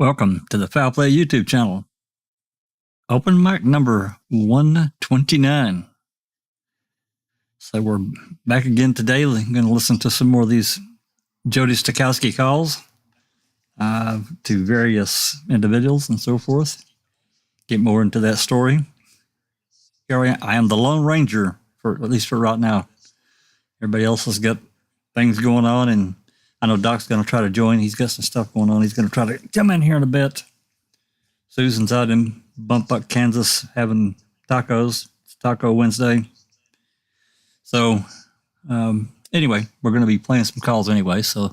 Welcome to the Foul Play YouTube channel. Open mic number 129. So we're back again today. We're going to listen to some more of these Jodi S Jail Calls to various individuals and so forth. Get more into that story. Here I am the Lone Ranger, at least for right now. Everybody else has got things going on, and I know Doc's going to try to join. He's got some stuff going on. He's going to try to come in here in a bit. Susan's out in Bumpbuck, Kansas, having tacos. It's Taco Wednesday. So, anyway, we're going to be playing some calls anyway. So,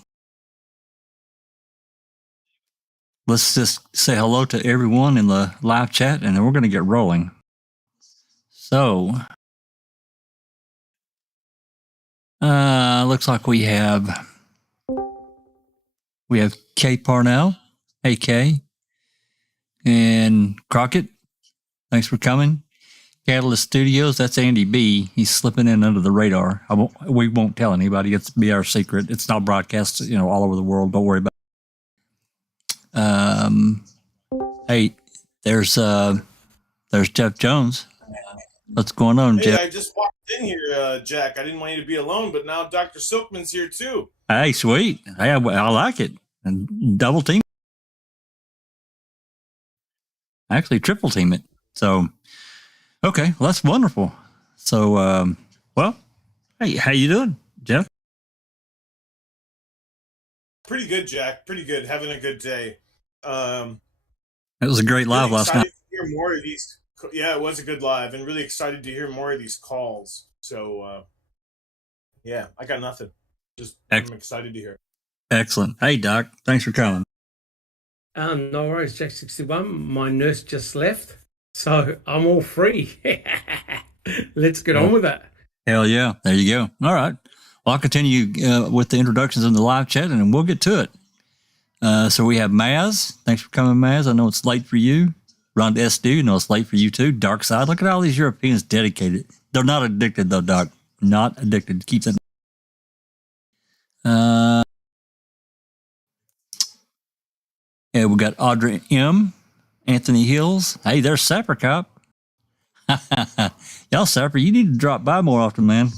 let's just say hello to everyone in the live chat, and then we're going to get rolling. So, looks like we have Kay Parnell. Hey, Kay. And Crockett, thanks for coming. Catalyst Studios, that's Andy B. He's slipping in under the radar. We won't tell anybody. It's be our secret. It's not broadcast, all over the world. Don't worry about it. Hey, there's Jeff Jones. What's going on, Jeff? I just walked in here, Jack. I didn't want you to be alone, but now Dr. Silkman's here too. Hey, sweet. Hey, I like it. And double team. Actually, triple team it. So, okay, well, that's wonderful. So, hey, how you doing, Jeff? Pretty good, Jack. Pretty good. Having a good day. It was a great live last night. To hear more of these. Yeah, it was a good live, and really excited to hear more of these calls. So, yeah, I got nothing. I'm excited to hear. Excellent. Hey, Doc. Thanks for coming. No worries, Jack 61. My nurse just left, so I'm all free. Let's get on with that. Hell yeah. There you go. All right. Well, I'll continue with the introductions in the live chat, and we'll get to it. So we have Maz. Thanks for coming, Maz. I know it's late for you. Ron S. I know it's late for you too. Dark Side. Look at all these Europeans dedicated. They're not addicted, though, Doc. Not addicted. Keep that. Yeah, we got Audrey M. Anthony Hills. Hey, there's Sapper Cop. Y'all, Sapper, you need to drop by more often, man.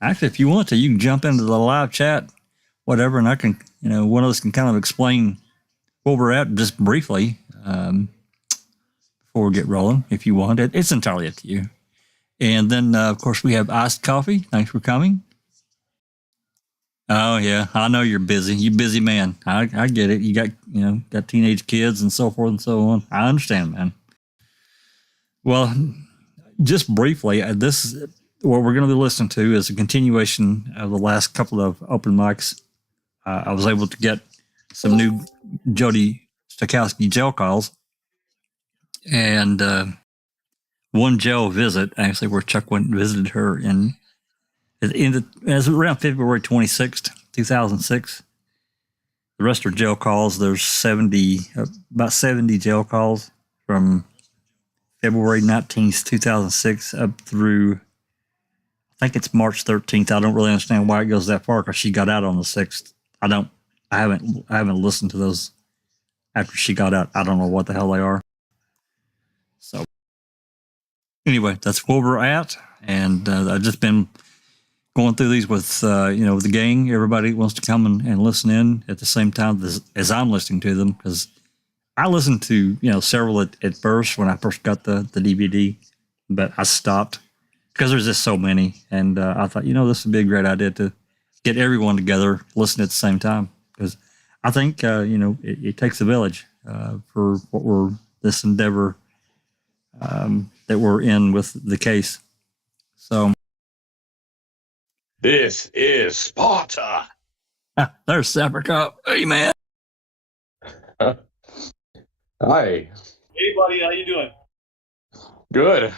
Actually, if you want to, you can jump into the live chat, whatever, and I can, one of us can kind of explain where we're at just briefly before we get rolling, if you want. It's entirely up to you. And then, of course, we have Iced Coffee. Thanks for coming. Oh, yeah. I know you're busy. You're a busy man. I get it. You got teenage kids and so forth and so on. I understand, man. Well, just briefly, what we're going to be listening to is a continuation of the last couple of open mics. I was able to get some new Jodi S Jail Calls and one jail visit, actually, where Chuck went and visited her as around February 26th, 2006. The rest are jail calls. There's about 70 jail calls from February 19th, 2006 up through, I think it's March 13th. I don't really understand why it goes that far because she got out on the 6th. I haven't listened to those after she got out. I don't know what the hell they are. So anyway, that's where we're at. And I've just been going through these with, with the gang. Everybody wants to come and listen in at the same time as I'm listening to them, because I listened to, several at first when I first got the DVD, but I stopped because there's just so many. And I thought, this would be a great idea to get everyone together, listen at the same time, because I think, it takes a village for this endeavor that we're in with the case. So, this is Sparta. There's Sapper Cop. Hey, man. Hi. Hey, buddy. How you doing? Good.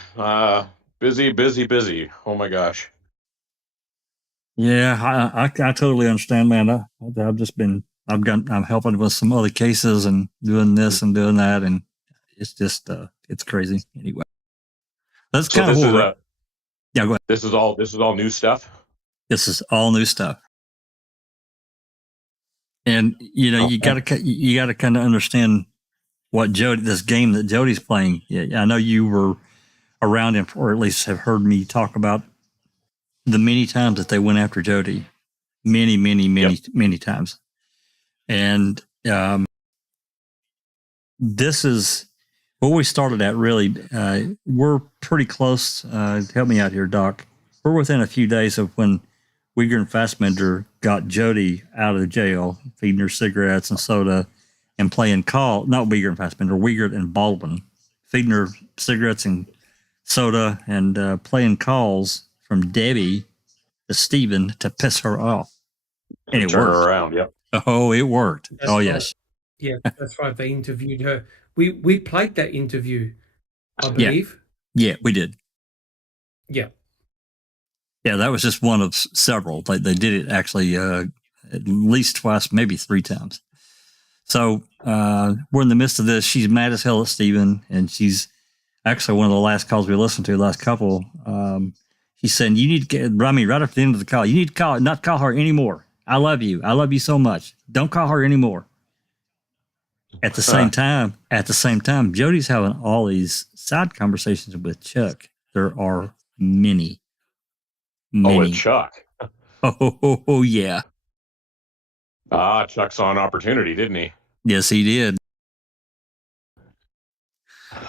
Busy. Oh my gosh. Yeah, I totally understand, man. I'm helping with some other cases and doing this and doing that, and it's just it's crazy. Anyway, that's kind of yeah. Go ahead. This is all new stuff. This is all new stuff. And you got to kind of understand what this game that Jodi's playing. Yeah, I know you were around him, or at least have heard me talk about the many times that they went after Jodi. Many times. And this is what we started at, really. We're pretty close. Help me out here, Doc. We're within a few days of when Uyghur and Fassbender got Jodi out of the jail, feeding her cigarettes and soda and playing call. Not Uyghur and Fassbender, Uyghur and Baldwin, feeding her cigarettes and soda and playing calls from Debbie to Stephen to piss her off. And it Turn worked. her around, yep. Oh, it worked. That's oh, right. yes. Yeah, that's right. They interviewed her. We played that interview, I believe. Yeah, we did. Yeah. Yeah, that was just one of several. They did it actually at least twice, maybe 3 times. So we're in the midst of this. She's mad as hell at Stephen, and she's actually one of the last calls we listened to, last couple. She's saying, you need to get, right after the end of the call, you need to not call her anymore. I love you. I love you so much. Don't call her anymore. At the same time, Jodi's having all these side conversations with Chuck. There are many. Oh, with Chuck. Oh, yeah. Chuck saw an opportunity, didn't he? Yes, he did.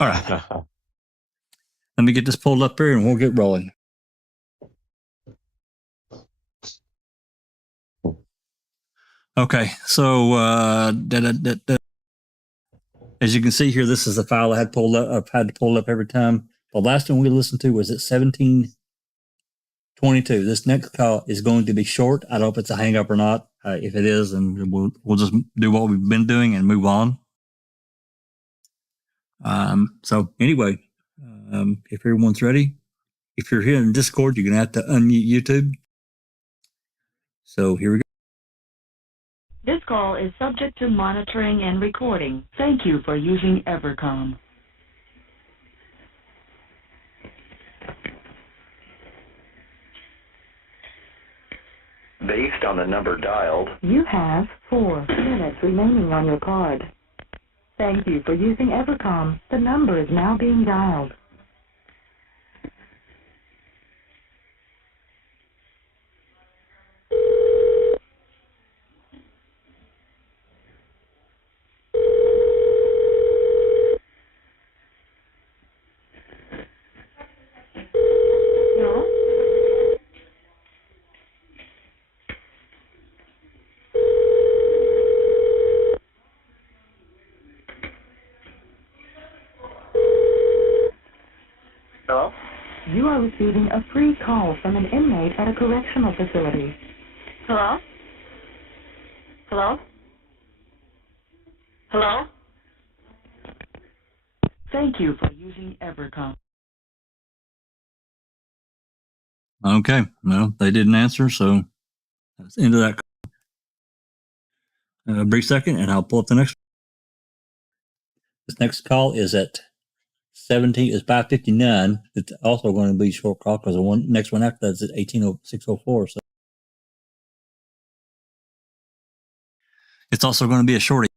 All right. Let me get this pulled up here and we'll get rolling. Okay, so as you can see here, this is the file I had pulled up. I've had to pull it up every time. The last one we listened to was at 17:22. This next call is going to be short. I don't know if it's a hang up or not. If it is, then we'll just do what we've been doing and move on. So anyway, if everyone's ready, if you're here in Discord, you're going to have to unmute YouTube. So here we go. This call is subject to monitoring and recording. Thank you for using Evercom. Based on the number dialed, You have 4 minutes remaining on your card. Thank you for using Evercom. The number is now being dialed. No? hello? You are receiving a free call from an inmate at a correctional facility. Hello? Hello? Hello? Thank you for using Evercom. Okay, well, they didn't answer, so that's the end of that. A brief second, and I'll pull up the next. This next call is at 5:59. It's also going to be a short call because the next one after that is at 18:06:04. So it's also going to be a shorty.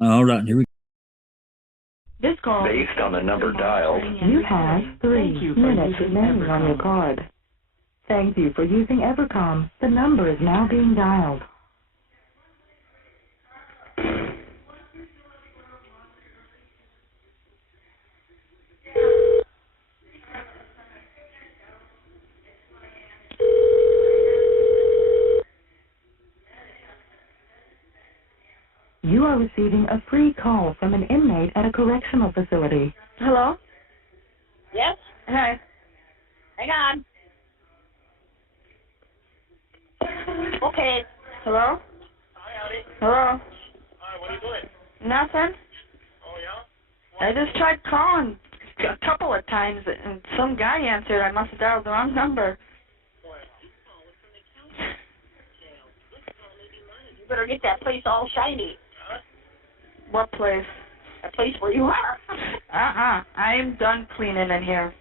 All right, here we go. This call Based on the number dialed, You have 3 minutes remaining on your card. Thank you for using Evercom. The number is now being dialed. You are receiving a free call from an inmate at a correctional facility. Hello? Yes? Hi. Hang on. Okay. Hello? Hi, Howdy. Hello? Hi, what are you doing? Nothing. Oh, yeah? I just tried calling a couple of times and some guy answered. I must have dialed the wrong number. You better get that place all shiny. What place? The place where you are. I am done cleaning in here.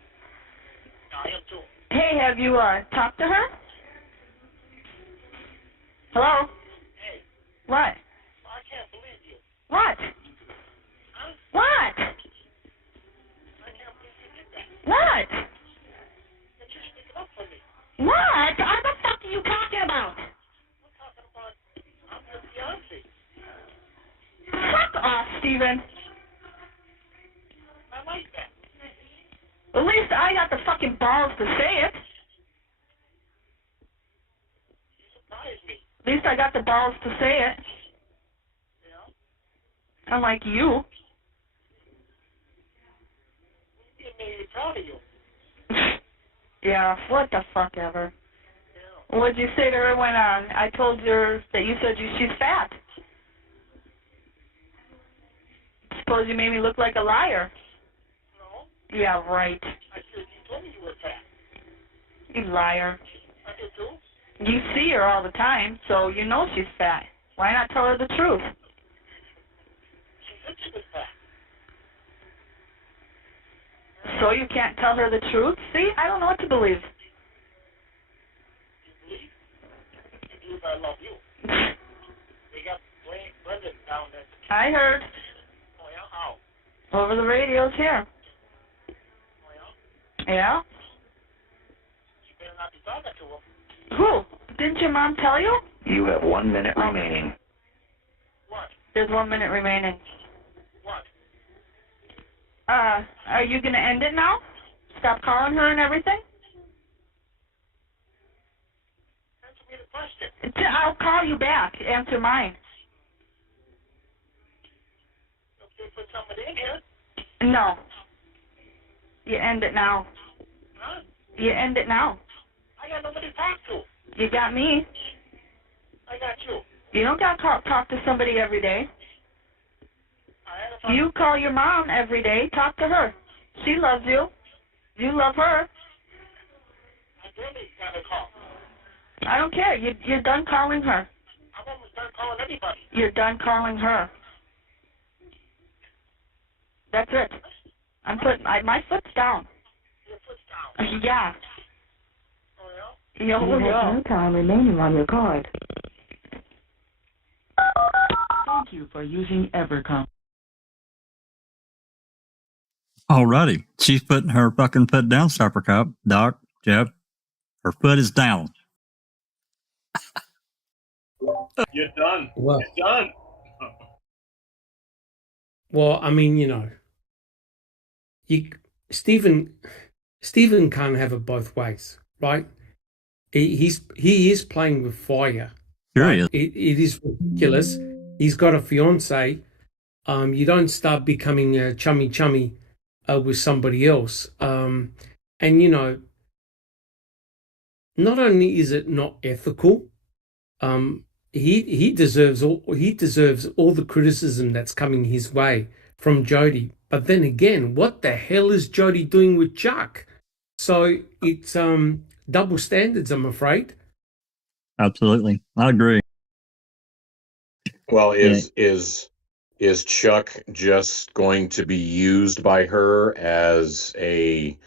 I am too. Hey, have you talked to her? Hello? Hey, What? I can't believe you. What? Huh? What? I can't believe you did that. What? That you're sticking up for me. What? What the fuck are you talking about? I'm talking about I'm your fiancé. Fuck off, Steven. I like that. At least I got the fucking balls to say it. You surprised me. At least I got the balls to say it. Yeah? Unlike you. You made me proud of you. Yeah, what the fuck ever. Yeah. What'd you say to her when I told her that you said she's fat? Suppose you made me look like a liar. No, Yeah, right. I said you told me you were fat. You liar. I did too. You see her all the time, so you know she's fat. Why not tell her the truth? She said she was fat. So you can't tell her the truth? See, I don't know what to believe. You believe? You believe I love you. They got Brendan down there. I heard Oh, yeah? How? over the radios here. Oh, yeah? Yeah? You better not be talking to him. Who? Didn't your mom tell you? You have 1 minute remaining. What? There's 1 minute remaining. What? Are you gonna end it now? Stop calling her and everything? Answer me the question. I'll call you back. Answer mine. Okay, put somebody in here. No. You end it now. Huh? You end it now. I got nobody to talk to. You got me. I got you. You don't gotta talk to somebody every day. I had a talk. You call your mom every day. Talk to her. She loves you. You love her. I really got a call. I don't care. You're done calling her. I'm almost done calling everybody. You're done calling her. That's it. I'm putting my foot's down. Your foot's down. Yeah. Oh, yeah? You have no time remaining on your card. Thank you for using Evercom. Alrighty. She's putting her fucking foot down, Stopper Cop. Doc, Jeff, her foot is down. You're done. Well, You're done. well, I mean, you know, Stephen can't have it both ways, right? He is playing with fire. Sure he is. It is ridiculous. He's got a fiance. You don't start becoming chummy with somebody else. And you know, not only is it not ethical, he deserves all the criticism that's coming his way from Jodi. But then again, what the hell is Jodi doing with Chuck? So it's double standards, I'm afraid. Absolutely. I agree. Well, is Chuck just going to be used by her as a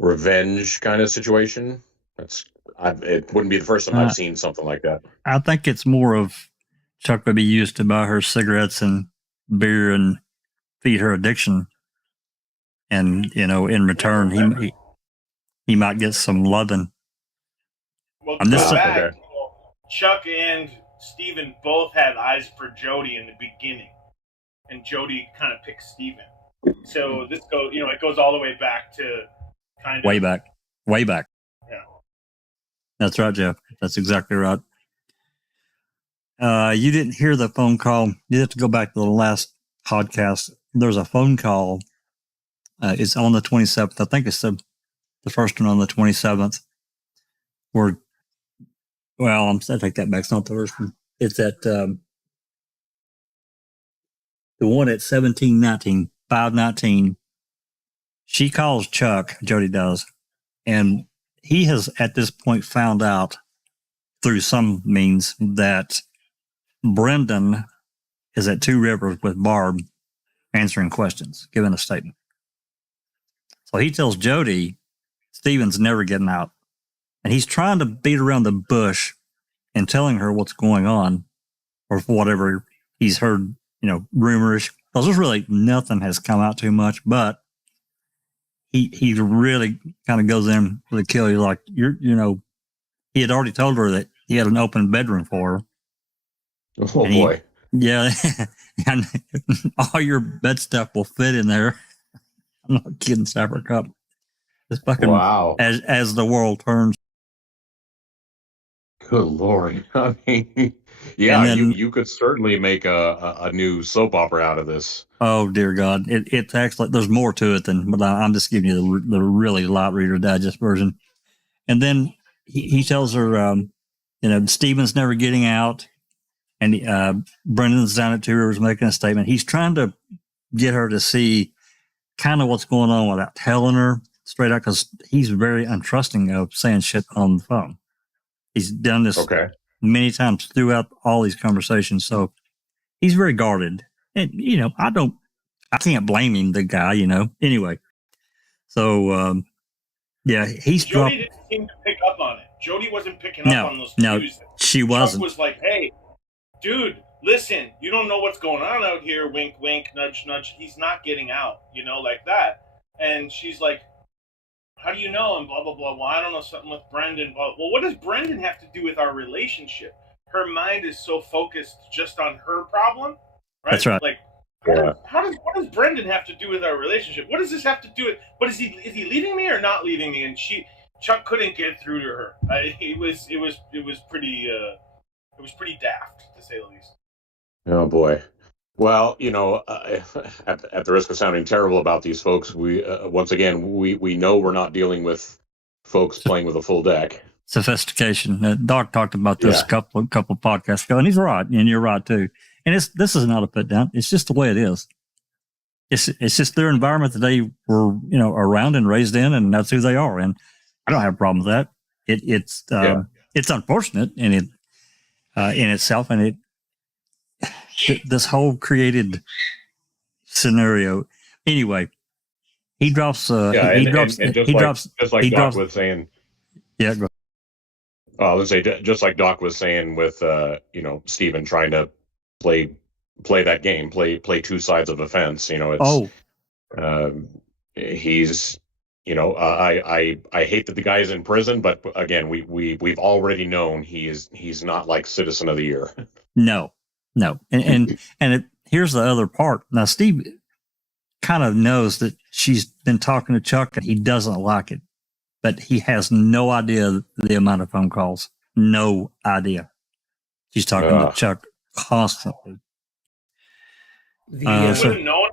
revenge kind of situation? It wouldn't be the first time I've seen something like that. I think it's more of Chuck would be used to buy her cigarettes and beer and feed her addiction. And, you know, in return, he might get some loving. Well, I'm to just- go back, Okay. Chuck and Steven both had eyes for Jodi in the beginning, and Jodi kind of picked Steven. So this goes, it goes all the way back to kind of Way back. Yeah. That's right, Jeff. That's exactly right. You didn't hear the phone call. You have to go back to the last podcast. There's a phone call. It's on the 27th. I think it's the first one on the 27th. Where, well, I take that back. It's not the first one. It's at the one at 1719, 519. She calls Chuck, Jodi does, and he has at this point found out through some means that Brendan is at Two Rivers with Barb answering questions, giving a statement. So he tells Jodi Stephen's never getting out. And he's trying to beat around the bush and telling her what's going on or whatever he's heard, rumors. Because there's really nothing has come out too much, but he really kind of goes in for the kill. He's like, he had already told her that he had an open bedroom for her. Oh, and boy. Yeah. And all your bed stuff will fit in there. I'm not kidding, Sapper Cup. It's fucking wow. As the world turns. Good Lord. I mean, yeah, then, you could certainly make a new soap opera out of this. Oh, dear God. It's actually, there's more to it but I'm just giving you the really light Reader Digest version. And then he tells her, Stephen's never getting out. And Brendan's down at Two Rivers making a statement. He's trying to get her to see kind of what's going on without telling her straight out, because he's very untrusting of saying shit on the phone. He's done this many times throughout all these conversations. So he's very guarded. And, I can't blame him, the guy, Anyway. So, he's Jodi didn't seem to pick up on it. Jodi wasn't picking up on those cues. No, she wasn't. Chuck was like, hey, dude, listen, you don't know what's going on out here. Wink, wink, nudge, nudge. He's not getting out, like that. And she's like, how do you know? And blah, blah, blah. Well, I don't know, something with Brendan. Well, what does Brendan have to do with our relationship? Her mind is so focused just on her problem, right? That's right. Like, what does Brendan have to do with our relationship? What does this have to do with? What is he leaving me or not leaving me? And Chuck couldn't get through to her. It was pretty daft, to say the least. Oh boy. Well, at the risk of sounding terrible about these folks, we once again we know we're not dealing with folks playing with a full deck. Sophistication. Doc talked about this a couple podcasts ago, and he's right, and you're right too. And this is not a put down. It's just the way it is. It's just their environment that they were around and raised in, and that's who they are. And I don't have a problem with that. It's unfortunate in itself, and this whole created scenario. Anyway, he drops. Just like Doc was saying. Yeah. Go. Let's say just like Doc was saying with Stephen trying to play that game, play two sides of the fence. He's. I hate that the guy is in prison, but again, we've already known he's not like Citizen of the Year. No, and here's the other part. Now, Steve kind of knows that she's been talking to Chuck, and he doesn't like it, but he has no idea the amount of phone calls. No idea. She's talking to Chuck constantly. He would have known.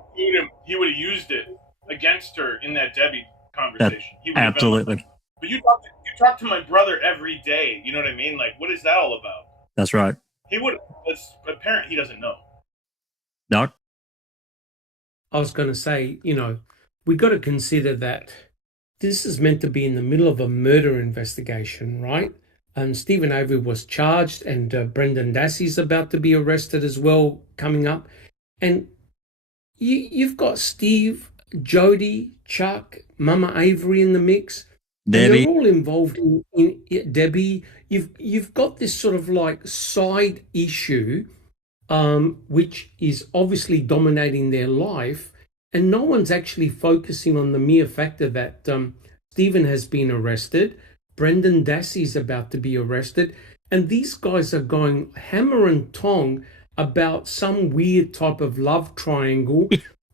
He would have used it against her in that Debbie conversation. Absolutely. But you talk to my brother every day. You know what I mean? Like, what is that all about? That's right. He would. It's apparent he doesn't know. Doc? I was going to say, we got to consider that this is meant to be in the middle of a murder investigation, right? And Stephen Avery was charged, and Brendan Dassey's about to be arrested as well, coming up. And you've got Steve, Jodi, Chuck, Mama Avery in the mix. Debbie. They're all involved in Debbie. You've got this sort of like side issue, which is obviously dominating their life, and no one's actually focusing on the mere factor that Stephen has been arrested, Brendan Dassey's about to be arrested, and these guys are going hammer and tong about some weird type of love triangle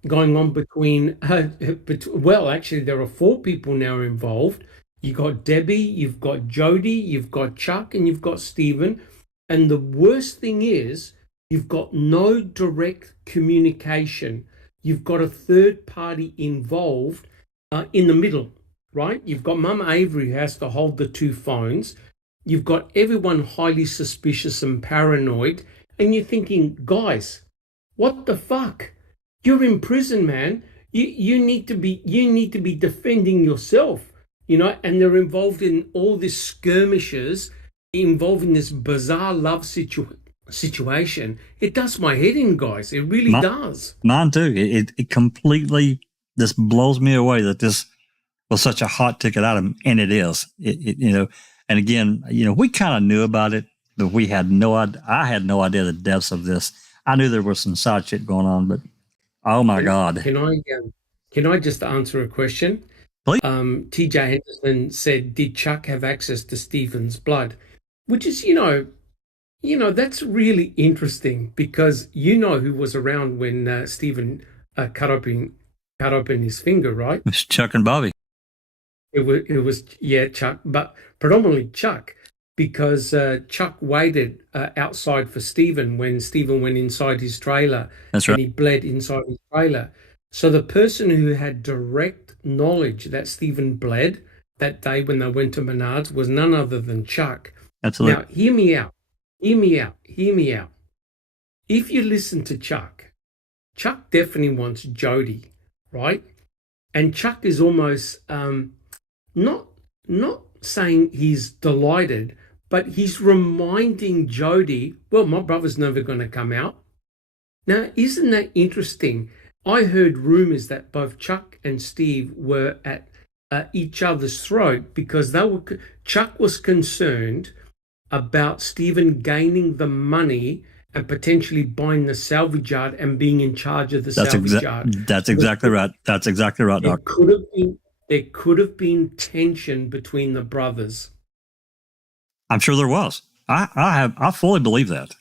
going on between, actually there are 4 people now involved. You got Debbie, you've got Jodi, you've got Chuck, and you've got Stephen. And the worst thing is you've got no direct communication. You've got a third party involved in the middle, right? You've got Mama Avery who has to hold the 2 phones. You've got everyone highly suspicious and paranoid. And you're thinking, guys, what the fuck? You're in prison, man. You need to be defending yourself. And they're involved in all these skirmishes involving this bizarre love situation, it does my head in, guys. It really does. Mine too. It completely just blows me away that this was such a hot ticket item, and it is. And again, we kind of knew about it, but we had no idea. I had no idea the depths of this. I knew there was some side shit going on, but oh my God. Can I just answer a question? Please. TJ Henderson said, did Chuck have access to Stephen's blood? Which is, that's really interesting, because who was around when Stephen cut open his finger, right? It's Chuck and Bobby. It was Chuck, but predominantly Chuck, because Chuck waited outside for Stephen when Stephen went inside his trailer. That's right. And he bled inside his trailer. So the person who had direct knowledge that Stephen bled that day when they went to Menards was none other than Chuck. Absolutely. Now, hear me out. If you listen to Chuck definitely wants Jodi, right? And Chuck is almost not saying he's delighted, but he's reminding Jodi, well, my brother's never going to come out. Now, isn't that interesting? I heard rumors that both Chuck and Steve were at each other's throat because Chuck was concerned about Stephen gaining the money and potentially buying the salvage yard and being in charge of the salvage yard. That's exactly right. That's exactly right, Doc. There could have been tension between the brothers. I'm sure there was. I fully believe that.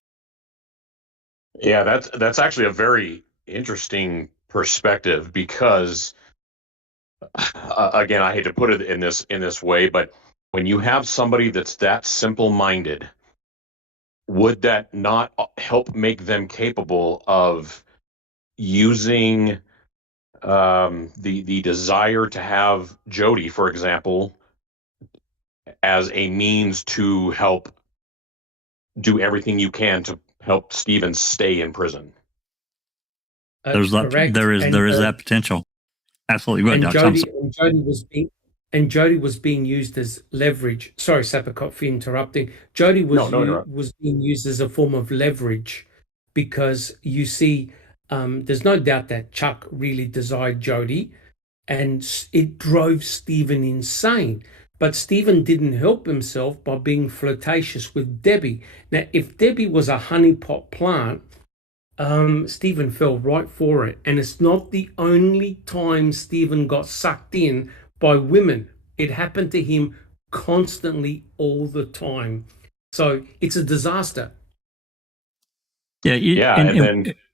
Yeah, that's actually a very interesting perspective, because again, I hate to put it in this way, but when you have somebody that's that simple-minded, would that not help make them capable of using the desire to have Jodi, for example, as a means to help do everything you can to help Stephen stay in prison? There is that potential. Absolutely right, Doc. Jodi was being used as leverage. Sorry, Sappercott, for interrupting. Jodi was being used as a form of leverage, because you see, there's no doubt that Chuck really desired Jodi, and it drove Stephen insane. But Stephen didn't help himself by being flirtatious with Debbie. Now, if Debbie was a honeypot plant, Stephen fell right for it. And it's not the only time Stephen got sucked in by women. It happened to him constantly all the time. So it's a disaster. Yeah,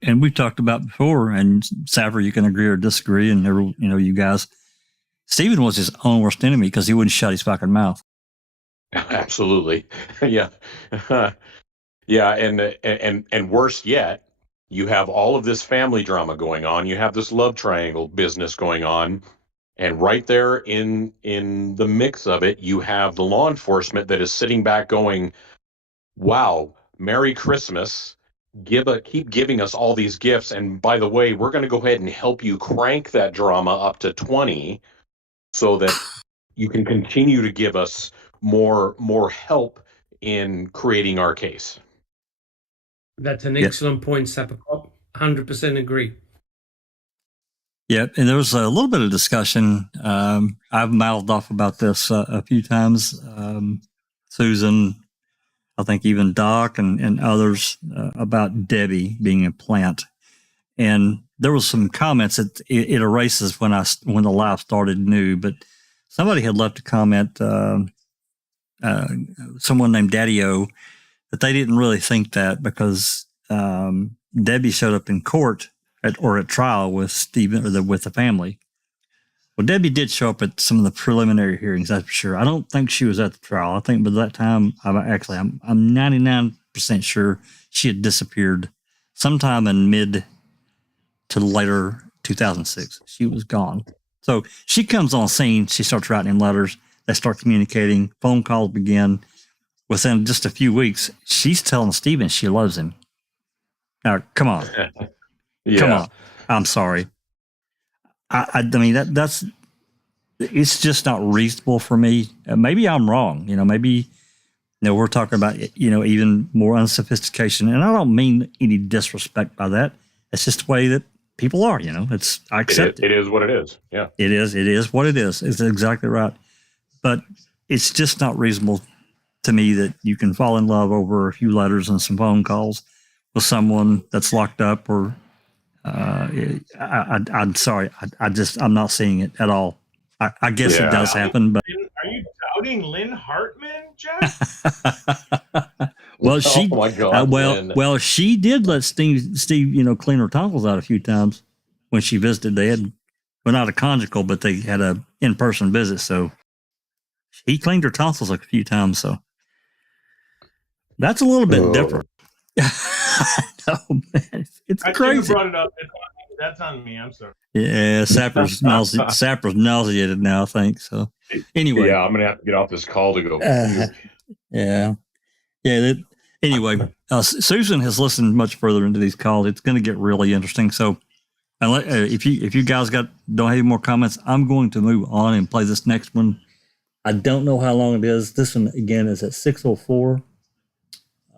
and we've talked about before, and Savver, you can agree or disagree, and you guys, Stephen was his own worst enemy because he wouldn't shut his fucking mouth. Absolutely, yeah, yeah, and worse yet, you have all of this family drama going on. You have this love triangle business going on, and right there in the mix of it, you have the law enforcement that is sitting back going, "Wow, Merry Christmas. Keep giving us all these gifts, and by the way, we're going to go ahead and help you crank that drama up to 20 so that you can continue to give us more help in creating our case." That's an excellent point, Sappercott. 100% agree. Yeah, and there was a little bit of discussion. I've mouthed off about this a few times. Susan, I think even Doc and others, about Debbie being a plant. And there was some comments that it erases when the live started new, but somebody had left a comment, someone named Daddy-O, that they didn't really think that because Debbie showed up in court at trial with Stephen or with the family. Well, Debbie did show up at some of the preliminary hearings, that's for sure. I don't think she was at the trial. I think by that time, I'm 99% sure she had disappeared sometime in mid to later 2006. She was gone. So she comes on scene. She starts writing him letters. They start communicating. Phone calls begin. Within just a few weeks, she's telling Stephen she loves him. Now, come on. Yeah. Come on. I'm sorry. I mean, that's it's just not reasonable for me. Maybe I'm wrong. Maybe we're talking about, even more unsophistication. And I don't mean any disrespect by that. It's just the way that people are, I accept it. It is what it is. Yeah. It is what it is. It's exactly right. But it's just not reasonable to me that you can fall in love over a few letters and some phone calls with someone that's locked up or, I'm sorry. I'm not seeing it at all. I guess it does happen, but. Are you doubting Lynn Hartman, Jack? Well, she. Oh my God, Lynn. well, she did let Steve, clean her tonsils out a few times when she visited. They had, well, not a conjugal, but they had a in-person visit. So he cleaned her tonsils a few times. So that's a little bit different. No, man, it's I crazy. shouldn't have brought it up. That's on me. I'm sorry. Yeah, Sapper's nauseated now, I think. So anyway, yeah, I'm gonna have to get off this call to go. Yeah. Anyway, Susan has listened much further into these calls. It's going to get really interesting. So, if you guys don't have any more comments, I'm going to move on and play this next one. I don't know how long it is. This one again is at 6:04,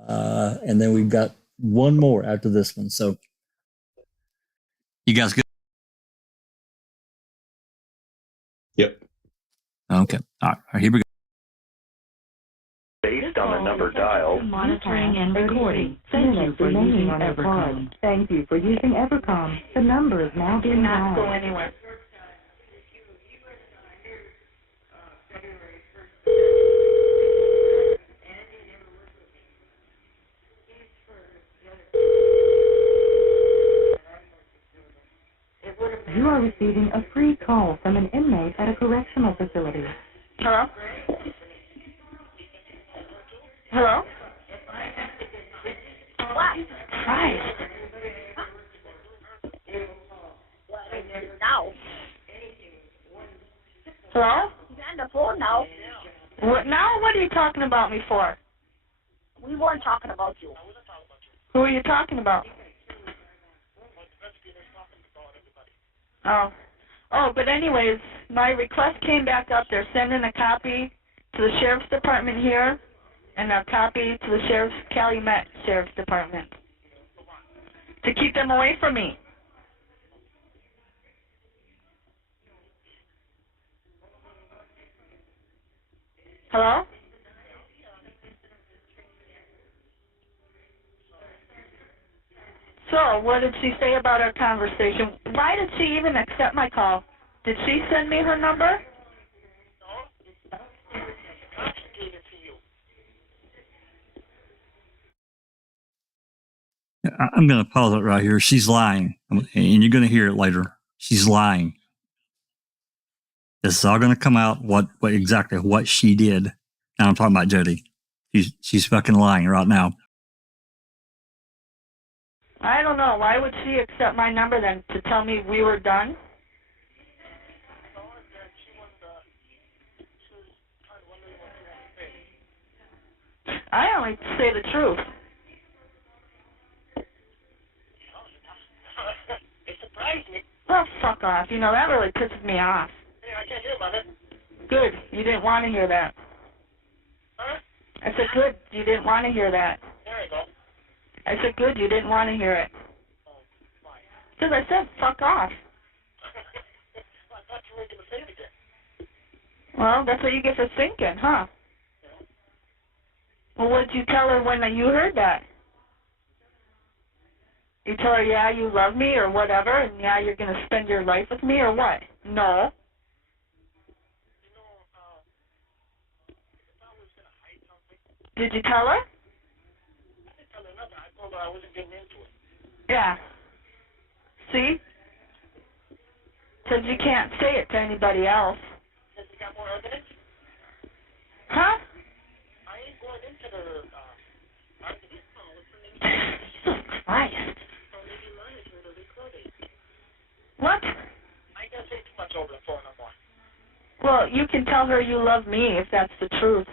and then we've got one more after this one. So, you guys good? Yep. Okay. All right. Here we go. Based on the number dialed. Monitoring and recording. Thank you for using Evercom. Thank you for using Evercom. The number is now being Not go dialed. anywhere. You are receiving a free call from an inmate at a correctional facility. Hello? Hello? What? Christ. Now. Hello? You're on the phone now. What now? What are you talking about me for? We weren't talking about you. Who are you talking about? Oh, but anyways, my request came back up. They're sending a copy to the sheriff's department here and a copy to the Calumet Sheriff's Department to keep them away from me. Hello? So, what did she say about our conversation? Why did she even accept my call? Did she send me her number? I'm going to pause it right here. She's lying, and you're going to hear it later. She's lying. This is all going to come out exactly what she did. Now I'm talking about Jodi. She's fucking lying right now. I don't know. Why would she accept my number then to tell me we were done? I only say the truth. It surprised me. Oh, fuck off. That really pisses me off. Hey, I can't hear about it. Good. You didn't want to hear that. Huh? I said, good. You didn't want to hear that. There you go. I said, good. You didn't want to hear it. Because I said, fuck off. I thought you were going to say it again. Well, that's what you get for thinking, huh? Well, what did you tell her when you heard that? You tell her, yeah, you love me or whatever, and yeah, you're going to spend your life with me or what? No. Did you tell her? I didn't tell her nothing. I told her I wasn't getting into it. Yeah. See? Because you can't say it to anybody else. Says you got more evidence? Huh? I ain't going into the argument. Jesus Christ. So maybe monitor the recording. What? I ain't gonna say too much over the phone no more. Well, you can tell her you love me if that's the truth.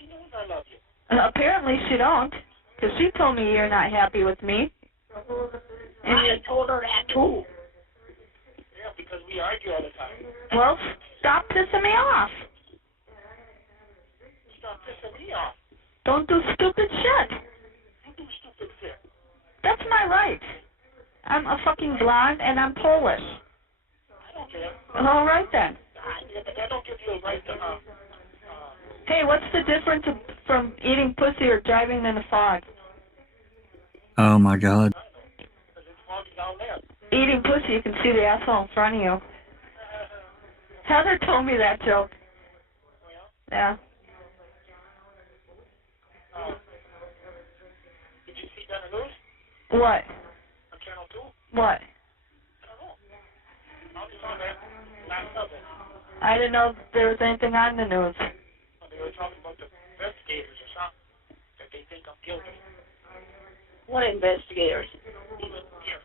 She knows I love you. Apparently she don't, because she told me you're not happy with me. And I told her that too. Yeah, because we argue all the time. Well, stop pissing me off. Stop pissing me off. Don't do stupid shit. You do stupid shit. That's my right. I'm a fucking blonde and I'm Polish. I don't care. All right then. Yeah, but that don't give you a right to, Hey, what's the difference from eating pussy or driving in a fog? Oh my God. because it's foggy down there. Eating pussy, you can see the asshole in front of you. Heather told me that joke. Oh, yeah? Yeah. Did you see that in the news? What? On Channel 2? What? I don't know. I just saw that last Sunday. I didn't know there was anything on the news. They were talking about the investigators or something that they think I'm guilty. What investigators? Even here.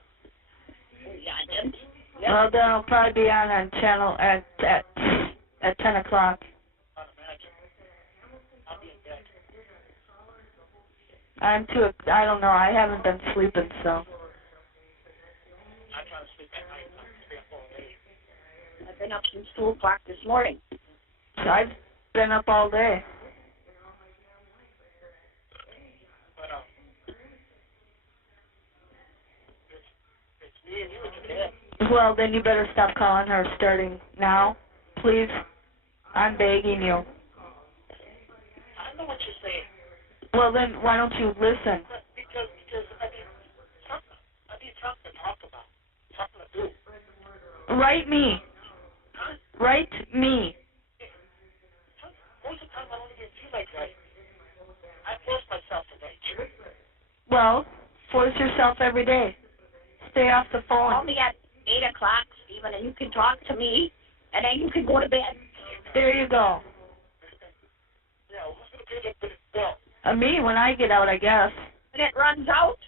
Oh, yeah, them. Well, then I'll probably be on channel at 10 o'clock. Can't imagine. I'll be in bed. I don't know, I haven't been sleeping, so. I'm trying to sleep at night. I'm 3 or 4 days. I've been up since 2 o'clock this morning. I've been up all day. But, it's me and you in the bed. Well, then you better stop calling her starting now, please. I'm begging you. I know what you're saying. Well, then why don't you listen? Because I need something to talk about. Something to do. Write me. Huh? Write me. Most of the time I don't even feel like writing. I force myself to write. Well, force yourself every day. Stay off the Call phone. me at 8 o'clock, Stephen, and you can talk to me, and then you can go to bed. There you go. Yeah, who's going to pay that bill? Me, when I get out, I guess. When it runs out,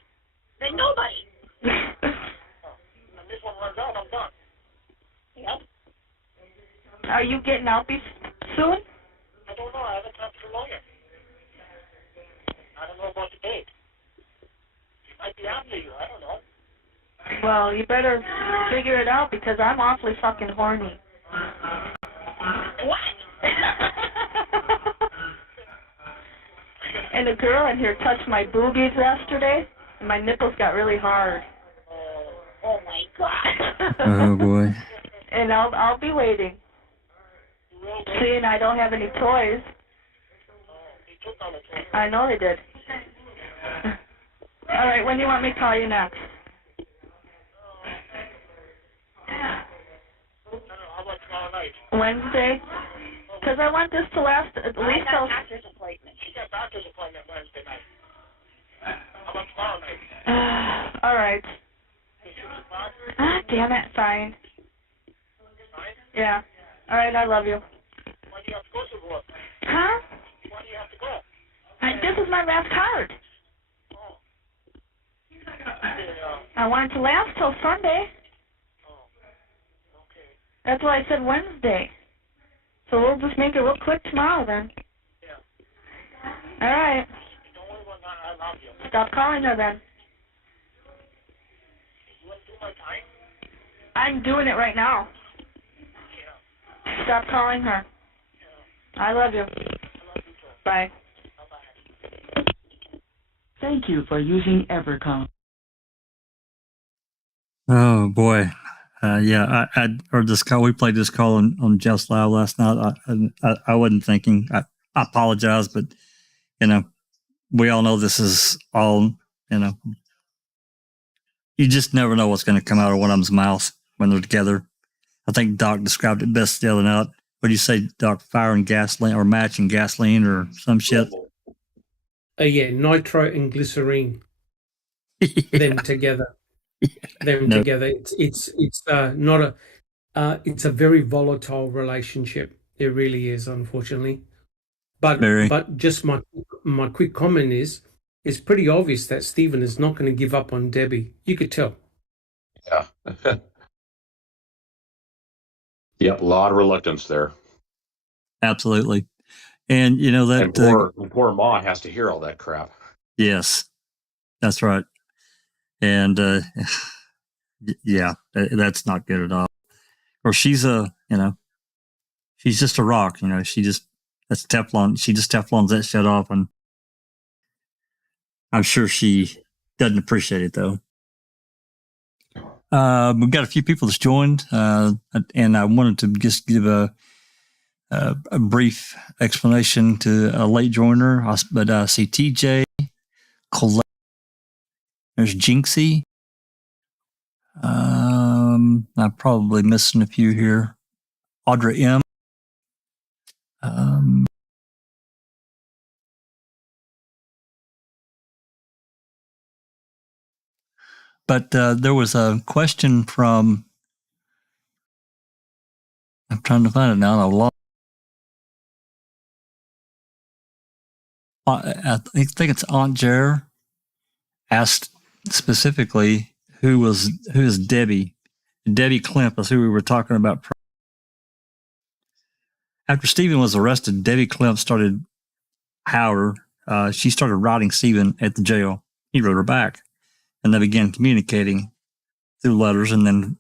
then nobody. And this one runs out, I'm done. Yep. Are you getting out soon? I don't know. I haven't talked to a lawyer. I don't know about the date. He might be after you. I don't know. Well, you better figure it out because I'm awfully fucking horny. What? And a girl in here touched my boobies yesterday, and my nipples got really hard. Oh, my God. Oh boy. And I'll be waiting. Seeing I don't have any toys. He took all the time. I know they did. All right, when do you want me to call you next? I don't know. How about tomorrow night? Wednesday? Because I want this to last at I least got till... a doctor's appointment. She got doctor's appointment Wednesday night. How about tomorrow night? All right. 6 o'clock? Ah, damn it, fine. Fine. Yeah. All right, I love you. Why do you have to go to work? Huh? Why do you have to go? This is my last card. Oh. I want it to last till Sunday. Oh. Okay. That's why I said Wednesday. So we'll just make it real quick tomorrow then. Yeah. All right. Don't worry about that. I love you. Stop calling her then. You want to do my time? I'm doing it right now. Yeah. Stop calling her. I love you. I love you too. Bye. Bye-bye. Thank you for using Evercom. Oh boy. Yeah, I heard this call. We played this call on Just Loud last night. I wasn't thinking. I apologize, but we all know this is all. You just never know what's going to come out of one of them's mouth when they're together. I think Doc described it best the other night. What do you say, Doc? Firing gasoline or matching gasoline or some shit? Yeah, nitro and glycerine. Yeah. Them together. Them No. together. It's not a. It's a very volatile relationship. It really is, unfortunately. Very. But just my quick comment is, it's pretty obvious that Stephen is not going to give up on Debbie. You could tell. Yeah. Yep, a lot of reluctance there. Absolutely. And that And poor Ma has to hear all that crap. yes, that's right. And yeah, that's not good at all. Or she's she's just a rock. That's Teflon. She just Teflons that shit off, and I'm sure she doesn't appreciate it, though. We've got a few people that's joined, and I wanted to just give a brief explanation to a late joiner. But I see TJ, Colette, there's Jinxie. I'm probably missing a few here. Audra M. But there was a question from, I'm trying to find it now. I think it's Aunt Jer asked specifically who is Debbie. Debbie Klemp is who we were talking about. After Stephen was arrested, Debbie Klemp started Howard. She started writing Stephen at the jail. He wrote her back, and they began communicating through letters and then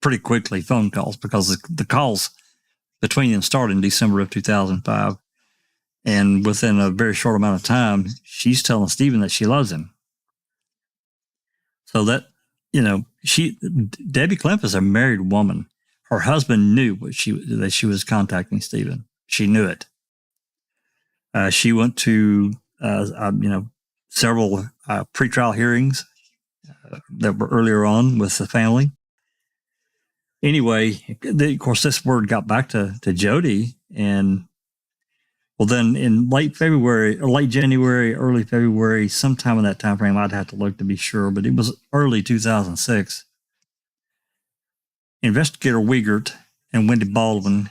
pretty quickly phone calls, because the calls between them started in December of 2005. And within a very short amount of time, she's telling Stephen that she loves him. So that, Debbie Klemp is a married woman. Her husband knew that she was contacting Stephen. She knew it. She went to, several pretrial hearings that were earlier on with the family. Anyway, of course, this word got back to Jodi, and well, then in late January, early February, sometime in that time frame, I'd have to look to be sure, but it was early 2006. Investigator Wiegert and Wendy Baldwin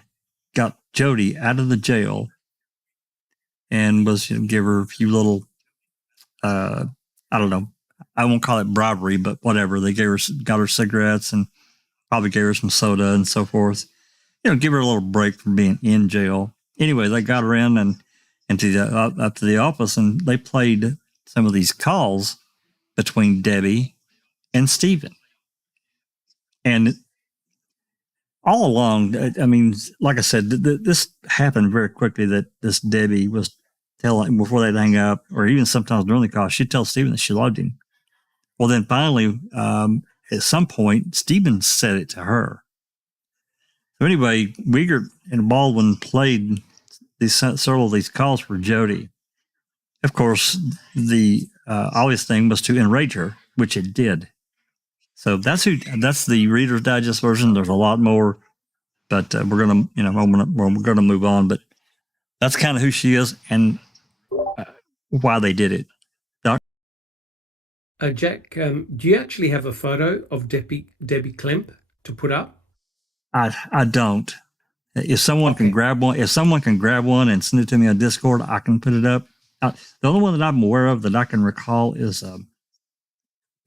got Jodi out of the jail and was give her a few little, I don't know, I won't call it bribery, but whatever. They got her cigarettes and probably gave her some soda and so forth. Give her a little break from being in jail. Anyway, they got her in and up to the office, and they played some of these calls between Debbie and Stephen. And all along, I mean, like I said, this happened very quickly, that this Debbie was telling, before they'd hang up, or even sometimes during the call, she'd tell Stephen that she loved him. Well, then finally, at some point, Stephen said it to her. So anyway, Wiegert and Baldwin played several of these calls for Jodi. Of course, the obvious thing was to enrage her, which it did. So that's the Reader's Digest version. There's a lot more, but we're gonna move on. But that's kind of who she is and why they did it. Doc? Jack, do you actually have a photo of Debbie Klemp to put up? I don't. If someone can grab one, and send it to me on Discord, I can put it up. The only one that I'm aware of that I can recall is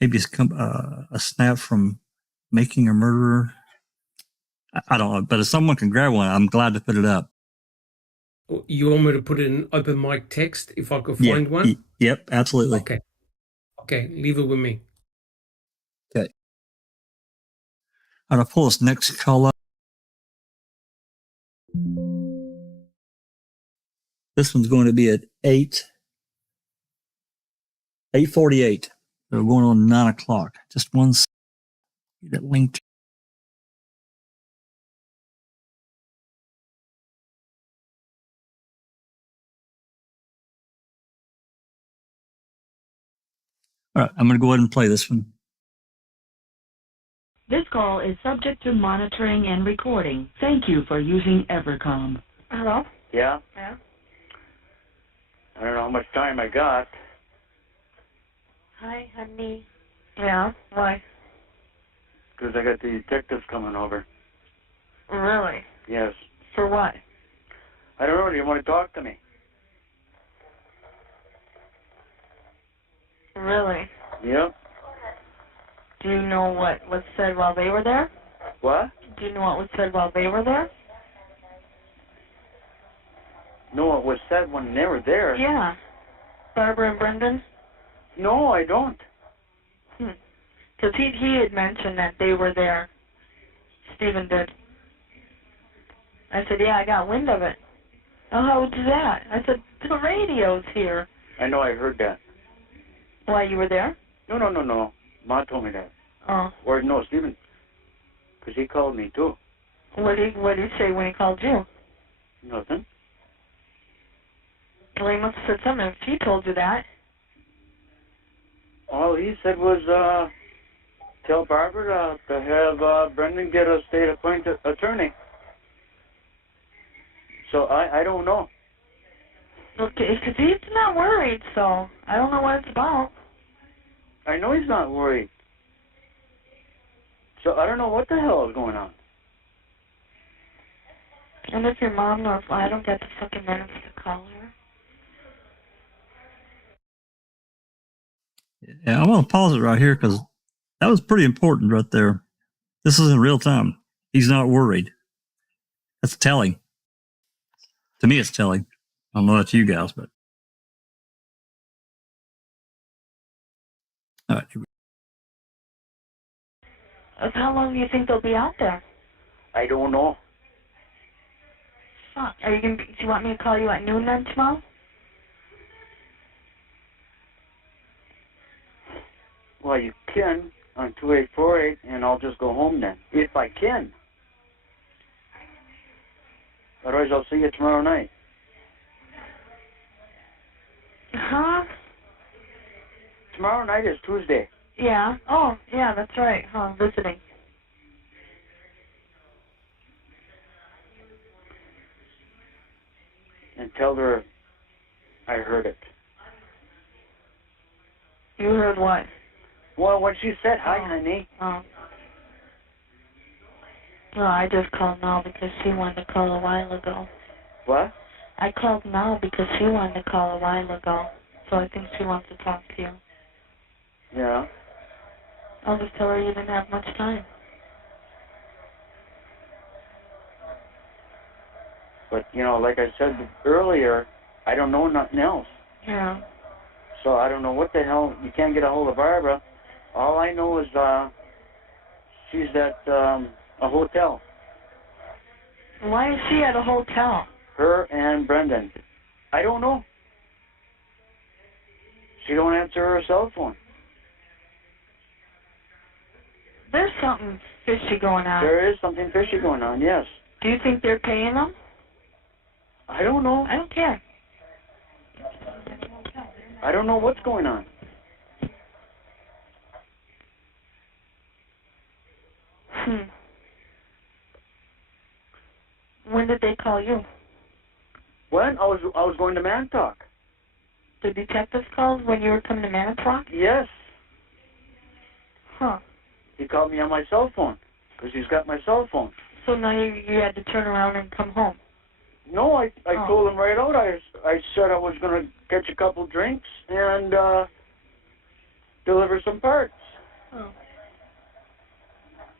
maybe a snap from Making a Murderer. I don't know, but if someone can grab one, I'm glad to put it up. You want me to put it in open mic text if I could find one? Yep, absolutely. Okay, leave it with me. Okay. I'm going to pull this next call up. This one's going to be at 8:48. We're going on 9 o'clock. Just one second. Get it linked. All right, I'm going to go ahead and play this one. This call is subject to monitoring and recording. Thank you for using Evercom. Hello? Yeah? Yeah? I don't know how much time I got. Hi, honey. Yeah? Why? Because I got the detectives coming over. Really? Yes. For what? I don't know. Do you want to talk to me? Really? Yep. Do you know what was said while they were there? What? Do you know what was said while they were there? No, what was said when they were there? Yeah. Barbara and Brendan? No, I don't. Because he had mentioned that they were there. Stephen did. I said, yeah, I got wind of it. Oh, how was that? I said, the radio's here. I know, I heard that. Why, you were there? No. Ma told me that. Oh. Or no, Stephen. Because he called me too. What did he say when he called you? Nothing. Well, he must have said something if he told you that. All he said was, tell Barbara to have Brendan get a state-appointed attorney. So I don't know. Okay, because he's not worried, so I don't know what it's about. I know he's not worried. So I don't know what the hell is going on. And if your mom knows, well, I don't get the fucking minutes to call her. Yeah, I want to pause it right here because that was pretty important right there. This is in real time. He's not worried. That's telling. To me, it's telling. I don't know about you guys, but. All right. How long do you think they'll be out there? I don't know. Fuck. Do you want me to call you at noon then tomorrow? Well, you can on 2848, and I'll just go home then, if I can. Otherwise, I'll see you tomorrow night. Huh? Tomorrow night is Tuesday. Yeah. Oh, yeah, that's right. Huh, visiting. And tell her I heard it. You heard what? Well, when she said, hi, honey. Oh. Well, I just called now because he wanted to call a while ago. What? I called now because he wanted to call a while ago. So I think she wants to talk to you. Yeah. I'll just tell her you didn't have much time. But, like I said earlier, I don't know nothing else. Yeah. So I don't know what the hell. You can't get a hold of Barbara. All I know is she's at a hotel. Why is she at a hotel? Her and Brendan. I don't know. She don't answer her cell phone. There's something fishy going on. There is something fishy going on, yes. Do you think they're paying them? I don't know. I don't care. I don't know what's going on. When did they call you? When? I was going to Manitowoc. The detectives called when you were coming to Manitowoc? Yes. Huh. He called me on my cell phone because he's got my cell phone. So now you had to turn around and come home? No, I told him right out. I said I was going to catch a couple drinks and deliver some parts. Oh.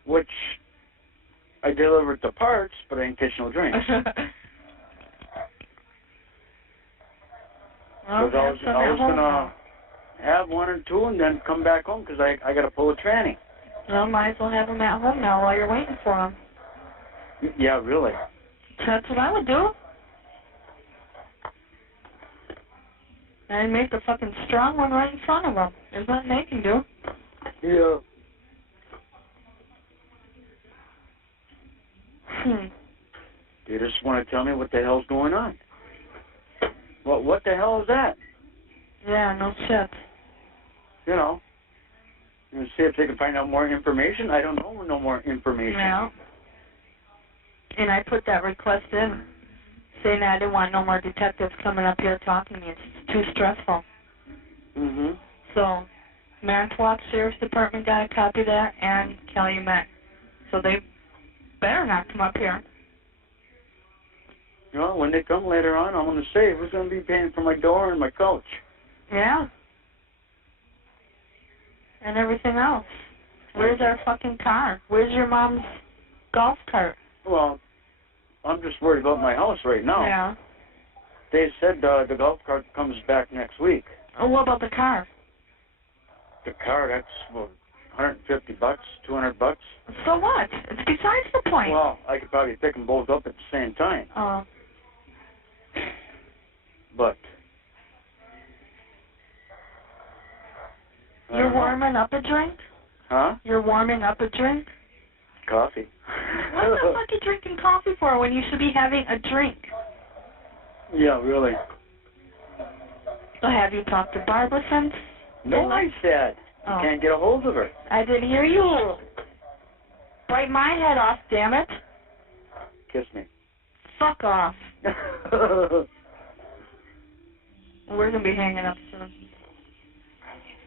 Which I delivered the parts, but I didn't catch no drinks. Well, Because I was going to have one or two and then come back home because I got to pull a tranny. Well, might as well have them at home now while you're waiting for them. Yeah, really. That's what I would do. And make the fucking strong one right in front of them. There's nothing they can do. Yeah. You just want to tell me what the hell's going on. What the hell is that? Yeah, no shit. And see if they can find out more information. I don't know no more information. Yeah. And I put that request in, saying I didn't want no more detectives coming up here talking to me. It's too stressful. Mm-hmm. So, Manitowoc Sheriff's Department got a copy of that, and Calumet. So they better not come up here. When they come later on, I'm going to say who's going to be paying for my door and my couch. Yeah. And everything else. Where's our fucking car? Where's your mom's golf cart? Well, I'm just worried about my house right now. Yeah. They said the golf cart comes back next week. Oh, what about the car? The car, that's $150, $200. So what? It's besides the point. Well, I could probably pick them both up at the same time. Oh. But You're warming up a drink? Huh? You're warming up a drink? Coffee. What the fuck are you drinking coffee for when you should be having a drink? Yeah, really. So have you talked to Barbara since? No, I said. You Oh. can't get a hold of her. I didn't hear you. Bite my head off, damn it. Kiss me. Fuck off. We're gonna be hanging up soon.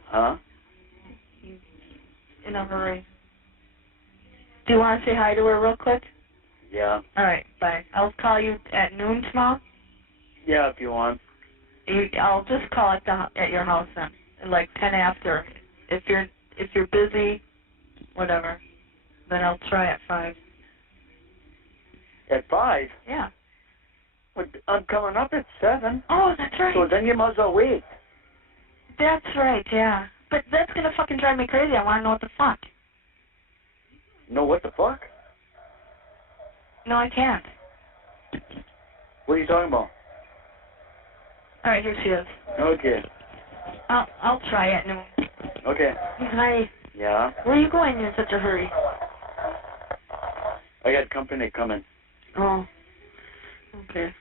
Huh? In a hurry. Do you want to say hi to her real quick? Yeah. Alright, bye. I'll call you at noon tomorrow. Yeah, if you want. I'll just call at your house then, like 10 after. If you're busy, whatever, then I'll try at 5. At 5? Yeah. But I'm coming up at 7. Oh, that's right. So then you must well wait. That's right, yeah. But that's gonna fucking drive me crazy. I wanna know what the fuck. No, what the fuck? No, I can't. What are you talking about? Alright, here she is. Okay. I'll try at noon. Okay. Hi. Yeah? Where are you going in such a hurry? I got company coming. Oh. Okay.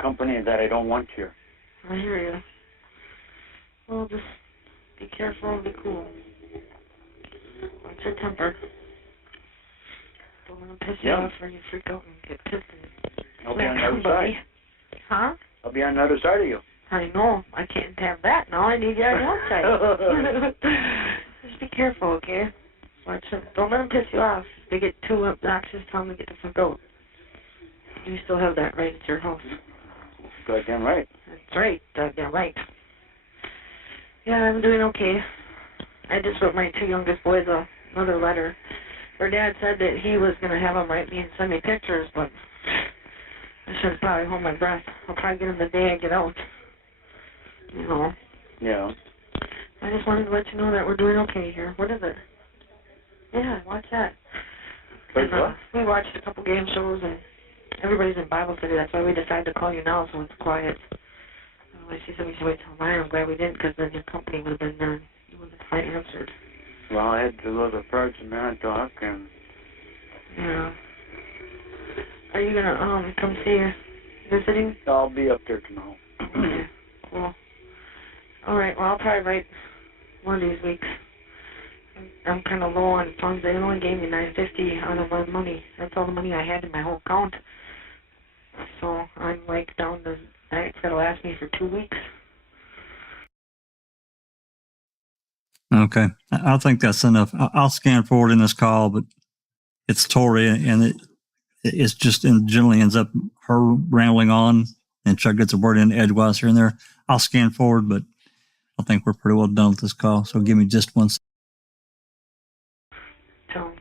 Company that I don't want here. I hear you. Well, just be careful and be cool. Watch your temper. Don't want to piss you off or you freak out and get pissed. I'll be on the other side. Huh? I'll be on the other side of you. I know. I can't have that. Now I need you on the outside. Just be careful, okay? Watch them. Don't let them piss you off. If they get too obnoxious, tell them to get the fuck out. You still have that right at your house. Goddamn right. That's right. Goddamn right. Yeah, I'm doing okay. I just wrote my 2 youngest boys another letter. Their dad said that he was going to have them write me and send me pictures, but I should probably hold my breath. I'll probably get them the day I get out. You know. Yeah. I just wanted to let you know that we're doing okay here. What is it? Yeah, watch that. Wait, what? We watched a couple game shows, and everybody's in Bible study. That's why we decided to call you now so it's quiet. Otherwise, she said we should wait till 9. I'm glad we didn't, because then your company would have been there. You wouldn't have answered. Well, I had to go to the Parks and Man talk, and... Yeah. Are you going to come see you visiting? I'll be up there tomorrow. Okay, cool. All right, well, I'll probably write one of these weeks. I'm kind of low on funds. They only gave me $950 out of my money. That's all the money I had in my whole account. So I'm like down to, it's going to last me for 2 weeks. Okay. I think that's enough. I'll scan forward in this call, but it's Tori, and it's just generally ends up her rambling on, and Chuck gets a word in edgewise here and there. I'll scan forward, but I think we're pretty well done with this call. So give me just 1 second. So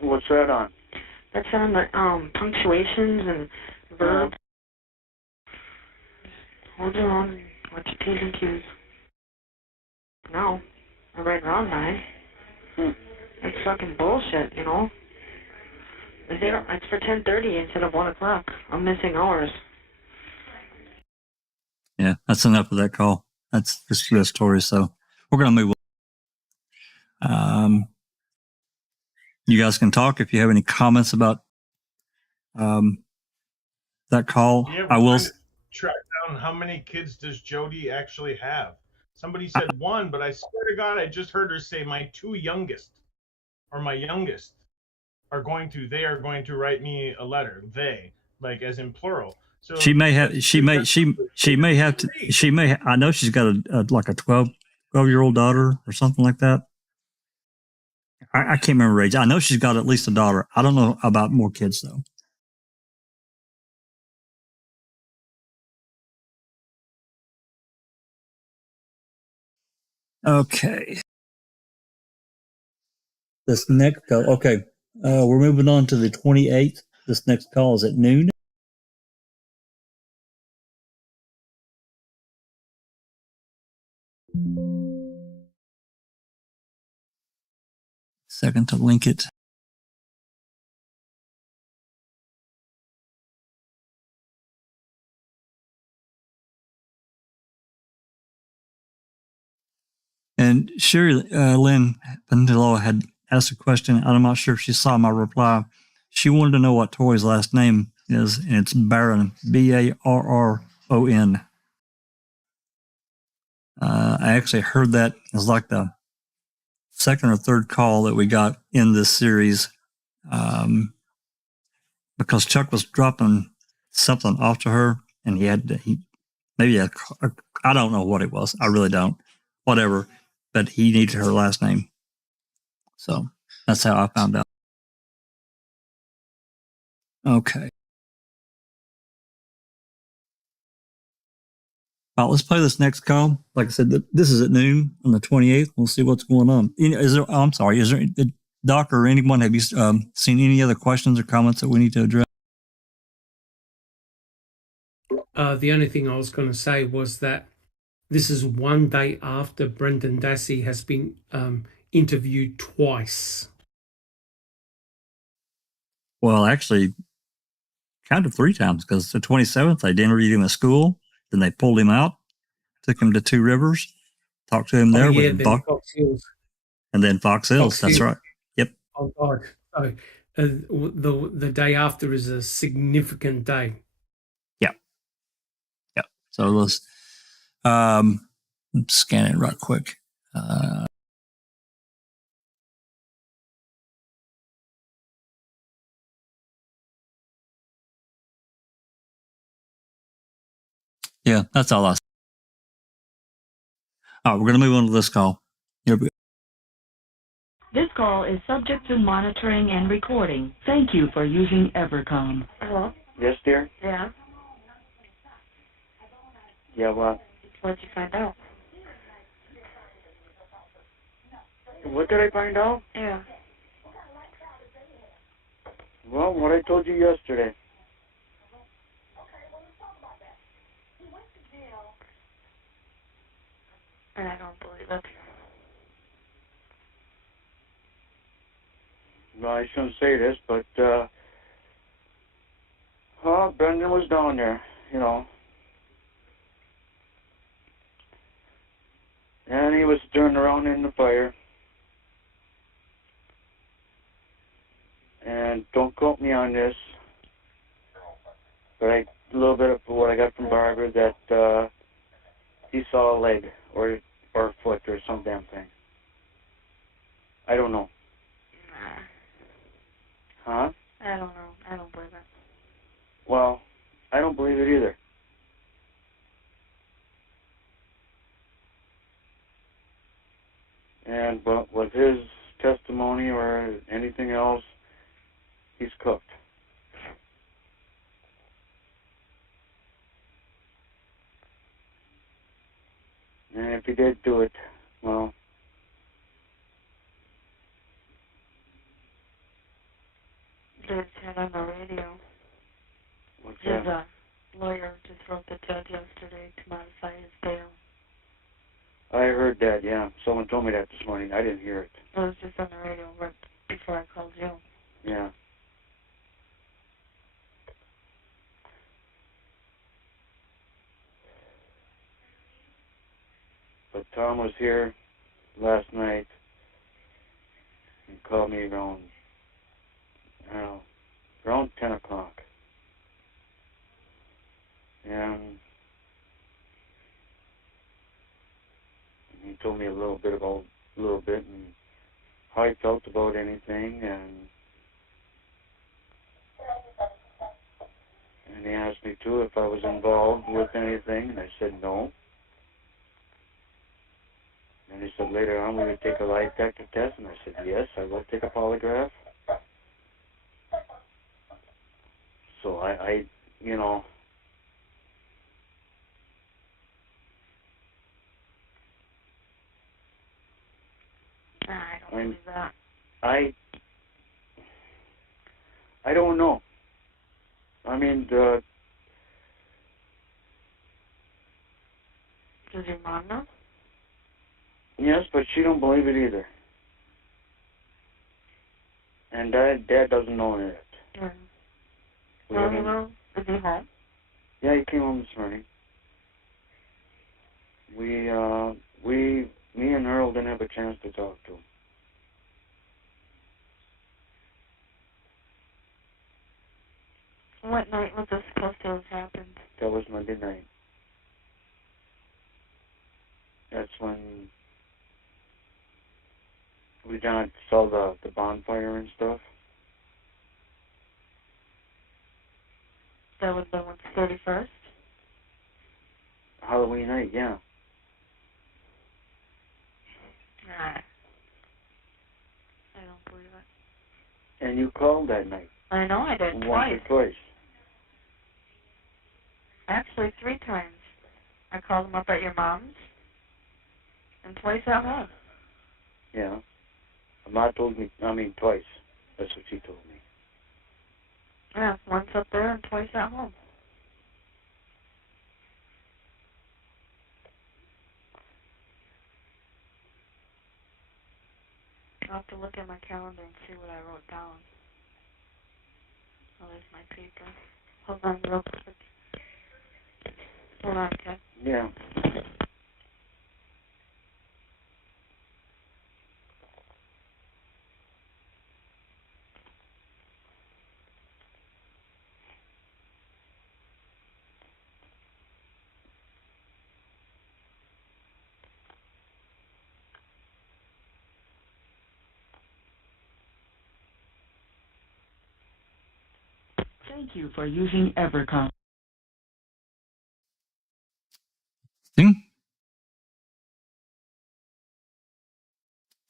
What's that on? that's on the punctuations and verbs. Hold your own and watch your P's and Q's. No, I'm right around 9. That's fucking bullshit, you know? It's for 10:30 instead of 1 o'clock. I'm missing hours. Yeah, that's enough of that call. That's just U.S. Tory. So we're going to move on. You guys can talk if you have any comments about that call. Yeah, I will track down how many kids does Jodi actually have. Somebody said 1, but I swear to God, I just heard her say my 2 youngest or my youngest are going to write me a letter. They, like as in plural. So she may have to, I know she's got like a 12-year-old daughter or something like that. I can't remember her age. I know she's got at least a daughter. I don't know about more kids though. Okay. This next call. Okay. We're moving on to the 28th. This next call is at noon. Second to link it. And Sherry Lynn Pandillo had asked a question. I'm not sure if she saw my reply. She wanted to know what Tori's last name is, and it's Barron, Barron. I actually heard that. It was like the second or third call that we got in this series, because Chuck was dropping something off to her, and maybe I don't know what it was. I really don't. Whatever, but he needed her last name, so that's how I found out. Okay. All right, let's play this next call. Like I said, this is at noon on the 28th. We'll see what's going on. Is there? I'm sorry. Is there, Doc or anyone, have you seen any other questions or comments that we need to address? The only thing I was going to say was that this is one day after Brendan Dassey has been interviewed twice. Well, actually, kind of 3 times, because the 27th, they interviewed him at school. Then they pulled him out, took him to Two Rivers, talked to him there with Fox Hills. And then Fox Hills. That's right. Yep. Oh, God. So the day after is a significant day. Yeah. Yeah. So let's scan it right quick. Yeah, that's all I. All right, we're going to move on to this call. Here we go. This call is subject to monitoring and recording. Thank you for using Evercom. Hello? Yes, dear? Yeah. Yeah, what? What'd you find out? What did I find out? Yeah. Well, what I told you yesterday. And I don't believe it. No, I shouldn't say this, but, Brendan was down there, you know. And he was turned around in the fire. And don't quote me on this, but a little bit of what I got from Barbara, that he saw a leg or a foot or some damn thing. I don't know. Nah. Huh? I don't know. I don't believe it. Well, I don't believe it either. But with his testimony or anything else, he's cooked. And if he did do it, well, They said on the radio. what's His that? lawyer just wrote the judge yesterday to modify his bail. I heard that, yeah. Someone told me that this morning. I didn't hear it. It was just on the radio right before I called you. Yeah. But Tom was here last night and called me around, I don't know, around 10 o'clock. And he told me a little bit and how I felt about anything, and he asked me too if I was involved with anything, and I said no. And he said later on we would take a lie detector test, and I said yes, I will take a polygraph. So I you know, Nah, I don't believe that. I don't know. I mean, Does your mom know? yes, but she don't believe it either. And Dad doesn't know it. Yeah. We Well, haven't- hello? Is he home? Yeah, he came home this morning. Me and Earl didn't have a chance to talk to him. What night was this supposed to have happened? That was Monday night. That's when we down saw the bonfire and stuff. That would have been the 31st? Halloween night, yeah. Nah. I don't believe it. And you called that night. I know I did. Once Twice. or twice. Actually, 3 times. I called him up at your mom's, and twice at home. Yeah. Ahmad told me, twice. That's what she told me. Yeah, once up there and twice at home. I'll have to look at my calendar and see what I wrote down. Oh, there's my paper. Hold on real quick. Hold on, Ted. Yeah. Thank you for using EverCom.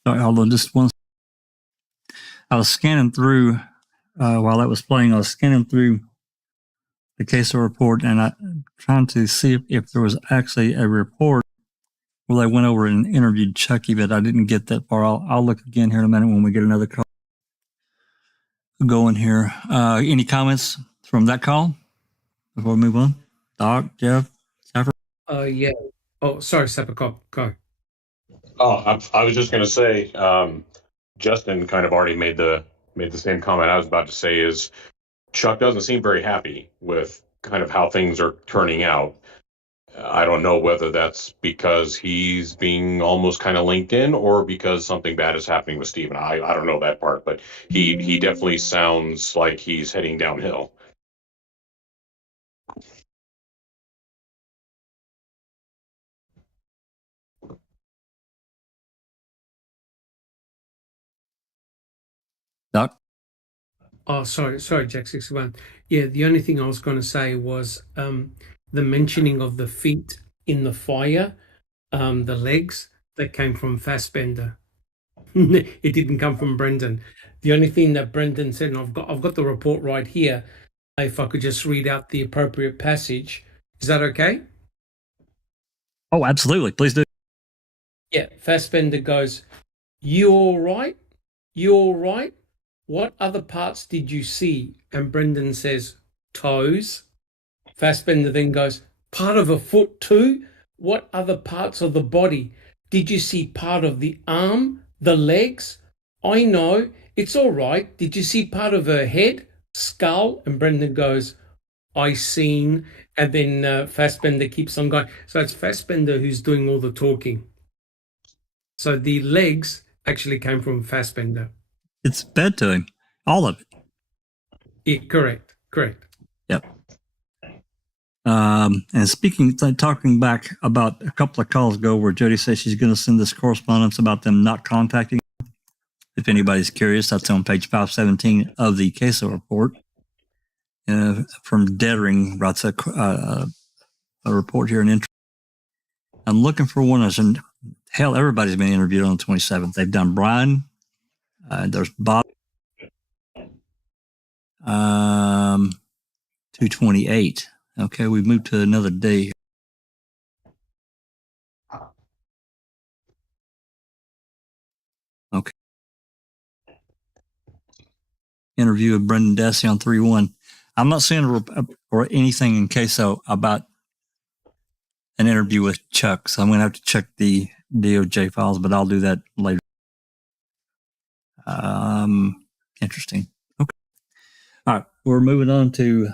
Sorry, hold on just one. I was scanning through while that was playing. I was scanning through the case report and I trying to see if there was actually a report where they went over and interviewed Chucky, but I didn't get that far. I'll look again here in a minute when we get another call going here. Any comments from that call before we move on? Doc, Jeff, Sapper? Yeah. Oh, sorry, Sappercop, go. Oh, I was just going to say, Justin kind of already made the same comment I was about to say. Is Chuck doesn't seem very happy with kind of how things are turning out. I don't know whether that's because he's being almost kind of linked in or because something bad is happening with Steven. I don't know that part, but he definitely sounds like he's heading downhill. Doc? Oh, sorry, Jack 61. Yeah, the only thing I was going to say was the mentioning of the feet in the fire, the legs, that came from Fassbender. It didn't come from Brendan. The only thing that Brendan said, and I've got the report right here. If I could just read out the appropriate passage, is that okay? Oh, absolutely. Please do. Yeah, Fassbender goes, "You all right? You all right? What other parts did you see?" And Brendan says, "Toes." Fassbender then goes, "Part of a foot too? What other parts of the body? Did you see part of the arm, the legs? I know, it's all right. Did you see part of her head, skull?" And Brendan goes, "I seen." And then Fassbender keeps on going. So it's Fassbender who's doing all the talking. So the legs actually came from Fassbender. It's fed to him. All of it. Yeah, correct. Yep. And talking back about a couple of calls ago where Jodi says she's going to send this correspondence about them not contacting. If anybody's curious, that's on page 517 of the CASO report. From Dettering, writes a report here, an entry. I'm looking for one. Hell, everybody's been interviewed on the 27th. They've done Brian. There's Bob. 228. Okay, we've moved to another day. Okay. Interview of Brendan Dassey on 3-1. I'm not seeing or anything in CASO about an interview with Chuck, so I'm going to have to check the DOJ files, but I'll do that later. Interesting. Okay. All right, we're moving on to.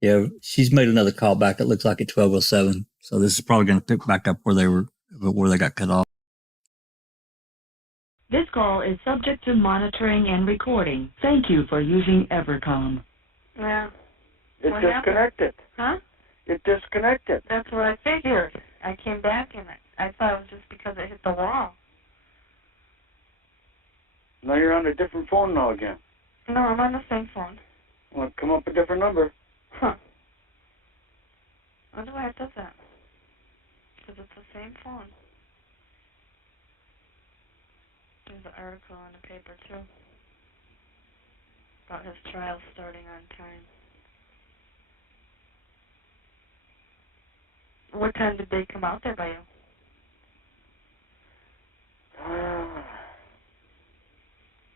Yeah, she's made another call back. It looks like at 12:07. So this is probably going to pick back up where they got cut off. This call is subject to monitoring and recording. Thank you for using Evercom. Yeah. It What disconnected. Huh? It disconnected. That's what I figured. I came back and I thought it was just because it hit the wall. Now you're on a different phone now again. No, I'm on the same phone. Well, come up a different number. Huh. I wonder why it does that. Because it's the same phone. There's an article in the paper, too. About his trial starting on time. What time did they come out there by you?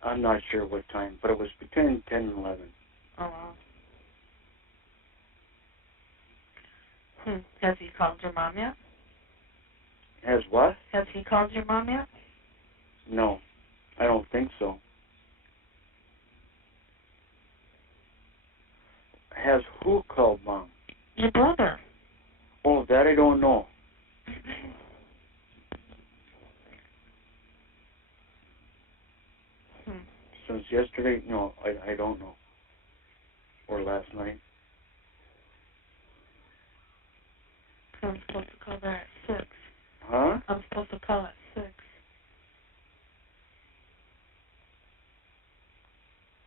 I'm not sure what time, but it was between 10 and 11. Oh, wow. Has he called your mom yet? Has what? Has he called your mom yet? No, I don't think so. Has who called Mom? Your brother. Oh, that I don't know. Since yesterday, no, I don't know. Or last night. I'm supposed to call that at 6. Huh? I'm supposed to call at 6.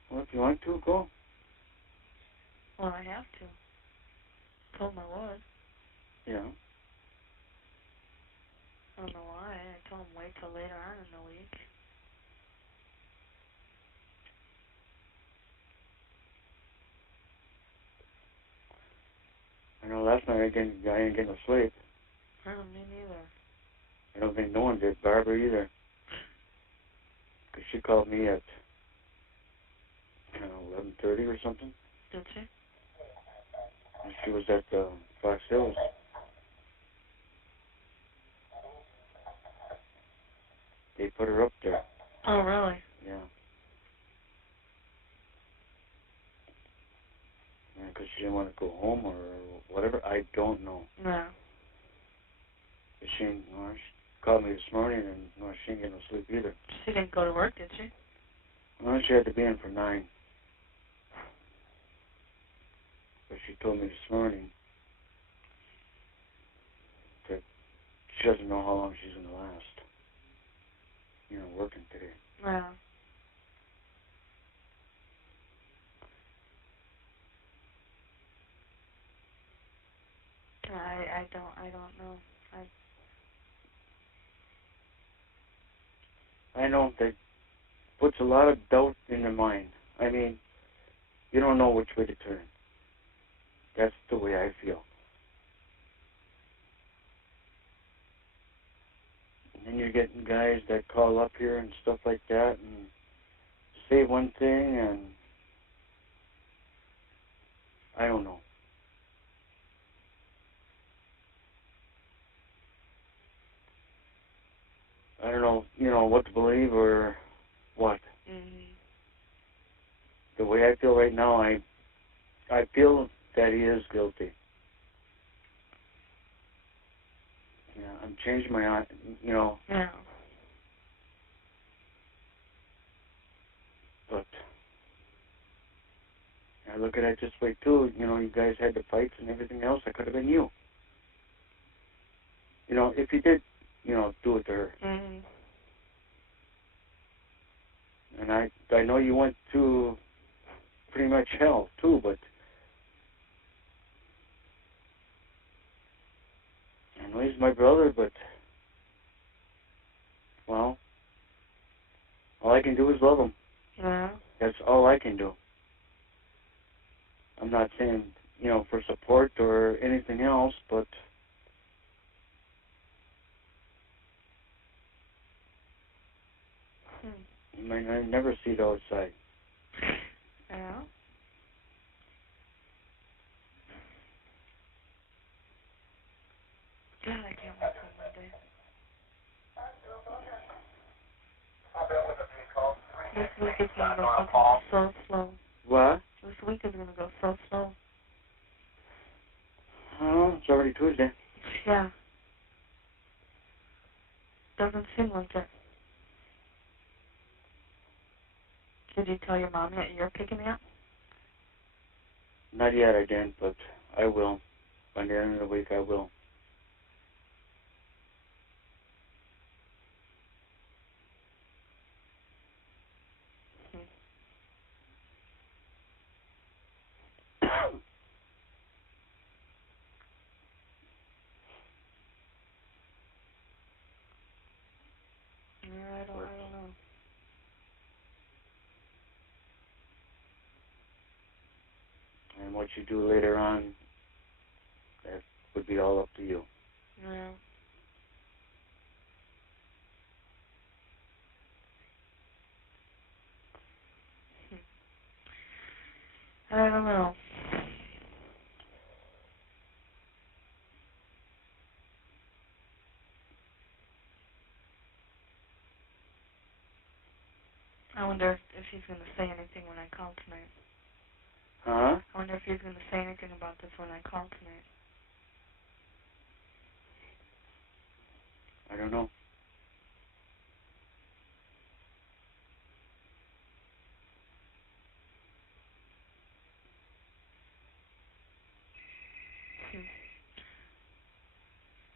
Well, if you want to, go. Well, I have to. Told him I would. Yeah. I don't know why. I told him wait till later on in the week. I know last night I didn't get no sleep. Oh, me neither. I don't think no one did. Barbara either. Because she called me at, I don't know, 11:30 or something. Did she? And she was at Fox Hills. They put her up there. Oh, really? Yeah. Because she didn't want to go home or whatever. I don't know. No. She called me this morning and she didn't get no sleep either. She didn't go to work, did she? Well, she had to be in for 9. But she told me this morning that she doesn't know how long she's going to last. Working today. No. I don't know. I know that puts a lot of doubt in the mind. I mean, you don't know which way to turn. That's the way I feel. And then you're getting guys that call up here and stuff like that and say one thing and I don't know. I don't know, what to believe or what. Mm-hmm. The way I feel right now, I feel that he is guilty. Yeah, I'm changing my, Yeah. But I look at it this way too. You guys had the fights and everything else. That could have been you. If you did, do it to her. Mm-hmm. And I know you went to pretty much hell too, but I know he's my brother, but well, all I can do is love him. Yeah. That's all I can do. I'm not saying, for support or anything else, but you might never see the outside. Yeah. God, I can't wait till Monday. This week is going to go so slow. What? This week is going to go so slow. Oh, it's already Tuesday. Yeah. Doesn't seem like it. Did you tell your mom that you're picking me up? Not yet, I didn't, but I will. By the end of the week, I will. I don't know. And what you do later on, that would be all up to you. Yeah. I don't know. I wonder if he's going to say anything when I call tonight. Huh? I wonder if he's going to say anything about this when I call tonight. I don't know.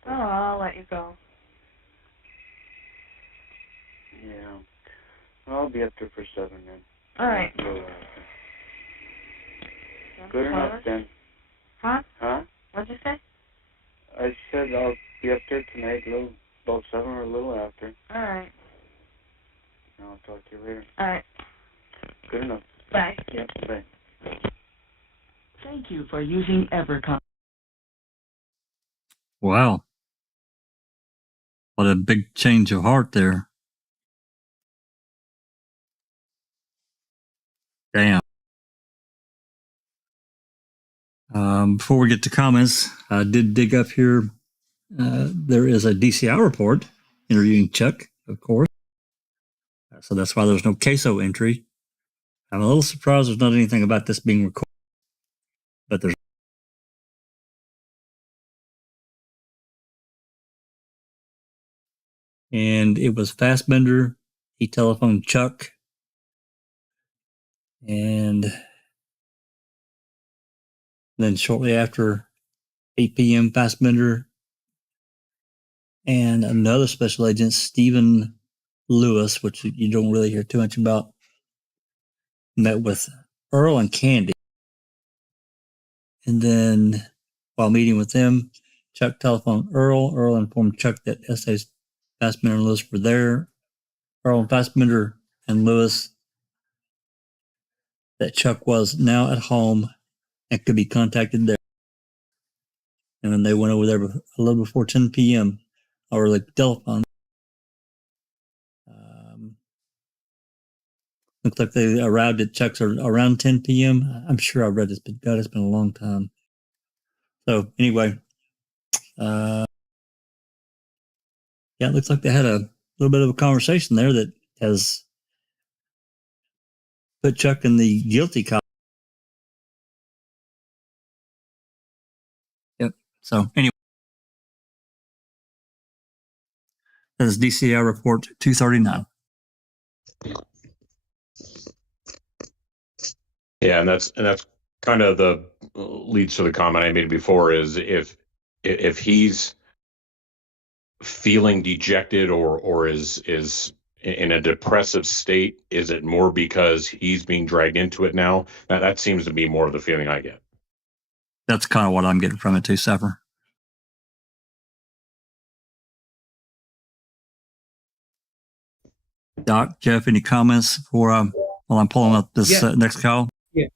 Oh, I'll let you go. Yeah. I'll be up there for 7 then. All right. Good enough then. Huh? Huh? What'd you say? I said I'll be up there tonight, about 7 or a little after. All right. I'll talk to you later. All right. Good enough. Bye. Yep, bye. Thank you for using EverCom. Wow. What a big change of heart there. Damn. Before we get to comments, I did dig up here. There is a DCI report interviewing Chuck, of course. So that's why there's no CASO entry. I'm a little surprised there's not anything about this being recorded, but there's. And it was Fassbender. He telephoned Chuck. And then shortly after 8 p.m., Fassbender and another special agent, Stephen Lewis, which you don't really hear too much about, met with Earl and Candy. And then while meeting with them, Chuck telephoned Earl. Earl informed Chuck that S.A.'s Fassbender and Lewis were there. Earl and Fassbender and Lewis that Chuck was now at home and could be contacted there. And then they went over there a little before 10 p.m. or like telephone. Looks like they arrived at Chuck's around 10 p.m. I'm sure I read this, but God, it's been a long time. So anyway, yeah, it looks like they had a little bit of a conversation there that has put Chuck in the guilty column. Yep. So anyway, that is DCI report 239. Yeah, and that's kind of the leads to the comment I made before, is if he's feeling dejected or is in a depressive state, is it more because he's being dragged into it now? That seems to be more of the feeling I get. That's kind of what I'm getting from it too, Sapper. Doc, Jeff, any comments for while I'm pulling up this next call? Yeah,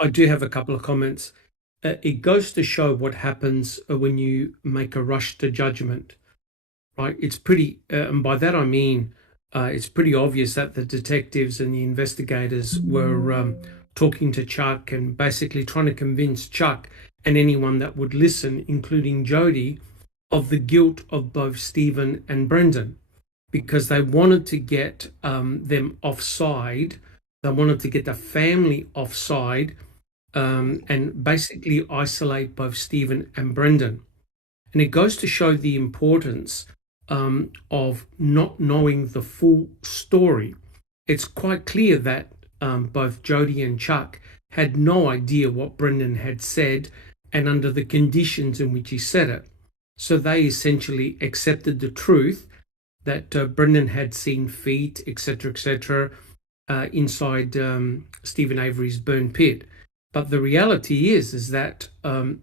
I do have a couple of comments. It goes to show what happens when you make a rush to judgment, right? It's pretty, and by that I mean, it's pretty obvious that the detectives and the investigators were talking to Chuck and basically trying to convince Chuck and anyone that would listen, including Jodi, of the guilt of both Stephen and Brendan, because they wanted to get them offside. They wanted to get the family offside and basically isolate both Stephen and Brendan. And it goes to show the importance of not knowing the full story. It's quite clear that both Jodi and Chuck had no idea what Brendan had said and under the conditions in which he said it. So they essentially accepted the truth that Brendan had seen feet, etc., inside Stephen Avery's burn pit. But the reality is that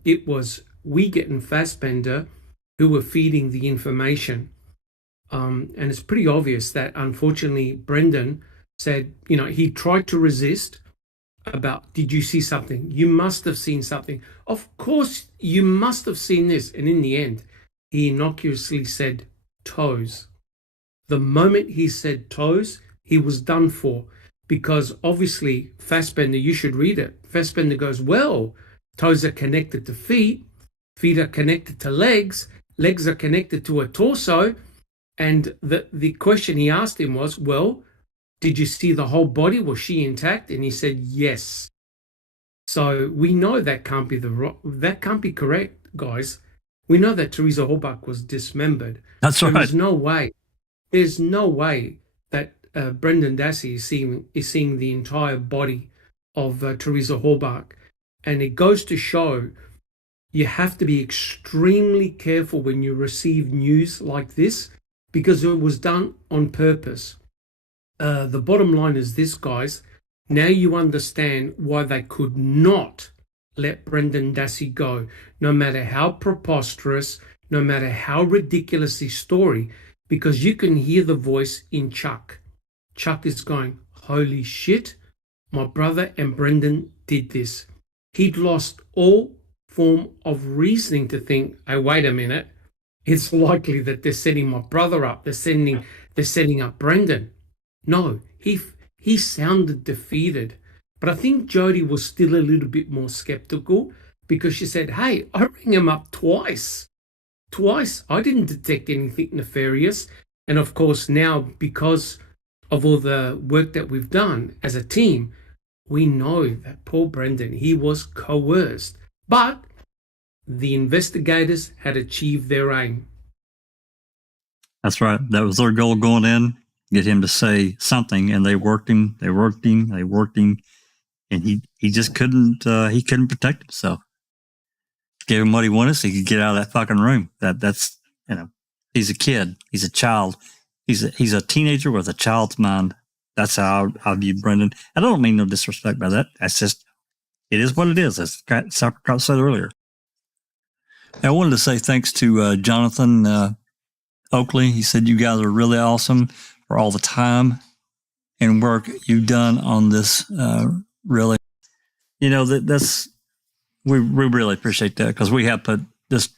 it was Wiegert and Fassbender who were feeding the information. And it's pretty obvious that, unfortunately, Brendan said, he tried to resist about, did you see something? You must have seen something. Of course, you must have seen this. And in the end, he innocuously said toes. The moment he said toes, he was done for, because obviously Fassbender, you should read it. Fassbender goes, well, toes are connected to feet are connected to legs are connected to a torso. And the question he asked him was, well, did you see the whole body? Was she intact? And he said, yes. So we know that can't be correct, guys. We know that Teresa Halbach was dismembered. That's right. There's no way that Brendan Dassey is seeing the entire body of Teresa Halbach. And it goes to show you have to be extremely careful when you receive news like this, because it was done on purpose. The bottom line is this, guys. Now you understand why they could not let Brendan Dassey go, no matter how preposterous, no matter how ridiculous his story, because you can hear the voice in Chuck. Chuck is going, holy shit, my brother and Brendan did this. He'd lost all form of reasoning to think, hey, wait a minute, it's likely that they're setting my brother up. They're setting up Brendan. No, he sounded defeated. But I think Jodi was still a little bit more skeptical, because she said, hey, I rang him up twice. I didn't detect anything nefarious. And of course, now, because of all the work that we've done as a team, we know that poor Brendan, he was coerced. But the investigators had achieved their aim. That's right. That was their goal going in, get him to say something, and they worked him, and he just couldn't protect himself. Gave him what he wanted so he could get out of that fucking room. That's he's a kid, he's a child, he's a teenager with a child's mind. That's how I view Brendan. I don't mean no disrespect by that. That's just, it is what it is, as Scott said earlier. I wanted to say thanks to Jonathan Oakley. He said, you guys are really awesome for all the time and work you've done on this. Really, that's, we really appreciate that, because we have put just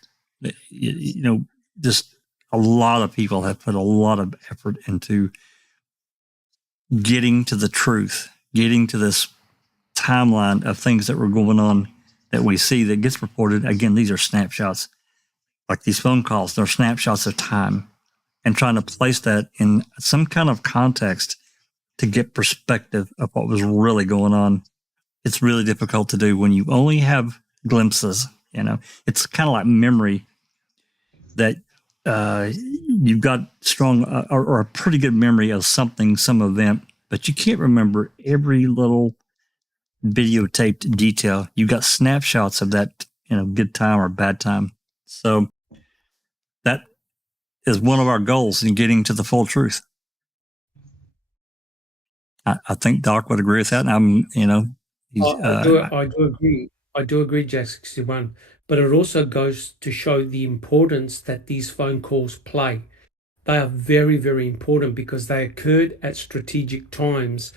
a lot of people have put a lot of effort into getting to the truth, getting to this timeline of things that were going on that we see that gets reported. Again, these are snapshots, like these phone calls. They're snapshots of time, and trying to place that in some kind of context to get perspective of what was really going on. It's really difficult to do when you only have glimpses. It's kind of like memory, that you've got strong or a pretty good memory of something, some event, but you can't remember every little videotaped detail. You got snapshots of that, good time or bad time. So that is one of our goals in getting to the full truth. I think Doc would agree with that. And I do agree. I do agree, Jack 61. But it also goes to show the importance that these phone calls play. They are very, very important, because they occurred at strategic times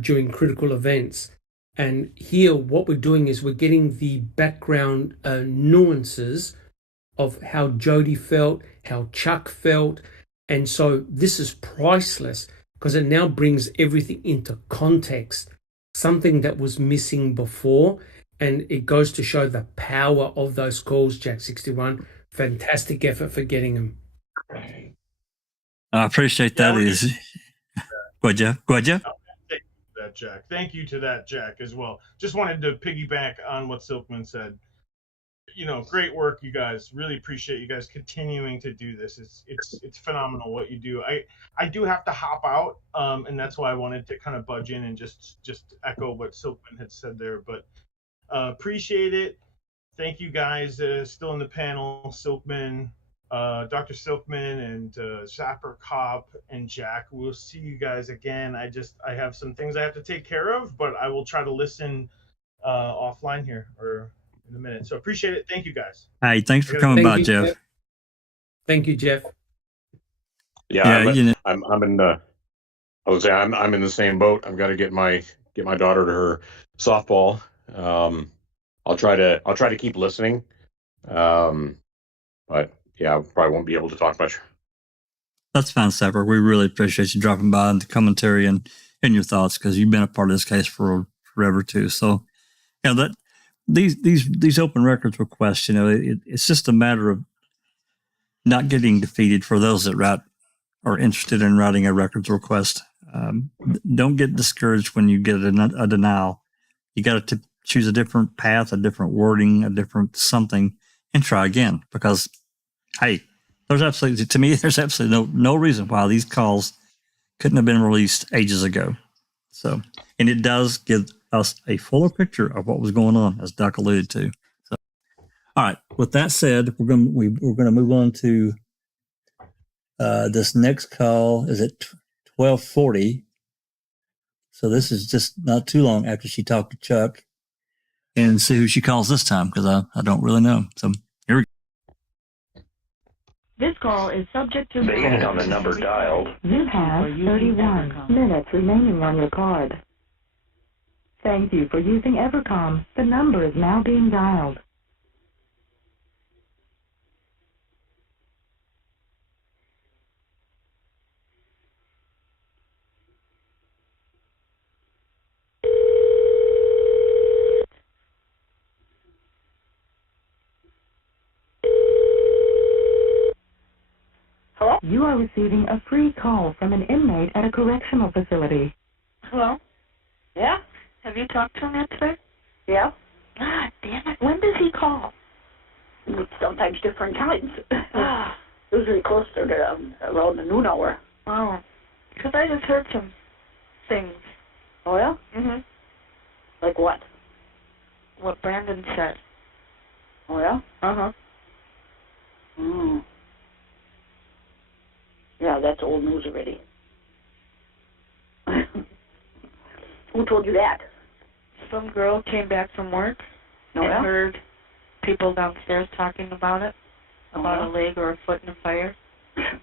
during critical events. And here, what we're doing is we're getting the background nuances of how Jodi felt, how Chuck felt. And so this is priceless, because it now brings everything into context, something that was missing before. And it goes to show the power of those calls, Jack 61. Fantastic effort for getting them. I appreciate that. Go ahead, Jeff. That, Jack. Thank you to that, Jack, as well. Just wanted to piggyback on what Silkman said. great work, you guys. Really appreciate you guys continuing to do this. It's phenomenal what you do. I do have to hop out, and that's why I wanted to kind of budge in and just echo what Silkman had said there. But appreciate it. Thank you guys. Still in the panel, Silkman, Dr. Silkman, and Zapper Cop and Jack. We'll see you guys again. I have some things I have to take care of, but I will try to listen offline here or in a minute. So appreciate it. Thank you guys. Hey, thanks for coming by, Jeff. Thank you, Jeff. Yeah, I'm in the. I would say I'm in the same boat. I've got to get my daughter to her softball. I'll try to keep listening. But yeah, I probably won't be able to talk much. That's fine, Sapper. We really appreciate you dropping by and the commentary and your thoughts, because you've been a part of this case for forever too. So, that these open records requests, it's just a matter of not getting defeated for those that are interested in writing a records request. Don't get discouraged when you get a denial. You got to choose a different path, a different wording, a different something, and try again. Because, hey, there's absolutely no reason why these calls couldn't have been released ages ago. So, and it does give us a fuller picture of what was going on, as Doc alluded to. So, all right. With that said, we're going to move on to this next call. Is it 12:40? So this is just not too long after she talked to Chuck, and see who she calls this time, because I don't really know. So here we go. This call is subject to... Based on the number dialed, You have 31 minutes remaining on your card. Thank you for using Evercom. The number is now being dialed. Hello? You are receiving a free call from an inmate at a correctional facility. Hello? Yeah? Have you talked to him yet today? Yeah. Ah, damn it. When does he call? Sometimes different times. Usually closer to around the noon hour. Oh. Because I just heard some things. Oh, yeah? Mm-hmm. Like what? What Brandon said. Oh, yeah? Uh-huh. Mm. Yeah, that's old news already. Who told you that? Some girl came back from work Oh, and yeah? heard people downstairs talking about it, about Oh, a leg or a foot in a fire. yeah.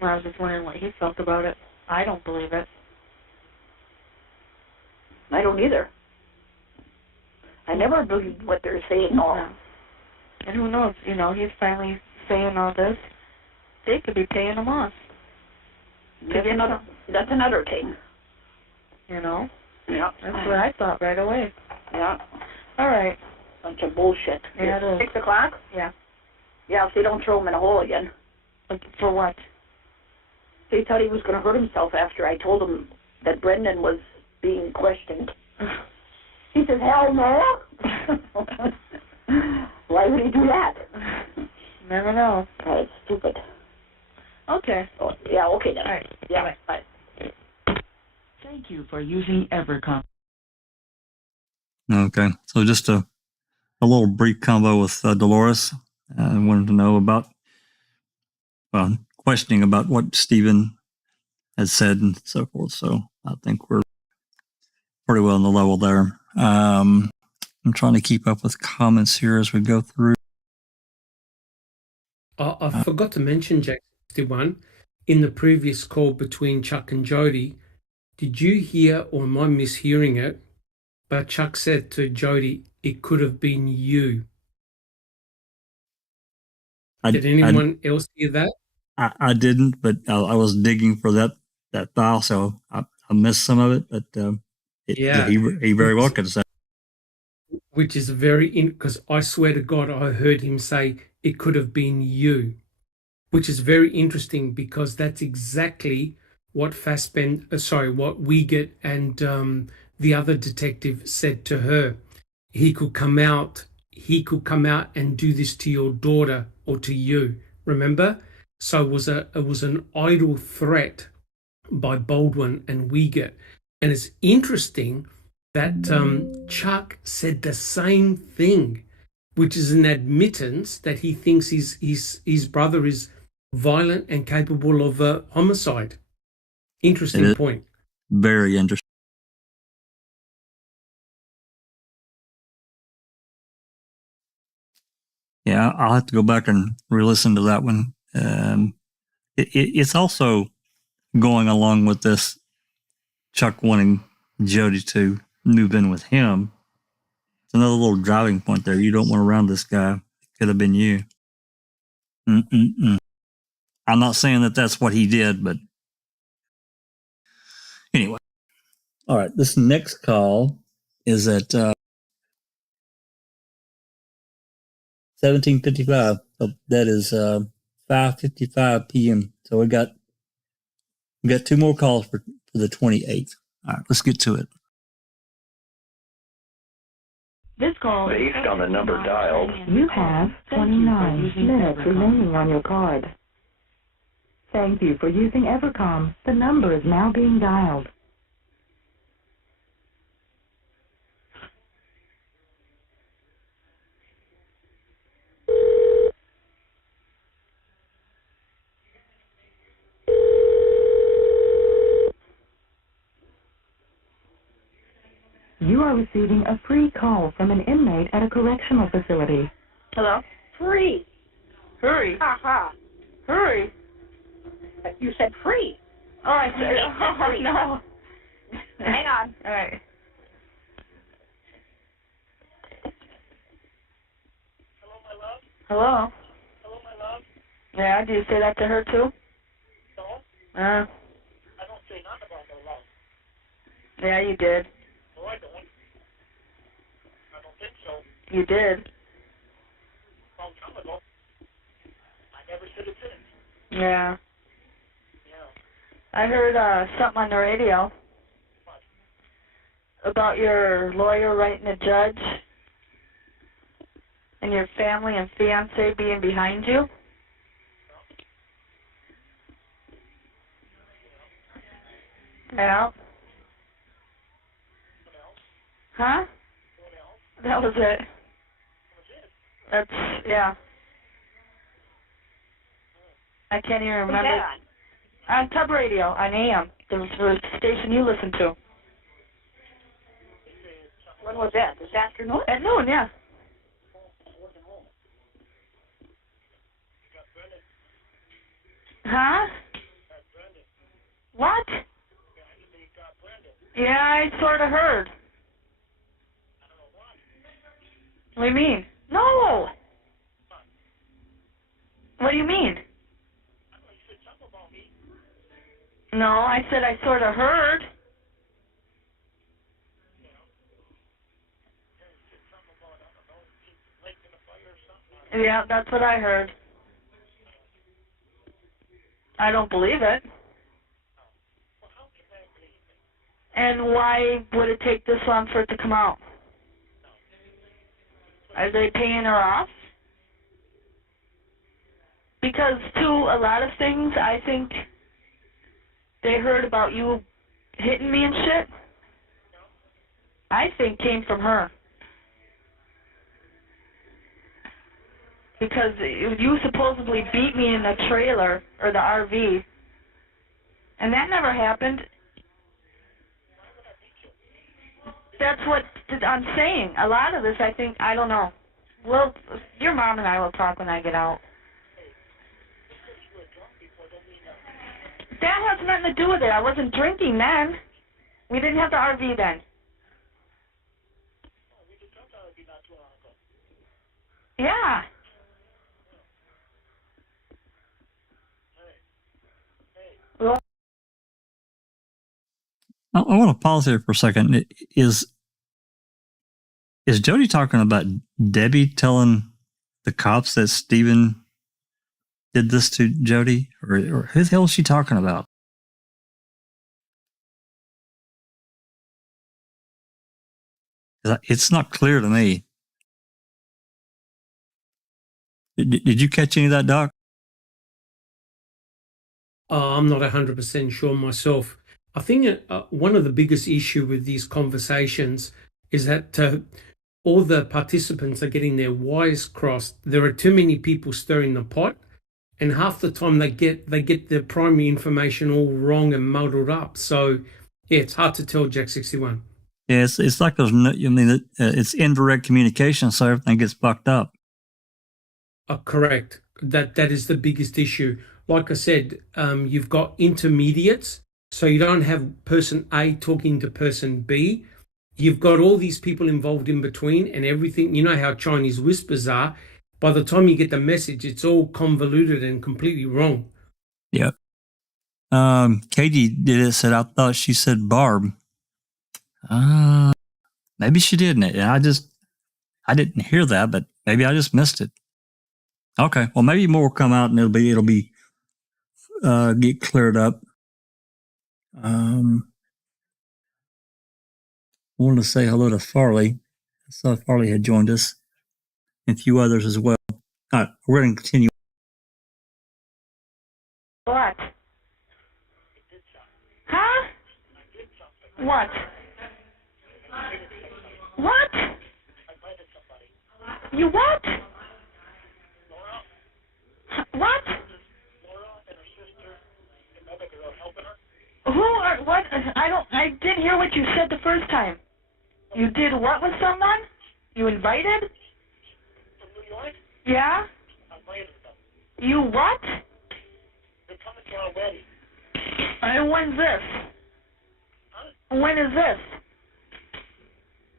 And I was just wondering what he felt about it. I don't believe it. I don't either. I never believe what they're saying. No. And who knows, he's finally saying all this. They could be paying him off. That's another thing. Yeah. That's what I thought right away. Yeah. All right. Bunch of bullshit. Yeah, it is. 6 o'clock? Yeah. Yeah, if they don't throw him in a hole again. For what? He thought he was going to hurt himself after I told him that Brendan was being questioned. He says, hell no. Why would he do that? Never know. That's stupid. Okay. Oh, yeah, okay then. All right. Yeah, bye. Thank you for using Evercom. Okay, so just a little brief convo with Dolores. I wanted to know about, questioning about what Stephen has said and so forth. So I think we're pretty well on the level there. I'm trying to keep up with comments here as we go through. I forgot to mention, Jack 61, in the previous call between Chuck and Jodi, did you hear, or am I mishearing it, but Chuck said to Jodi, it could have been you. Did anyone else hear that? I didn't, but I was digging for that file, so I missed some of it, but he very well could have said. Which is because I swear to God, I heard him say, it could have been you, which is very interesting because that's exactly what what Wiegert and the other detective said to her. he could come out and do this to your daughter or to you. Remember? So it was an idle threat by Baldwin and Wiegert. And it's interesting that Chuck said the same thing, which is an admittance that he thinks his brother is violent and capable of homicide. Interesting point. Very interesting. Yeah, I'll have to go back and re-listen to that one. It's also going along with this Chuck wanting Jodi to move in with him. It's another little driving point there. You don't want to round this guy. It could have been you. I'm not saying that that's what he did, but anyway. All right, this next call is at 17:55. That is 5:55 p.m. So we got two more calls for the 28th. All right, let's get to it. This call Based on the number dialed, You have 29 minutes remaining on your card. Thank you for using Evercom. The number is now being dialed. You are receiving a free call from an inmate at a correctional facility. Hello? Free. Hurry. Ha. Hurry. You said free. Oh, I said, oh, no. Hang on. All right. Hello, my love. Hello? Hello, my love. Yeah, do you say that to her too? No, Uh, I don't say nothing about no love. yeah, you did. No, I don't. I don't think so. You did. Long time ago. I never said it since. Yeah. Yeah. I heard something on the radio about your lawyer writing a judge and your family and fiance being behind you. Yeah. Huh? That was it. That's, yeah. I can't even remember. Who's that on? On Tub Radio, on AM, the station you listen to. When was that? This afternoon? At noon, yeah. Huh? What? Yeah, I sort of heard. What do you mean? No. What do you mean? No, I said I sort of heard. Yeah, that's what I heard. I don't believe it. And why would it take this long for it to come out? Are they paying her off? Because to a lot of things, I think they heard about you hitting me and shit, I think came from her. Because you supposedly beat me in the trailer, or the RV, and that never happened. That's what I'm saying. A lot of this, I think, I don't know. Well, your mom and I will talk when I get out. That has nothing to do with it. I wasn't drinking then. We didn't have the RV then. Yeah. Well, I want to pause here for a second. Is Jodi talking about Debbie telling the cops that Stephen did this to Jodi? Or who the hell is she talking about? It's not clear to me. Did you catch any of that, Doc? I'm not 100% sure myself. I think one of the biggest issue with these conversations is that all the participants are getting their wires crossed. There are too many people stirring the pot, and half the time they get the primary information all wrong and muddled up. So yeah, it's hard to tell, Jack 61. Yeah, it's like there's no, I mean, it's indirect communication, so everything gets fucked up. Correct. That is the biggest issue. Like I said, you've got intermediates, so you don't have person A talking to person B. You've got all these people involved in between and everything. You know how Chinese whispers are. By the time you get the message, it's all convoluted and completely wrong. Yep. Katie did it, said, I thought she said Barb. Maybe she didn't. I didn't hear that, but maybe I just missed it. Okay. Well, maybe more will come out and it'll be get cleared up. Wanted to say hello to Farley. I saw Farley had joined us and a few others as well. All right. We're going to continue. What? Huh? What? What? You what? What? Who are, what? I didn't hear what you said the first time. You did what with someone? You invited? From New York? Yeah? I invited them. You what? They're coming to our wedding. And when's this? Huh? When is this?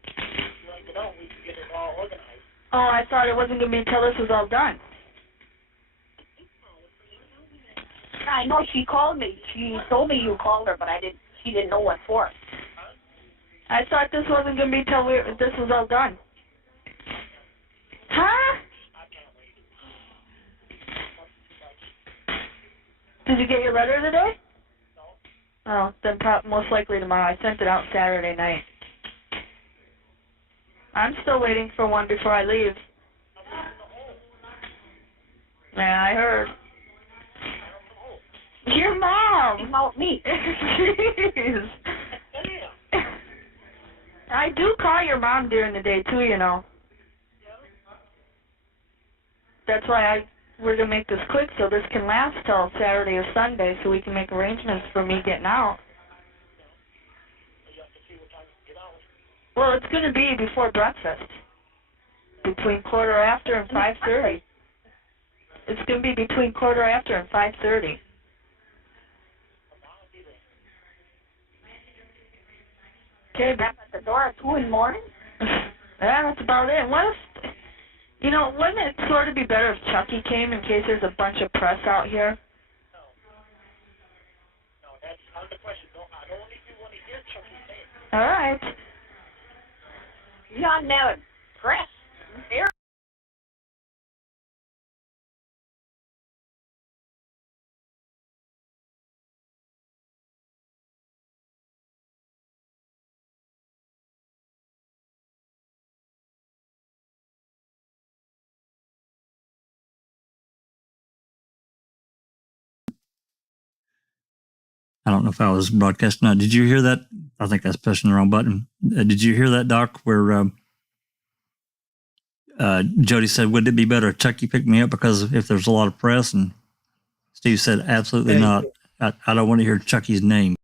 If you like to know, we can get it all organized. Oh, I thought it wasn't going to be until this was all done. I know she called me. She told me you called her, but she didn't know what for. I thought this wasn't going to be till this was all done. Huh? Did you get your letter today? No. Oh, then most likely tomorrow. I sent it out Saturday night. I'm still waiting for one before I leave. Yeah, I heard. Your mom! About me. Jeez. I do call your mom during the day too, you know. That's why we're gonna make this quick so this can last till Saturday or Sunday so we can make arrangements for me getting out. Well, it's gonna be before breakfast. Between after and 5:30. It's gonna be between after and 5:30. Okay, back at the door at 2 in the morning? Yeah, that's about it. What if, wouldn't it sort of be better if Chucky came in case there's a bunch of press out here? No, that's out of the question. I don't even want to hear Chucky say it. All right. You're on that press. There. I don't know if I was broadcasting. Did you hear that? I think that's pushing the wrong button. Did you hear that, Doc, where Jody said, would it be better if Chucky picked me up because if there's a lot of press? And Steve said, absolutely not. I don't want to hear Chucky's name.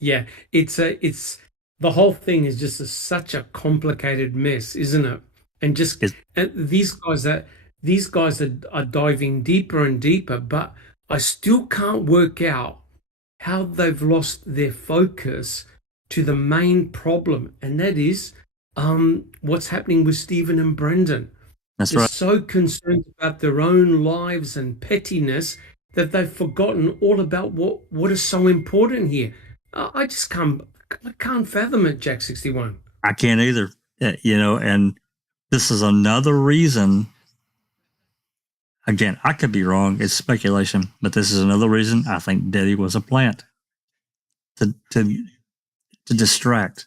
Yeah, it's the whole thing is just such a complicated mess, isn't it? And just these guys are diving deeper and deeper, but I still can't work out how they've lost their focus to the main problem, and that is what's happening with Stephen and Brendan. They're right. So concerned about their own lives and pettiness that they've forgotten all about what is so important here. I just can't fathom it, Jack 61. I can't either, and this is another reason. Again, I could be wrong. It's speculation, but this is another reason I think Debbie was a plant to to distract,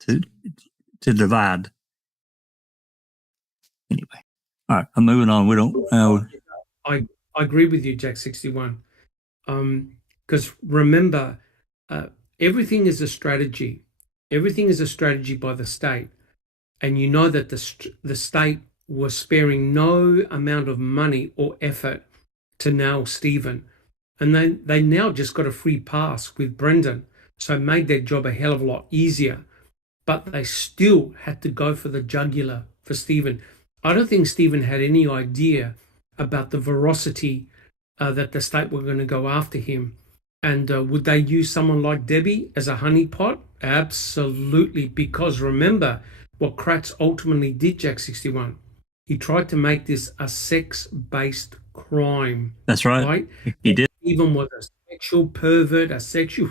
to divide. Anyway, all right, I'm moving on. We don't. I agree with you, Jack 61. Because remember, everything is a strategy. Everything is a strategy by the state, and you know that the state was sparing no amount of money or effort to nail Stephen, and they now just got a free pass with Brendan, so it made their job a hell of a lot easier. But they still had to go for the jugular for Stephen. I don't think Stephen had any idea about the veracity that the state were going to go after him. And would they use someone like Debbie as a honeypot? Absolutely, because remember what Kratz ultimately did, Jack 61. He tried to make this a sex-based crime. That's right. He did. Stephen was a sexual pervert, a sexual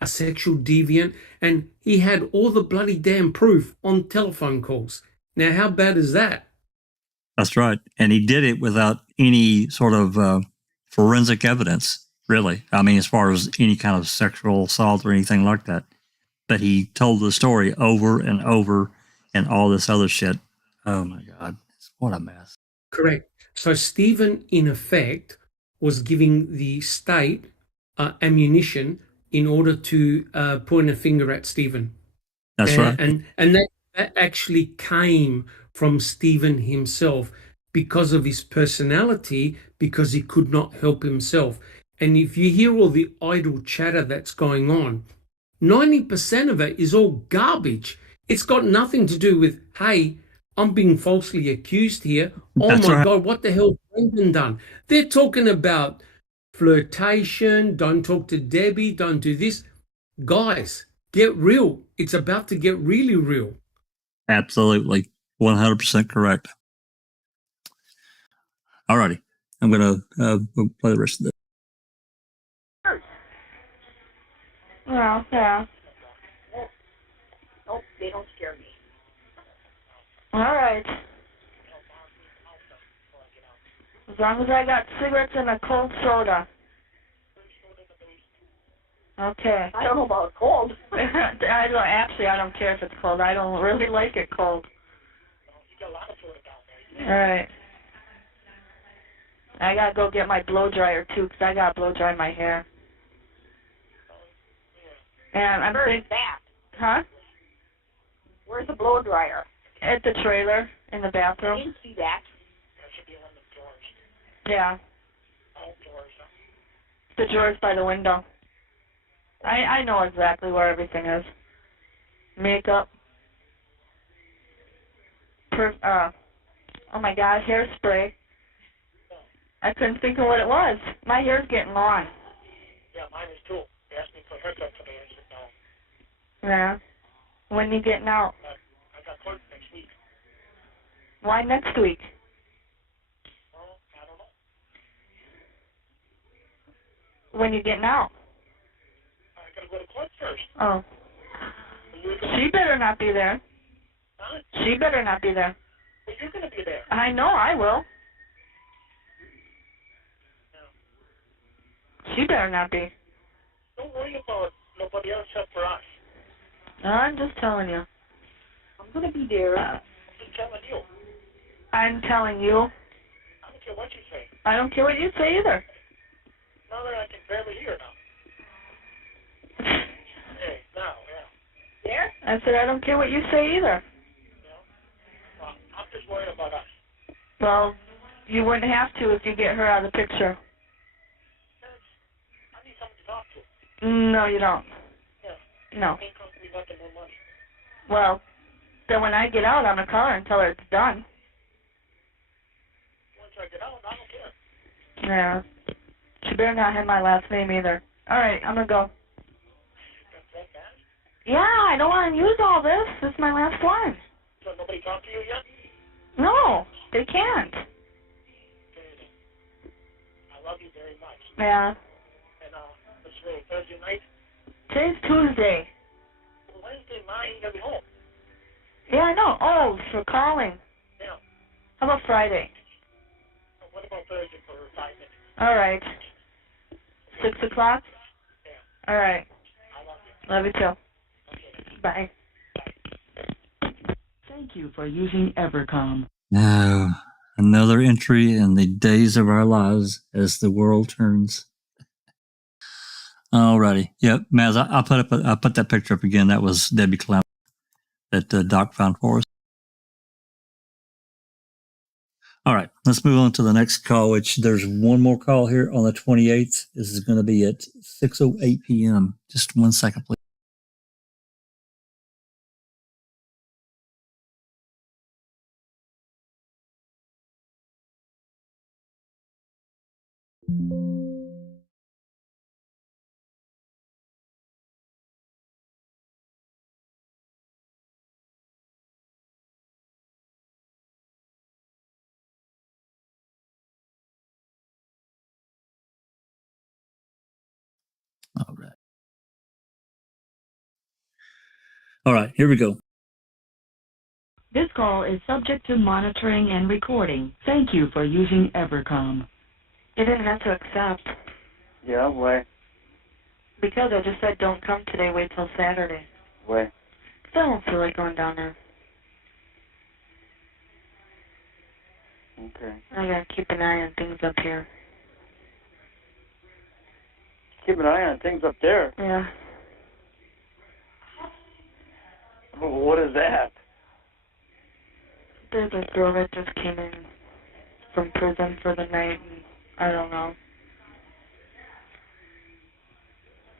deviant, and he had all the bloody damn proof on telephone calls. Now, how bad is that? That's right. And he did it without any sort of forensic evidence, really. I mean, as far as any kind of sexual assault or anything like that. But he told the story over and over and all this other shit. Oh, my God. What a mess. Correct. So Stephen, in effect, was giving the state ammunition in order to point a finger at Stephen. That's right. And that actually came from Stephen himself because of his personality, because he could not help himself. And if you hear all the idle chatter that's going on, 90% of it is all garbage. It's got nothing to do with, hey, I'm being falsely accused here. Oh, That's my right. God, what the hell's Brendan done? They're talking about flirtation, don't talk to Debbie, don't do this. Guys, get real. It's about to get really real. Absolutely. 100% correct. All righty. I'm going to play the rest of this. Well, yeah. Nope, they don't scare me. All right. As long as I got cigarettes and a cold soda. Okay. I don't know about cold. I don't care if it's cold. I don't really like it cold. All right. I gotta go get my blow dryer too, 'cause I gotta blow dry my hair. And I'm thinking, that? huh? Where's the blow dryer? At the trailer in the I bathroom. didn't see that. Yeah. The drawers by the window. I know exactly where everything is. Makeup. Oh my God, hairspray. I couldn't think of what it was. My hair's getting long. Yeah, mine is too. They asked me for a haircut today. I said no. Yeah. When you getting out? I got court next week. Why next week? Well, I don't know. When you getting out? I gotta go to court first. Oh. She better not be there. Huh? She better not be there. Well, you're gonna be there. I know I will. She better not be. Don't worry about nobody else except for us. I'm just telling you. I'm going to be there. I'm just telling you. I'm telling you. I don't care what you say. I don't care what you say either. Now that I can barely hear now. Hey, now, yeah. There? I said I don't care what you say either. Well, I'm just worried about us. Well, you wouldn't have to if you get her out of the picture. I need someone to talk to. No, you don't. Yeah. No. Ain't cost me nothing, no money. Well, then when I get out, I'm gonna call her and tell her it's done. Once I get out, I don't care. Yeah. She better not have my last name either. All right, I'm gonna go. That's that bad? Yeah, I don't want to use all this. This is my last one. So nobody talked to you yet? No, they can't. Okay. I love you very much. Yeah. And let's say Thursday night. Today's Tuesday. Well, Wednesday night, you gotta be home. Yeah, I know. Oh, for calling. Yeah. How about Friday? What about Thursday for 5 minutes? All right. 6 o'clock? Yeah. All right. I love you. Love you too. Bye. Thank you for using Evercom. Now, another entry in the days of our lives as the world turns. Alrighty. Yep, Maz, I put that picture up again. That was Debbie Clown that Doc found for us. All right, let's move on to the next call, which there's one more call here on the 28th. This is going to be at 6:08 p.m. Just 1 second, please. All right. All right, here we go. This call is subject to monitoring and recording. Thank you for using Evercom. You didn't have to accept. Yeah, why? Because I just said don't come today, wait till Saturday. Why? So I don't feel like going down there. Okay. I gotta keep an eye on things up here. Keep an eye on things up there. Yeah. What is that? There's a girl that just came in from prison for the night, and I don't know.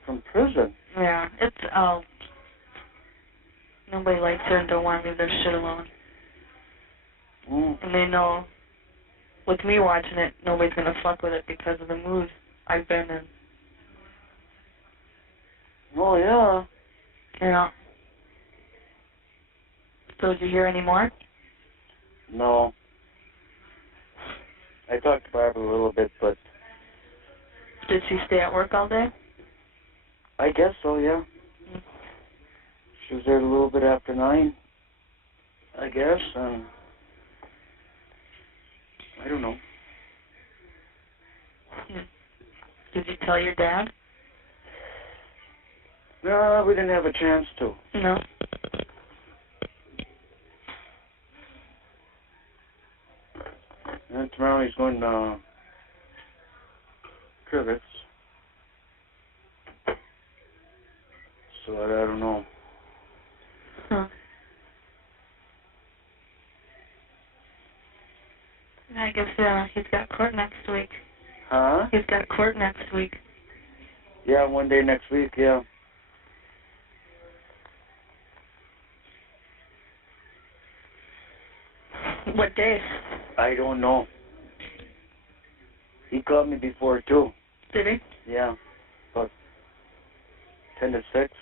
From prison? Yeah, it's out. Nobody likes her and don't want to leave their shit alone. And they know, with me watching it, nobody's gonna fuck with it because of the mood I've been in. Oh, yeah. Yeah. So did you hear any more? No. I talked to Barbara a little bit, but... Did she stay at work all day? I guess so, yeah. She was there a little bit after 9, I guess, and... I don't know. Did you tell your dad? No, we didn't have a chance to. No. And tomorrow he's going to Trivets. So I don't know. Huh. I guess he's got court next week. Huh? He's got court next week. Yeah, one day next week, yeah. What day? I don't know. He called me before, too. Did he? Yeah. About 10 to 6.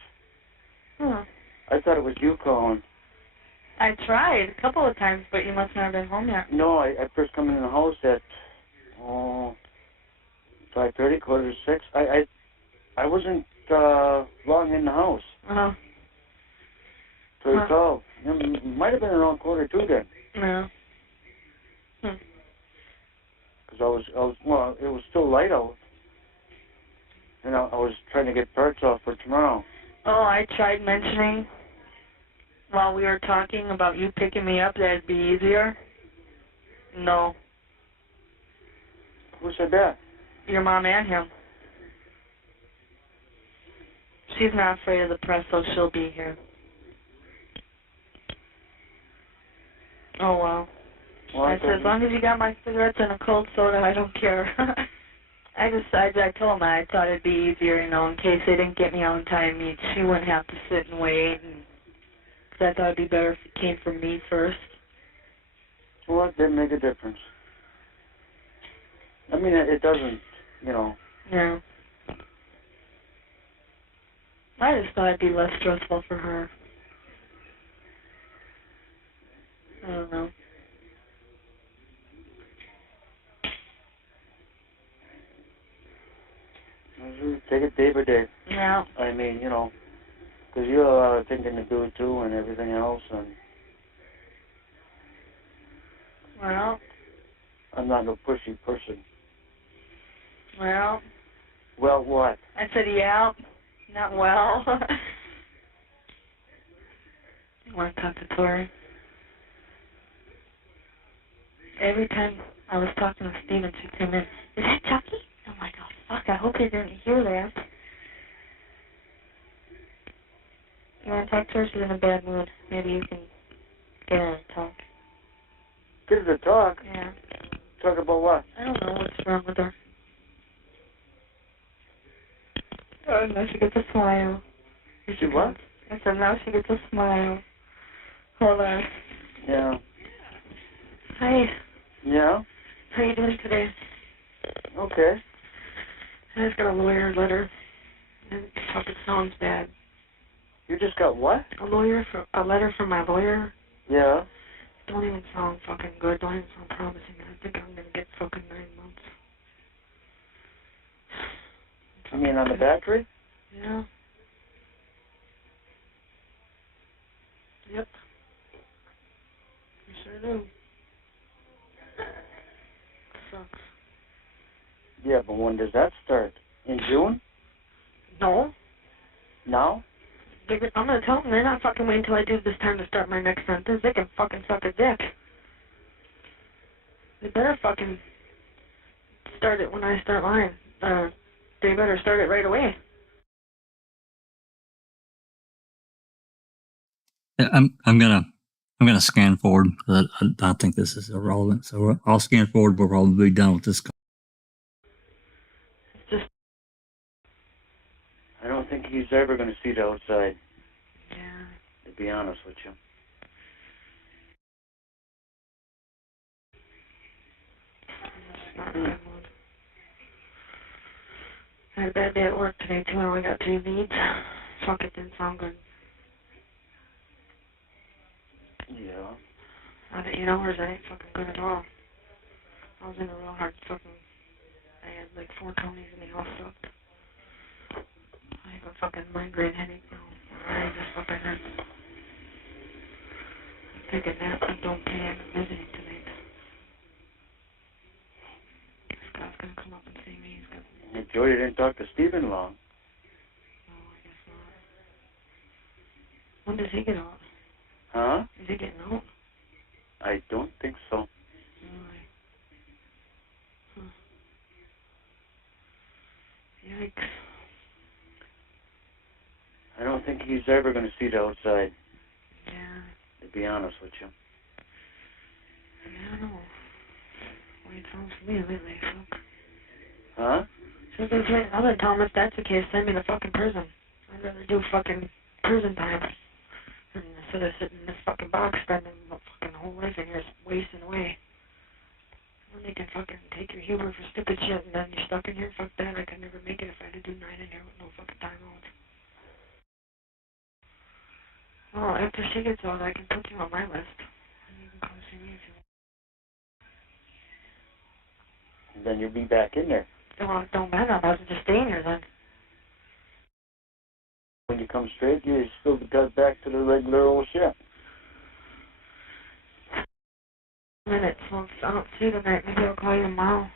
Huh. I thought it was you calling. I tried a couple of times, but you must not have been home yet. No, I first come in the house at 5:30, quarter to 6. I wasn't long in the house. Uh-huh. So he called. It might have been around quarter to then. No. Because it was still light out. And I was trying to get parts off for tomorrow. Oh, I tried mentioning while we were talking about you picking me up that it'd be easier. No. Who said that? Your mom and him. She's not afraid of the press, so she'll be here. Oh, well. I said, as long as you got my cigarettes and a cold soda, I don't care. I told him I thought it'd be easier, in case they didn't get me out in time. She wouldn't have to sit and wait. Because I thought it'd be better if it came from me first. Well, it didn't make a difference. I mean, it doesn't, Yeah. I just thought it'd be less stressful for her. I don't know. Take it day by day. Yeah. I mean, because you have a lot of thinking to do too and everything else, and Well. I'm not no pushy person. Well. Well, what? I said, yeah. Not well. More compensatory. Every time I was talking to Steven, she came in, is that Chucky? I'm like, oh fuck, I hope he didn't hear that. You want to talk to her? She's in a bad mood. Maybe you can get her to talk. Get her to talk? Yeah. Talk about what? I don't know what's wrong with her. Now she gets a smile. She what? I said now she gets a smile. Hold on. Yeah. Hi. Yeah? How you doing today? Okay. I just got a lawyer letter. And it fucking sounds bad. You just got what? A letter from my lawyer. Yeah. Don't even sound fucking good. Don't even sound promising. I think I'm gonna get fucking 9 months. You mean on the battery? Yeah. Yep. You sure do. Sucks. Yeah, but when does that start? In June? No. Now? I'm gonna tell them they're not fucking waiting until I do this time to start my next sentence. They can fucking suck a dick. They better fucking start it when I start lying. They better start it right away. Yeah, I'm gonna scan forward. I think this is irrelevant, so I'll scan forward. We'll probably be done with this call. I don't think he's ever going to see the outside. Yeah. To be honest with you. I had a bad day at work today too. I only got 2 leads. Fuck, it didn't sound good. Yeah. Now that you know hers, I ain't fucking good at all. I was in a real hard fucking... I had like 4 counties in the house sucked. I have a fucking migraine headache now. I just fucking hurts. I'm taking naps and don't pay. I'm visiting tonight. This guy's gonna come up and see me. He's gonna... And Jody didn't talk to Steven long. No, I guess not. When does he get out? Huh? Is he getting out? I don't think so. Really? Huh. Yikes. I don't think he's ever going to see the outside. Yeah. To be honest with you. I don't know. Well, it sounds to me lately, fuck. Huh? So I'm gonna tell him if that's the case, send me to fucking prison. I'd rather do fucking prison time. And instead of sitting in this fucking box spending my fucking whole life in here wasting away. When they can fucking take your humor for stupid shit and then you're stuck in here, fuck that. I could never make it if I had to do 9 in here with no fucking time out. Oh, after she gets out, I can put you on my list. And you can come see me if you want. And then you'll be back in there. Well, it don't matter. I was just staying here then. When you come straight, you still got back to the regular old shit. Minutes. Well, if I don't see you tonight, maybe I'll call you tomorrow.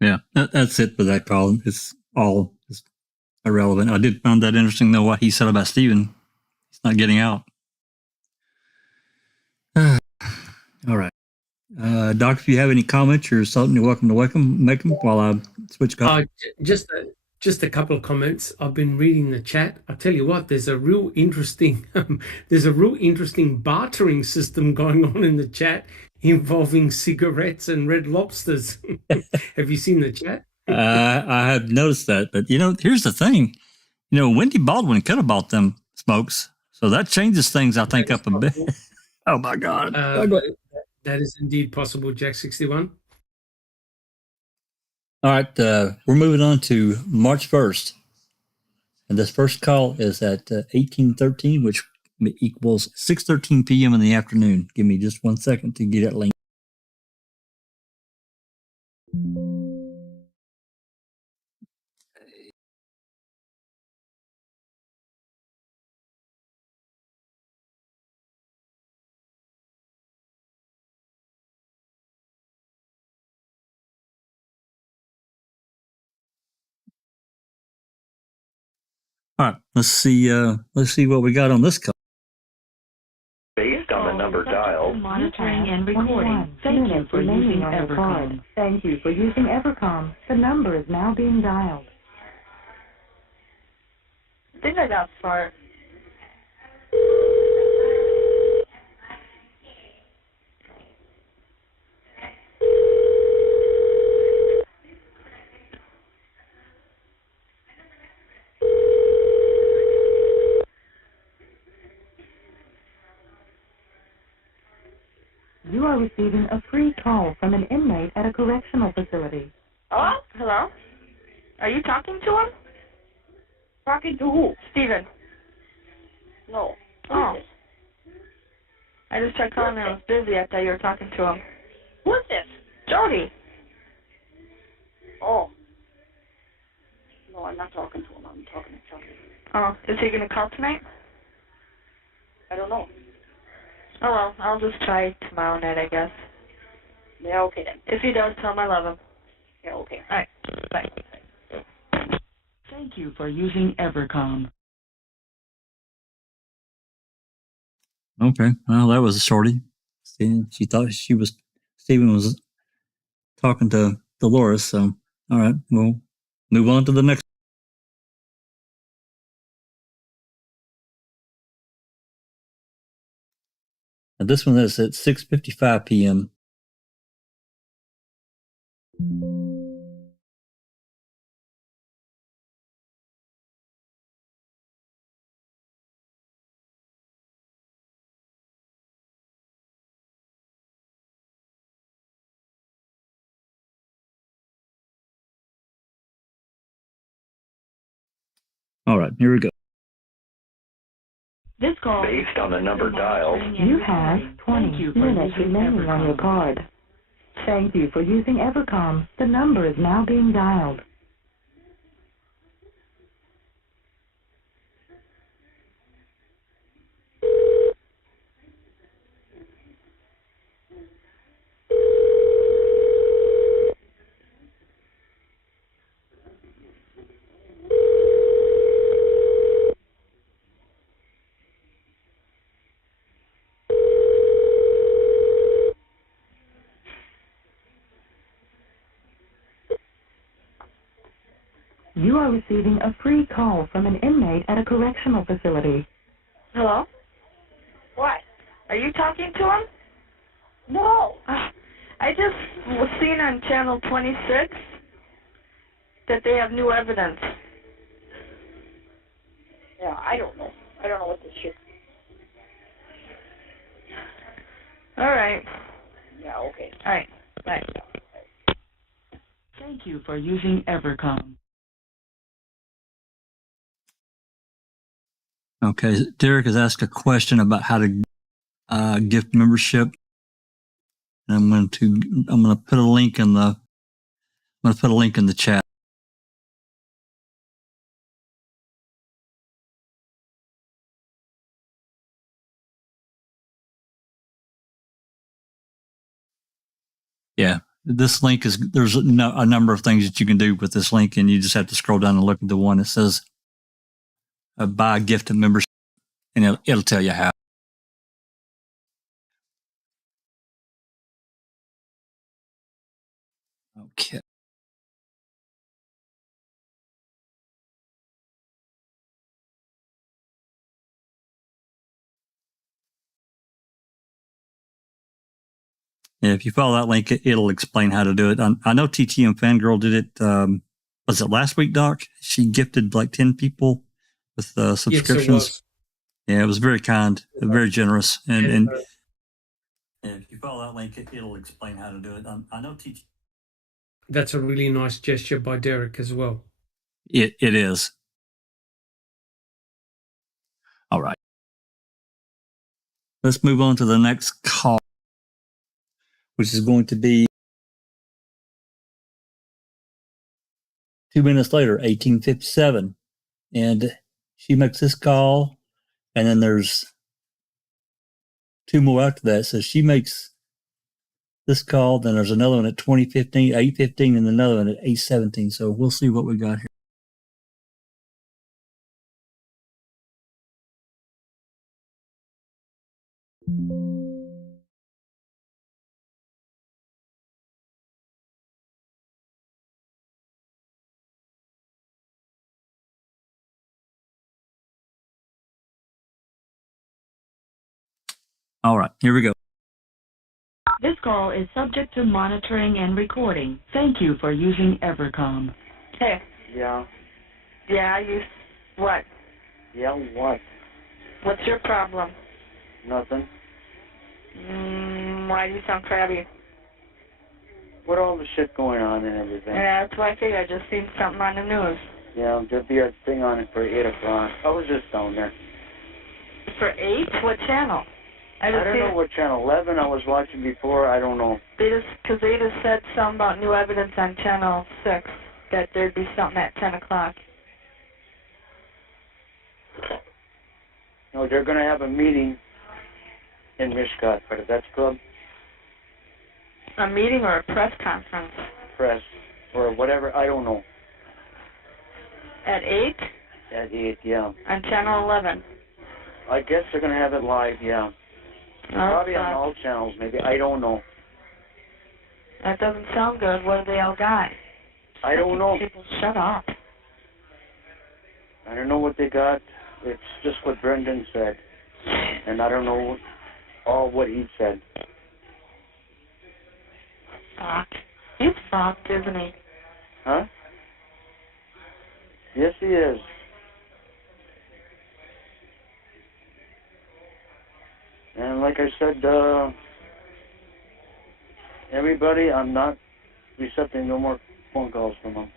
Yeah, that's it for that call. It's all irrelevant. I did find that interesting though what he said about Steven. He's not getting out. All right. Doc, if you have any comments or something, you're welcome to make them while I switch calls. Just a couple of comments. I've been reading the chat. I tell you what, there's a real interesting bartering system going on in the chat involving cigarettes and Red Lobsters. Have you seen the chat? I have noticed that, but here's the thing. Wendy Baldwin could have bought them smokes, so that changes things. I think up a bit. Oh my God. That is indeed possible, Jack 61. All right, we're moving on to March 1st. And this first call is at 1813, which equals 6:13 p.m. in the afternoon. Give me just 1 second to get it linked. All right, let's see what we got on this call. Based on the number dialed, Monitoring and recording. Thank you for using EverCom. Thank you for using EverCom. The number is now being dialed. I think I got fart. You are receiving a free call from an inmate at a correctional facility. Oh, hello? Are you talking to him? Talking to who? Steven. No. Oh. I just tried calling him. I was busy. I thought you were talking to him. Who's this? Jodi. Oh. No, I'm not talking to him. I'm talking to Chucky. Oh, is he going to call tonight? I don't know. Oh, well, I'll just try tomorrow night, I guess. Yeah, okay then. If he does, tell him I love him. Yeah, okay. All right. Bye. Thank you for using EverCom. Okay, well, that was a shorty. She thought Stephen was talking to Dolores, so all right, we'll move on to the next. And this one is at 6:55 p.m. All right, here we go. This call based on the number dialed, You have 20 minutes remaining on your card. Thank you for using EverCom. The number is now being dialed. You are receiving a free call from an inmate at a correctional facility. Hello? What? Are you talking to him? No. I just was seeing on channel 26 that they have new evidence. Yeah, I don't know. I don't know what this shit. All right. Yeah, okay. All right. Bye. Thank you for using EverCom. Okay, Derek has asked a question about how to gift membership, and I'm going to put a link in the chat. Yeah, this link there's a number of things that you can do with this link, and you just have to scroll down and look at the one that says buy a gift membership, and it'll tell you how. Okay. Yeah, if you follow that link, it'll explain how to do it. I know TTM Fangirl did it. Was it last week, Doc? She gifted like 10 people with subscriptions. Yes, it was. Yeah, it was very kind, very generous, and if you follow that link, it'll explain how to do it. I know TTM. That's a really nice gesture by Derek as well. It is. All right. Let's move on to the next call, which is going to be 2 minutes later, 1857. And she makes this call, and then there's 2 more after that. So she makes this call, then there's another one at 2015, 8:15, and another one at 8:17. So we'll see what we got here. All right, here we go. This call is subject to monitoring and recording. Thank you for using Evercom. Hey. Yeah. Yeah, what? Yeah, what? What's your problem? Nothing. Why do you sound crabby? With all the shit going on and everything. Yeah, that's why I figured I just seen something on the news. Yeah, there'll be a thing on it for 8 o'clock. I was just down there. For 8? What channel? I don't know what channel. 11 I was watching before. I don't know. They just said something about new evidence on channel 6, that there'd be something at 10 o'clock. No, they're going to have a meeting in Mishkat for the Vets Club. A meeting or a press conference? Press, or whatever, I don't know. At 8? At 8, yeah. On channel 11? I guess they're going to have it live, yeah. Probably on all channels, maybe. I don't know. That doesn't sound good. What have they all got? I don't know. People, shut up. I don't know what they got. It's just what Brendan said. And I don't know what he said. Fuck. He's fucked, isn't he? Huh? Yes, he is. And like I said, everybody, I'm not accepting no more phone calls from him.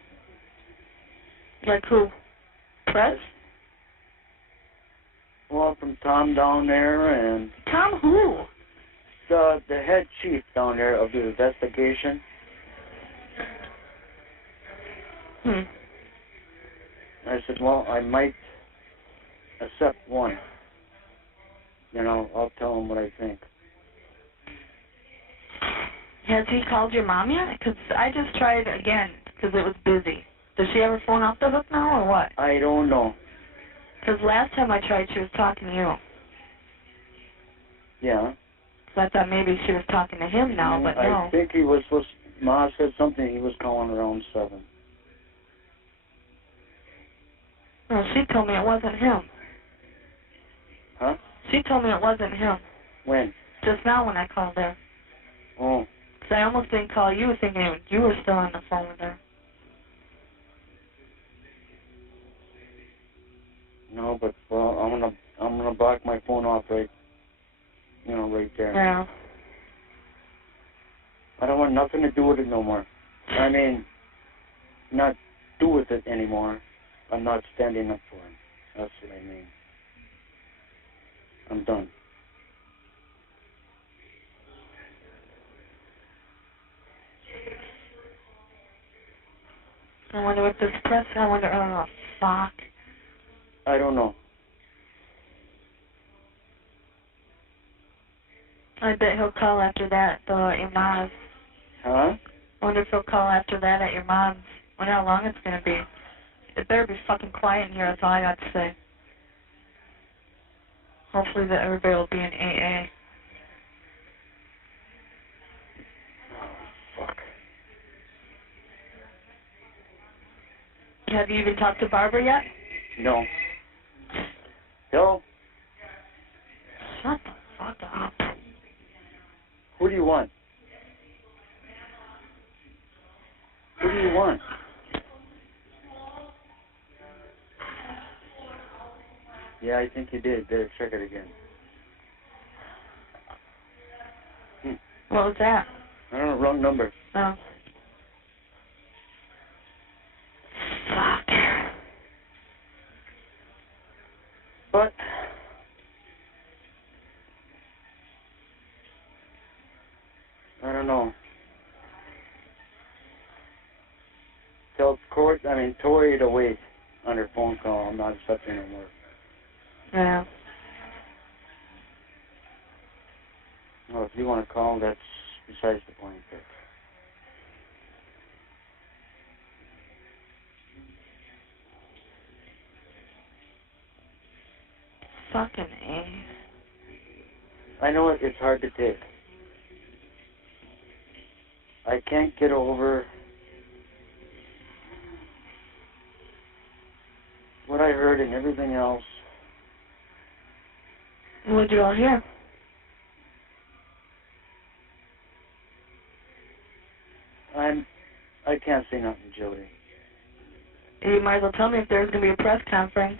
Like who? Press? Well, from Tom down there and... Tom who? The head chief down there of the investigation. I said, well, I might accept one. You know, I'll tell him what I think. Has he called your mom yet? Because I just tried again because it was busy. Does she have her phone off the hook now or what? I don't know. Because last time I tried, she was talking to you. Yeah. So I thought maybe she was talking to him now, but no. I think he was supposed... Ma said something, he was calling around 7. No, she told me it wasn't him. Huh? She told me it wasn't him. When? Just now when I called her. Oh. Because I almost didn't call you thinking you were still on the phone with her. No, but well, I'm gonna block my phone off right there. Yeah. I don't want nothing to do with it no more. I mean, not do with it anymore. I'm not standing up for him. That's what I mean. I'm done. I wonder what this press, oh, fuck. I don't know. I bet he'll call after that, though, at your mom's. Huh? I wonder if he'll call after that at your mom's. I wonder how long it's going to be. It better be fucking quiet in here, that's all I got to say. Hopefully that everybody will be in AA. Fuck. Have you even talked to Barbara yet? No. Hello? Shut the fuck up. Who do you want? Who do you want? Yeah, I think you did. Better check it again. What was that? I don't know, wrong number. Oh. Fuck. But I don't know. Tell Tori to wait on her phone call. I'm not accepting no more. Yeah. Well, if you want to call, that's besides the point. But Fucking A. I know it's hard to take. I can't get over what I heard and everything else. What did you all hear? I can't say nothing, Jodi. You might as well tell me if there's going to be a press conference.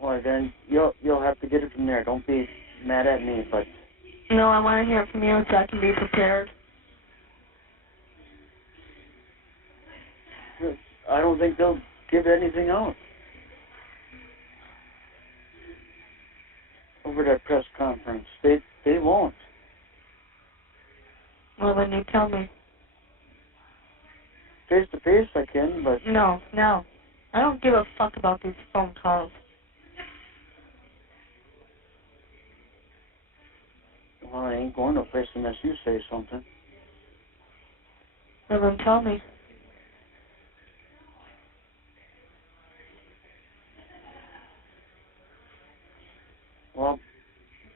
Well, then you'll have to get it from there. Don't be mad at me, but... No, I want to hear it from you so I can be prepared. I don't think they'll give anything out over that press conference. They won't. Well, then you tell me. Face to face I can, but... No. I don't give a fuck about these phone calls. Well, I ain't going to place unless you say something. Well, then tell me. Well,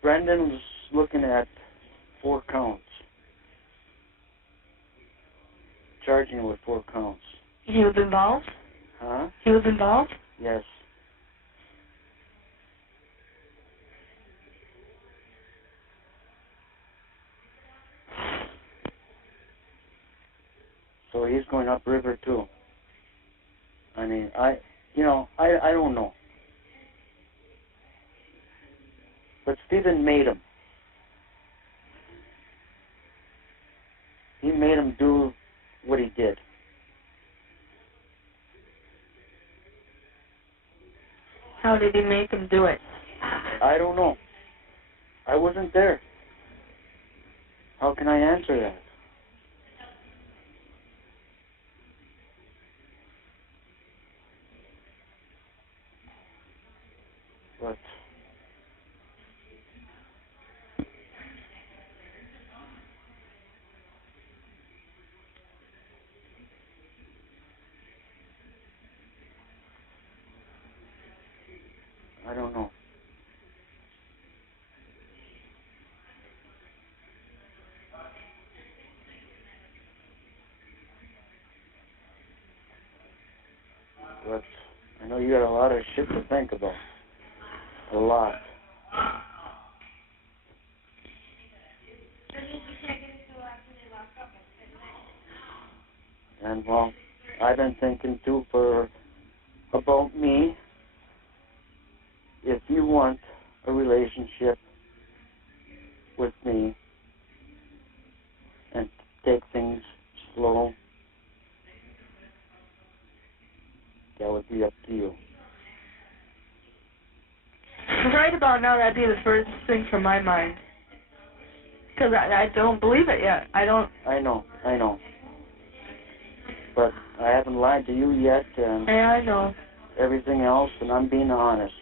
Brendan was looking at 4 counts. Charging with 4 counts. He was involved? Huh? He was involved? Yes. So he's going upriver too. I mean, I don't know. But Stephen made him. He made him do what he did. How did he make him do it? I don't know. I wasn't there. How can I answer that? But I don't know. But I know you got a lot of shit to think about. A lot. And well, I've been thinking too about me. If you want a relationship with me and take things slow, that would be up to you. Right about now, that'd be the first thing from my mind. Because I don't believe it yet. I know. But I haven't lied to you yet, and yeah, I know. everything else, and I'm being honest.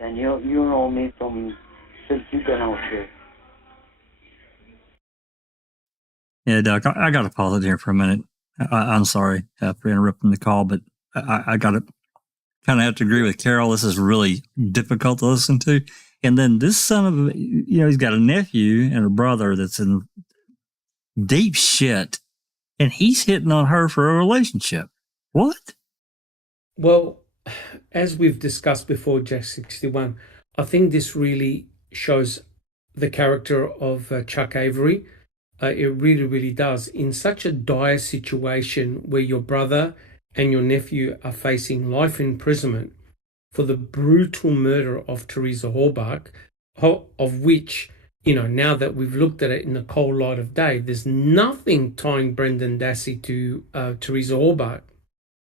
And you know me from since you've been out here. Yeah, Doc, I got to pause it here for a minute. I'm sorry for interrupting the call, but I got to kind of have to agree with Carol. This is really difficult to listen to. And then this son of a, he's got a nephew and a brother that's in deep shit, and he's hitting on her for a relationship. What? Well, as we've discussed before, Jack 61, I think this really shows the character of Chuck Avery. It really, really does. In such a dire situation where your brother and your nephew are facing life imprisonment for the brutal murder of Teresa Halbach, of which, now that we've looked at it in the cold light of day, there's nothing tying Brendan Dassey to Teresa Halbach.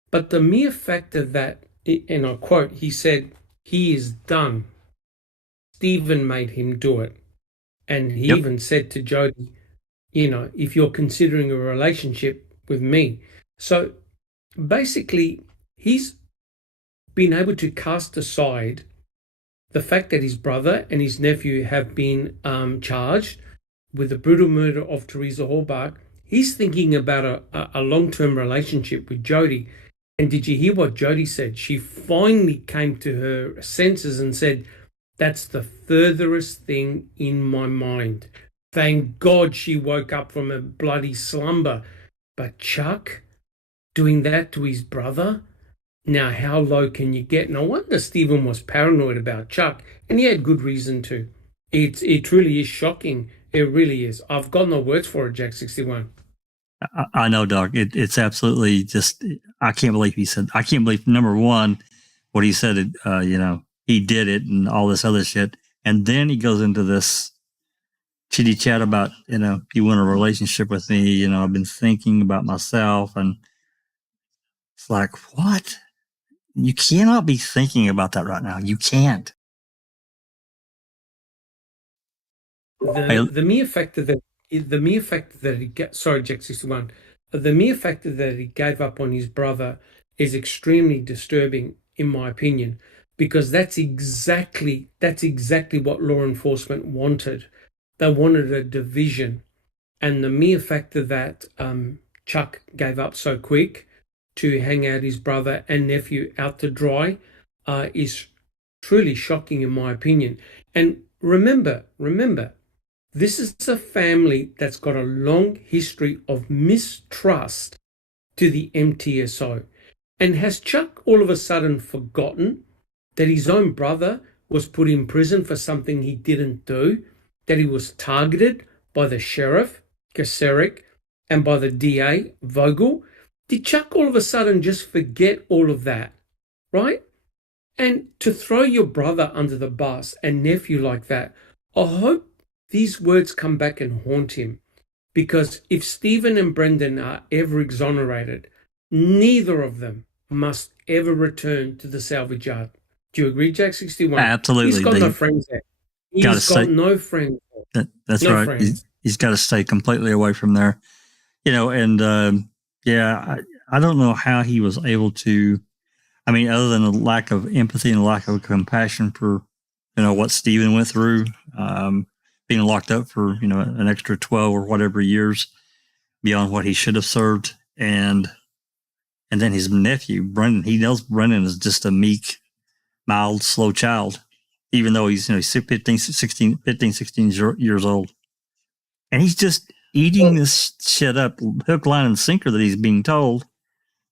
But the mere fact that, and I quote, he said, he is done. Stephen made him do it. And he even said to Jodi, if you're considering a relationship with me. So basically, he's been able to cast aside the fact that his brother and his nephew have been charged with the brutal murder of Teresa Halbach. He's thinking about a long-term relationship with Jodi. And did you hear what Jodi said? She finally came to her senses and said, that's the furthest thing in my mind. Thank God she woke up from a bloody slumber. But Chuck, doing that to his brother? Now, how low can you get? No wonder Stephen was paranoid about Chuck, and he had good reason to. It truly is shocking. It really is. I've got no words for it, Jack 61. I know, Doc. It's absolutely just, I can't believe he said, I can't believe, number one, what he said, he did it and all this other shit. And then he goes into this chitty chat about, you want a relationship with me, I've been thinking about myself. And it's like, what? You cannot be thinking about that right now. You can't. The mere fact that he sorry, Jack 61, the mere fact that he gave up on his brother is extremely disturbing, in my opinion, because that's exactly what law enforcement wanted. They wanted a division, and the mere fact that Chuck gave up so quick to hang out his brother and nephew out to dry is truly shocking, in my opinion. And remember, this is a family that's got a long history of mistrust to the MTSO. And has Chuck all of a sudden forgotten that his own brother was put in prison for something he didn't do, that he was targeted by the sheriff, Kaseric, and by the DA, Vogel? Did Chuck all of a sudden just forget all of that, right? And to throw your brother under the bus and nephew like that, I hope these words come back and haunt him, because if Stephen and Brendan are ever exonerated, neither of them must ever return to the salvage yard. Do you agree, Jack 61? Absolutely. He's got no friends there. He's got no friends there. That's no right. Friends. He's got to stay completely away from there. I don't know how he was able to, other than a lack of empathy and a lack of compassion for, what Stephen went through, being locked up for, an extra 12 or whatever years beyond what he should have served. And then his nephew, Brendan, he knows Brendan is just a meek, mild, slow child, even though he's 15, 16 years old. And he's just eating this shit up, hook, line, and sinker that he's being told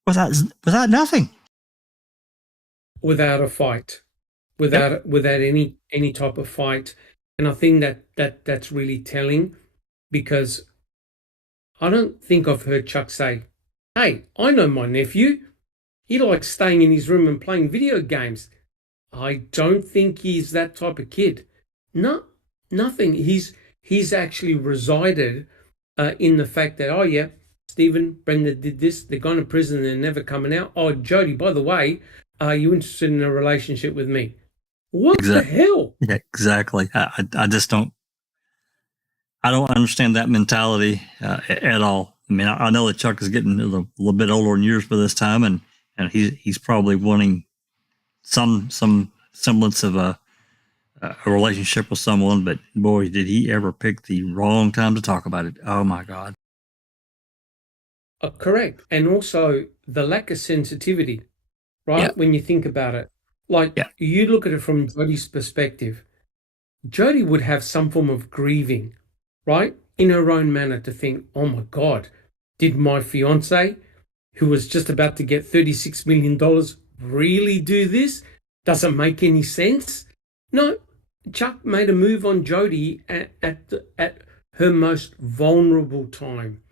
without nothing. Without a fight, without any type of fight. And I think that's really telling, because I don't think I've heard Chuck say, hey, I know my nephew. He likes staying in his room and playing video games. I don't think he's that type of kid. No, nothing. He's actually resided in the fact that, oh yeah, Stephen, Brenda did this. They're gone to prison and they're never coming out. Oh, Jodi, by the way, are you interested in a relationship with me? What the hell? Yeah, exactly. I just don't. I don't understand that mentality at all. I know that Chuck is getting a little bit older in years by this time, and he's probably wanting some semblance of a relationship with someone. But boy, did he ever pick the wrong time to talk about it. Oh my God. Correct. And also the lack of sensitivity, right? Yeah. When you think about it, you look at it from Jodi's perspective, Jodi would have some form of grieving, right? In her own manner, to think, oh my God, did my fiance, who was just about to get $36 million, really do this? Doesn't make any sense. No, Chuck made a move on Jodi at her most vulnerable time.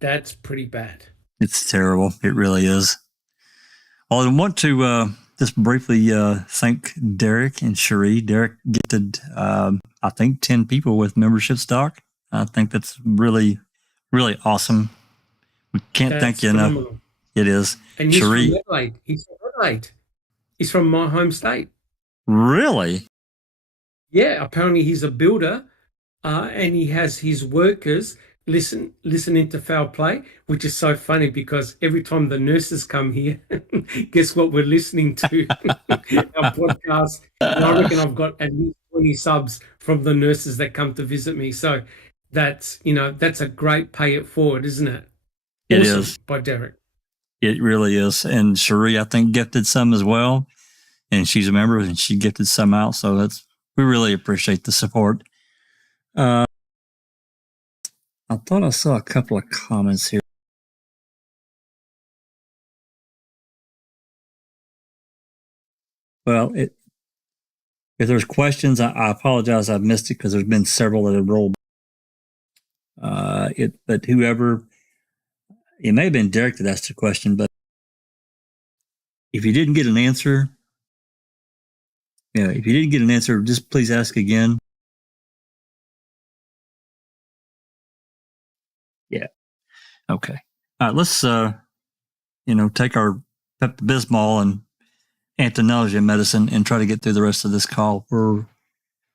That's pretty bad. It's terrible. It really is. Well, I want to just briefly thank Derek and Cherie. Derek gifted, I think, 10 people with membership stock. I think that's really, really awesome. We can't thank you enough. It is. And he's Cherie. From Adelaide. He's from Adelaide. He's from my home state. Really? Yeah, apparently he's a builder, and he has his workers listening to Foul Play, which is so funny because every time the nurses come here, guess what we're listening to? Our podcast. And I reckon I've got at least 20 subs from the nurses that come to visit me. So that's a great pay it forward, isn't it? It Awesome is. by Derek. It really is. And Cherie, I think, gifted some as well. And she's a member, and she gifted some out. So we really appreciate the support. I thought I saw a couple of comments here. Well, if there's questions, I apologize. I missed it because there's been several that have rolled. But whoever, it may have been Derek that asked the question, but if you didn't get an answer, just please ask again. Yeah. Okay. All right. Let's, take our Pepto-Bismol and anti-nausea medicine and try to get through the rest of this call. We're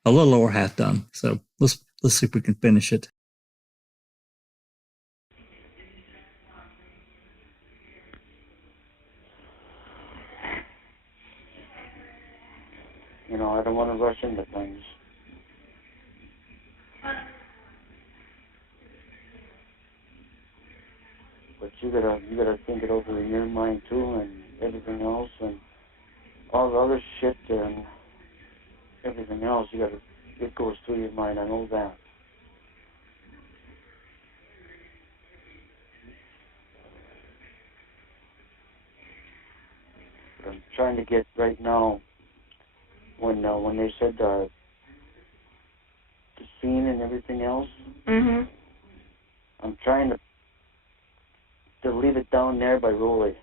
a little over half done. So let's see if we can finish it. I don't want to rush into things. But you gotta think it over in your mind too, and everything else, and all the other shit and everything else. It goes through your mind. I know that. But I'm trying to get right now. When they said the scene and everything else, I'm trying to leave it down there by Rolly.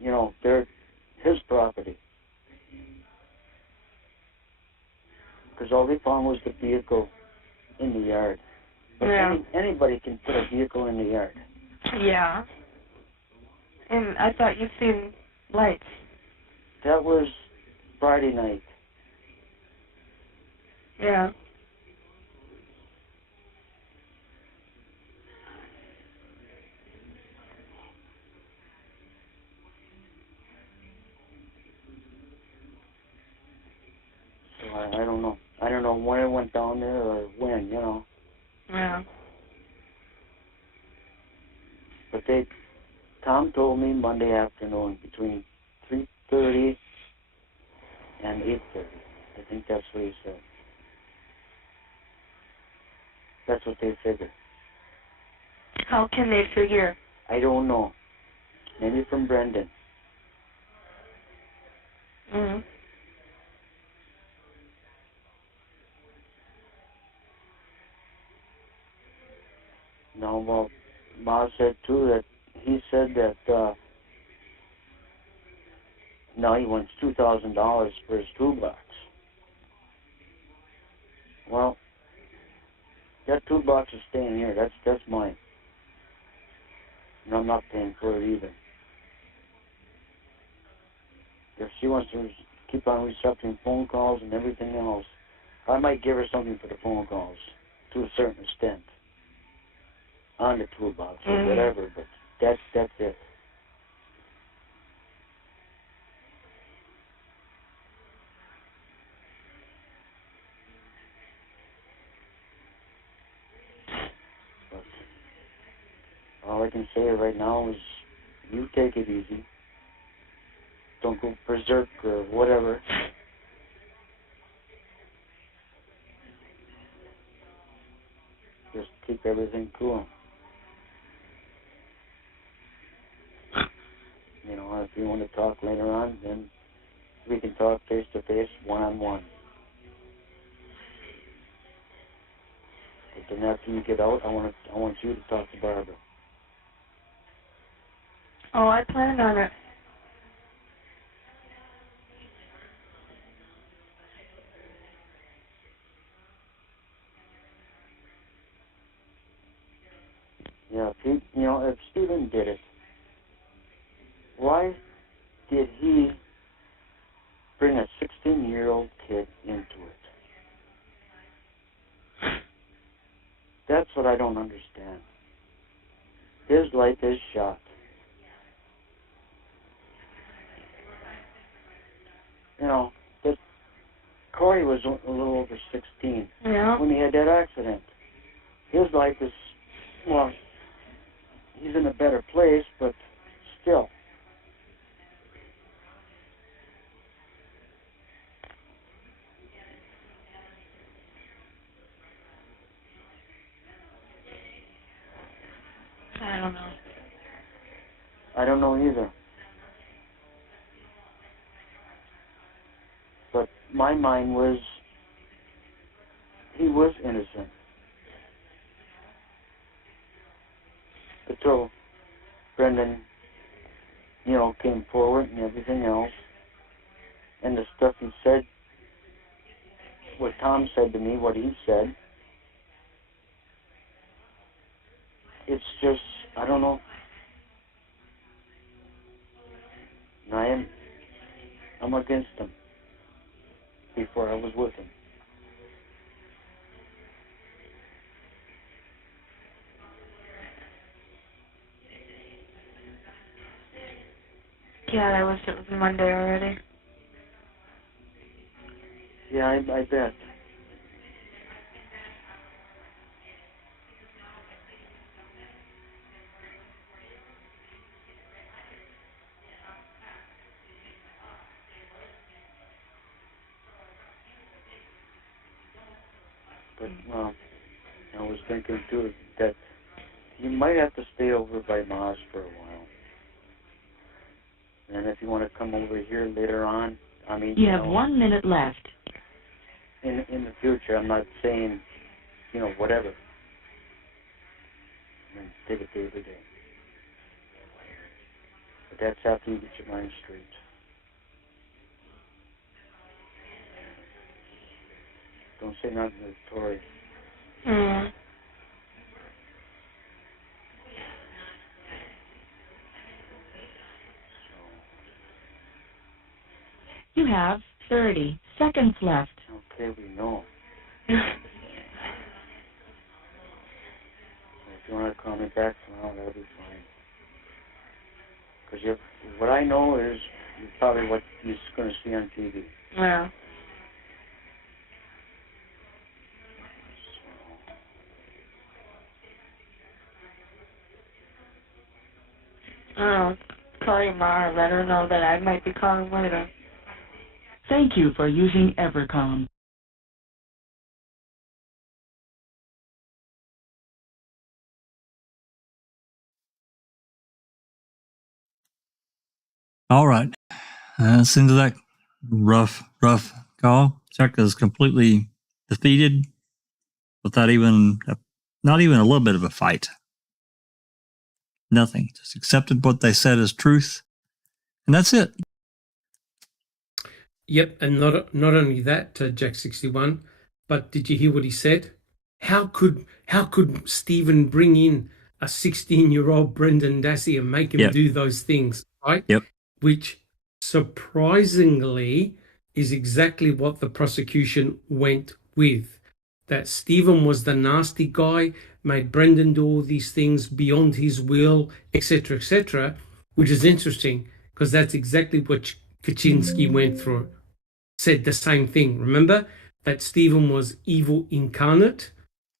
They're his property. Because all they found was the vehicle in the yard. But anybody can put a vehicle in the yard. Yeah. And I thought you'd seen lights. That was Friday night. Yeah. So I don't know. I don't know when it went down there or when, Yeah. But Tom told me Monday afternoon between 3:30 and 8:30. I think that's what he said. That's what they figured. How can they figure? I don't know. Maybe from Brendan. No, well, Ma said too that he said that now he wants $2,000 for his toolbox. Well, that toolbox is staying here. That's mine. And I'm not paying for it either. If she wants to keep on recepting phone calls and everything else, I might give her something for the phone calls to a certain extent on the toolbox or whatever, but that's it. But all I can say right now is you take it easy. Don't go berserk or whatever. Just keep everything cool. If you want to talk later on, then we can talk face to face, one-on-one. But then after you get out, I want you to talk to Barbara. Oh, I planned on it. Yeah, if Stephen did it, why did he bring a 16-year-old kid into it? That's what I don't understand. His life is shot. Corey was a little over 16 Yeah. when he had that accident. His life is, well, he's in a better place, but still. I don't know. I don't know either. But my mind was, he was innocent. Until Brendan, came forward and everything else. And the stuff he said, what Tom said to me, what he said, it's just, I don't know. And I'm against him before I was with him. God, I wish it was Monday already. Yeah, I bet. But I was thinking too that you might have to stay over by Maz for a while. And if you want to come over here later on, I mean, You have 1 minute left. in the future, I'm not saying, whatever. I mean, take it day by day. But that's after you get your mind straight. Don't say nothing to Tori. Mm. You have 30 seconds left. Okay, we know. If you want to call me back tomorrow, that'll be fine. Because what I know is probably what you're going to see on TV. Yeah. Oh, call your mom. Let her know that I might be calling later. Thank you for using Evercom. All right. Seems that rough call. Chuck is completely defeated without not even a little bit of a fight. Nothing. Just accepted what they said as truth, and that's it. Yep, and not only that, Jack 61, but did you hear what he said? How could Stephen bring in a 16-year-old Brendan Dassey and make him do those things, right? Yep. Which surprisingly is exactly what the prosecution went with. That Stephen was the nasty guy, made Brendan do all these things beyond his will, etc., which is interesting because that's exactly what Kaczynski went through. Said the same thing. Remember that Stephen was evil incarnate,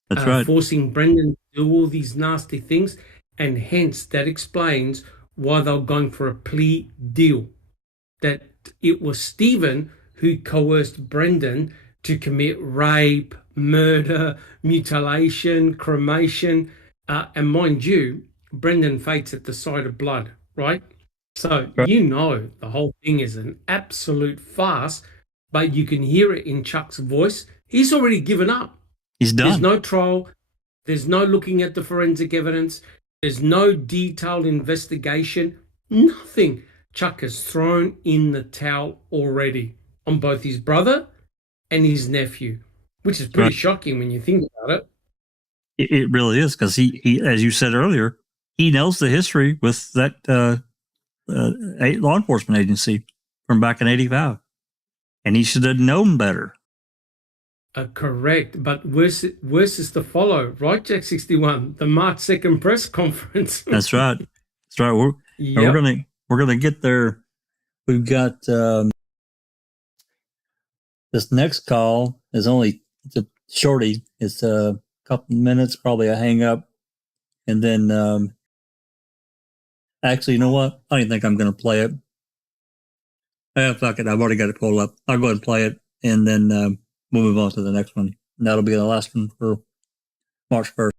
That's right. forcing Brendan to do all these nasty things, and hence that explains why they were going for a plea deal. That it was Stephen who coerced Brendan to commit rape, murder, mutilation, cremation, and mind you, Brendan faints at the sight of blood, right? So the whole thing is an absolute farce, but you can hear it in Chuck's voice. He's already given up. He's done. There's no trial. There's no looking at the forensic evidence. There's no detailed investigation. Nothing. Chuck has thrown in the towel already on both his brother and his nephew, which is pretty shocking when you think about it. It really is, because he, as you said earlier, he knows the history with that law enforcement agency from back in '85, and he should have known better. Correct, but worse is to follow, right, Jack 61? The March 2nd press conference. That's right. That's right. We're gonna get there. We've got This next call is it's a shorty. It's a couple minutes, probably a hang up. And then, actually, you know what? I don't even think I'm going to play it. Fuck it. I've already got it pulled up. I'll go ahead and play it. And then we'll move on to the next one. And that'll be the last one for March 1st.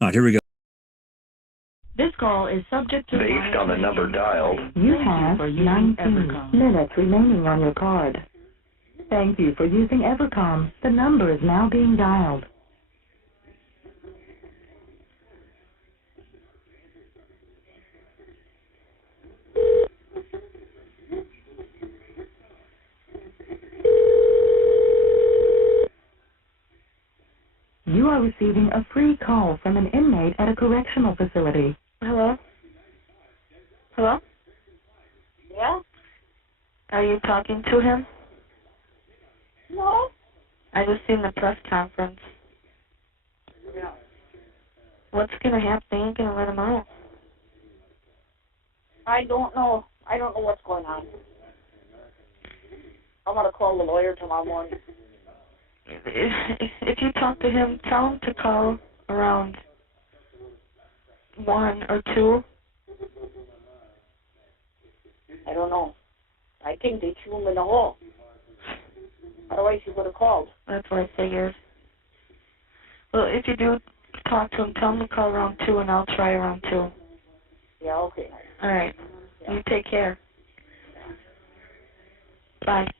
All right, here we go. This call is subject to... Based on the number dialed. You have 19 minutes remaining on your card. Thank you for using Evercom. The number is now being dialed. You are receiving a free call from an inmate at a correctional facility. Hello? Hello? Yeah? Are you talking to him? No? I just seen the press conference. Yeah. What's gonna happen? They ain't gonna let him out. I don't know. I don't know what's going on. I'm gonna call the lawyer tomorrow morning. If you talk to him, tell him to call around 1 or 2. I don't know. I think they threw him in the hole. Otherwise he would have called. That's what I figured. Well, if you do talk to him, tell him to call around 2 and I'll try around 2. Yeah, okay. Alright. Yeah. You take care. Bye.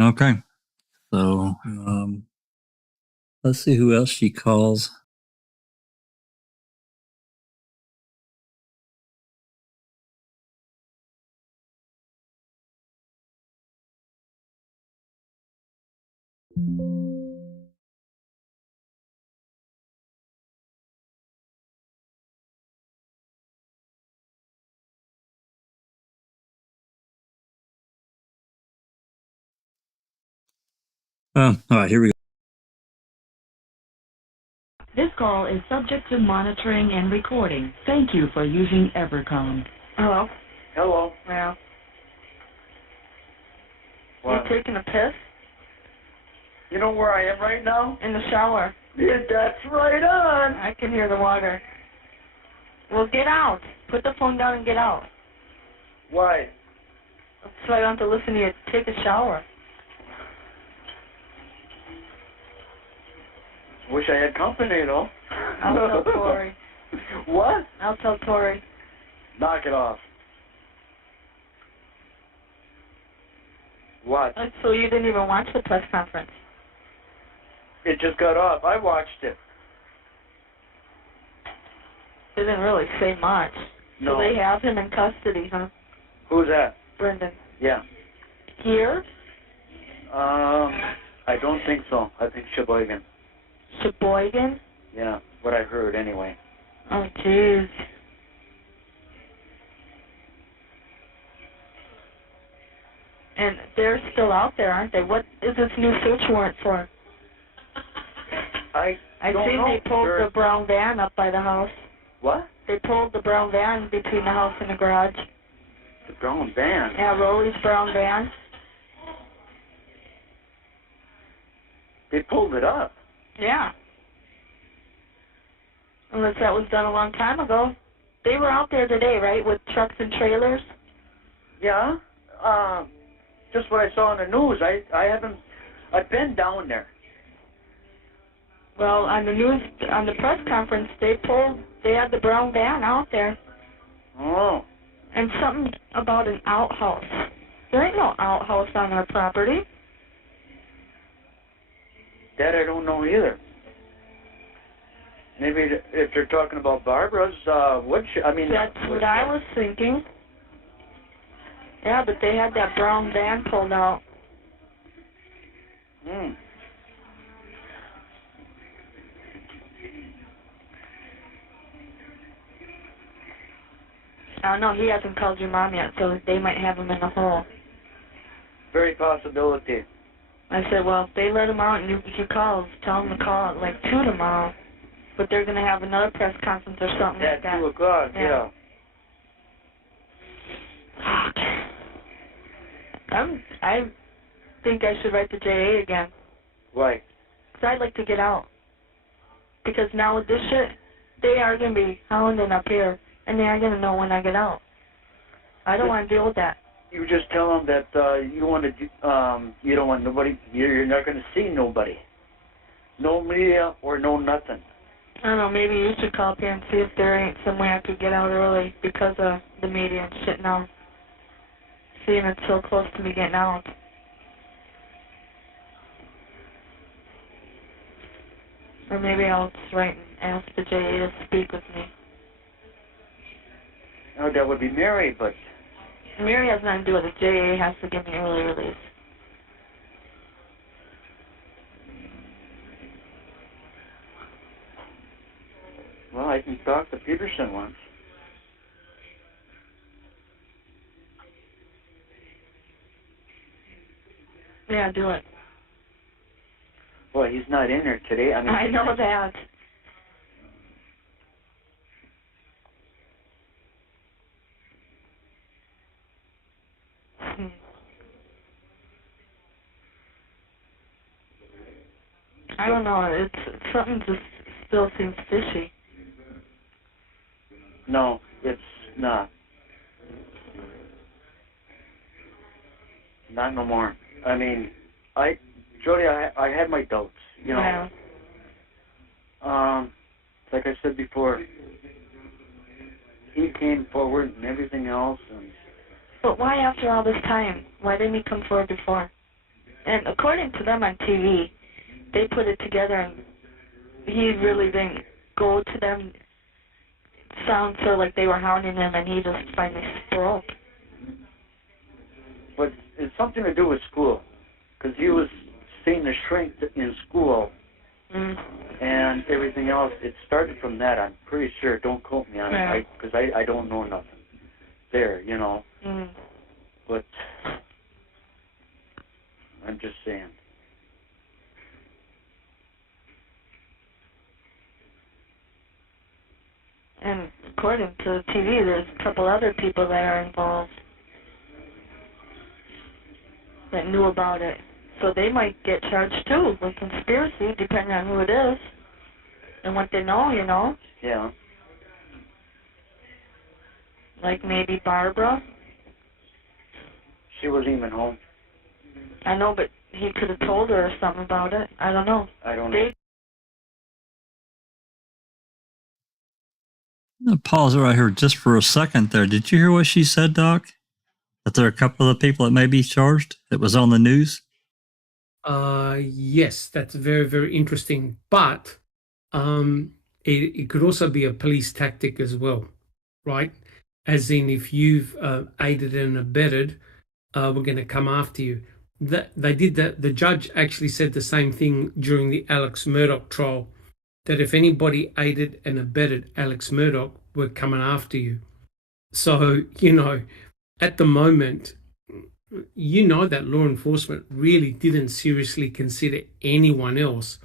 Okay. So let's see who else she calls. All right, here we go. This call is subject to monitoring and recording. Thank you for using Evercom. Hello? Hello. Yeah. What? You taking a piss? You know where I am right now? In the shower. Yeah, that's right on. I can hear the water. Well, get out. Put the phone down and get out. Why? So I don't have to listen to you take a shower. Wish I had company, though. I'll tell Tori. What? I'll tell Tori. Knock it off. What? So you didn't even watch the press conference? It just got off. I watched it. They didn't really say much. No. So they have him in custody, huh? Who's that? Brendan. Yeah. Here? I don't think so. I think Sheboygan. Sheboygan? Yeah, what I heard anyway. Oh, jeez. And they're still out there, aren't they? What is this new search warrant for? I don't see know. they pulled the brown van up by the house. What? They pulled the brown van between the house and the garage. The brown van? Yeah, Rolly's brown van. They pulled it up. Yeah. Unless that was done a long time ago. They were out there today, right, with trucks and trailers? Yeah. Just what I saw on the news. I've been down there. Well, on the news, on the press conference, they had the brown van out there. Oh. And something about an outhouse. There ain't no outhouse on our property. That I don't know either. Maybe if they're talking about Barbara's, That's what I was thinking. Yeah, but they had that brown van pulled out. Hmm. I don't know, he hasn't called your mom yet, so they might have him in the hole. Very possibility. I said, well, if they let him out and he calls, tell him to call at like 2 tomorrow. But they're going to have another press conference or something like that. At 2 o'clock, yeah. I think I should write the JA again. Why? Because I'd like to get out. Because now with this shit, they are going to be hounding up here, and they are going to know when I get out. I don't want to deal with that. You just tell them that you want to. You don't want nobody. You're not going to see nobody. No media or no nothing. I don't know. Maybe you should call up here and see if there ain't some way I could get out early because of the media and shit now. Seeing it's so close to me getting out. Or maybe I'll just write and ask the JA to speak with me. Oh, that would be Mary, but... Mary has nothing to do with it. JA has to give me early release. Well, I can talk to Peterson once. Yeah, do it. Well, he's not in there today. I mean, I know that. I don't know. It's something just still seems fishy. No, it's not. Not no more. I mean, Jodi, I had my doubts, you know. Yeah. Like I said before, he came forward and everything else, and... But why after all this time? Why didn't he come forward before? And according to them on TV, they put it together and he really didn't go to them. It sounds so like they were hounding him and he just finally broke. But it's something to do with school, because he was seeing the shrink in school and everything else. It started from that, I'm pretty sure. Don't quote me on it, because I don't know nothing there, you know. But I'm just saying. And according to the TV, there's a couple other people that are involved that knew about it. So they might get charged too with conspiracy, depending on who it is and what they know, you know. Yeah. Like maybe Barbara. She wasn't even home. I know, but he could have told her something about it. I don't know. I don't know. I'm gonna pause right here just for a second there. Did you hear what she said, Doc? That there are a couple of people that may be charged that was on the news? Yes, that's very, very interesting. But it could also be a police tactic as well, right? As in, if you've aided and abetted, we're going to come after you. They did that. The judge actually said the same thing during the Alex Murdoch trial, that if anybody aided and abetted Alex Murdoch, we're coming after you. So, you know, at the moment, you know that law enforcement really didn't seriously consider anyone else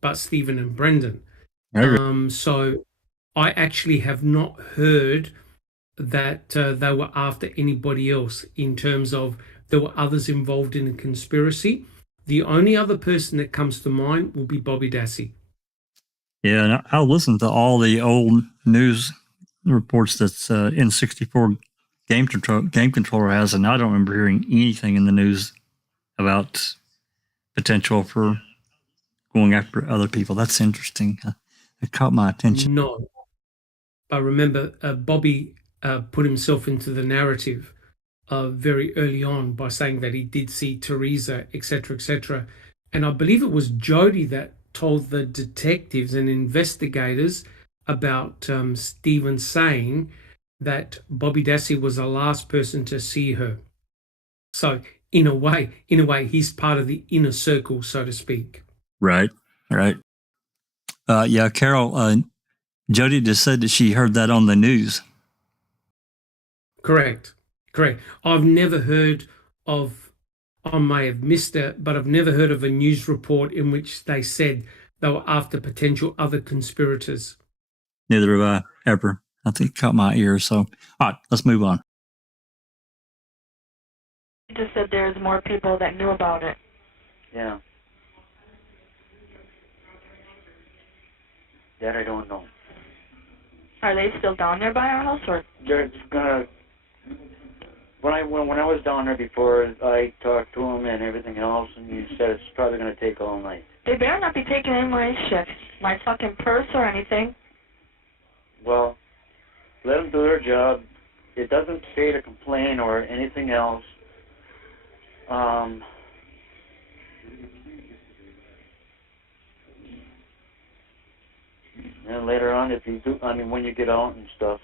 but Stephen and Brendan. So I actually have not heard that they were after anybody else in terms of there were others involved in a conspiracy. The only other person that comes to mind will be Bobby Dassey. Yeah, and I'll listen to all the old news reports that's N64 game controller has, and I don't remember hearing anything in the news about potential for going after other people. That's interesting. It caught my attention. No. But remember, Bobby put himself into the narrative very early on by saying that he did see Teresa, etc., etc. And I believe it was Jodi that told the detectives and investigators about Stephen saying that Bobby Dassey was the last person to see her. So in a way, he's part of the inner circle, so to speak. Right. Yeah, Carol, Jodi just said that she heard that on the news. Correct. I've never heard of, I may have missed it, but I've never heard of a news report in which they said they were after potential other conspirators. Neither have I ever. I think it caught my ear. So, all right, let's move on. He just said there's more people that knew about it. Yeah. That I don't know. Are they still down there by our house, or? They're gonna. When I was down there before, I talked to him and everything else, and he said it's probably gonna take all night. They better not be taking any more shit. My fucking purse or anything. Well, let them do their job. It doesn't pay to complain or anything else. And later on, if you do, when you get out and stuff,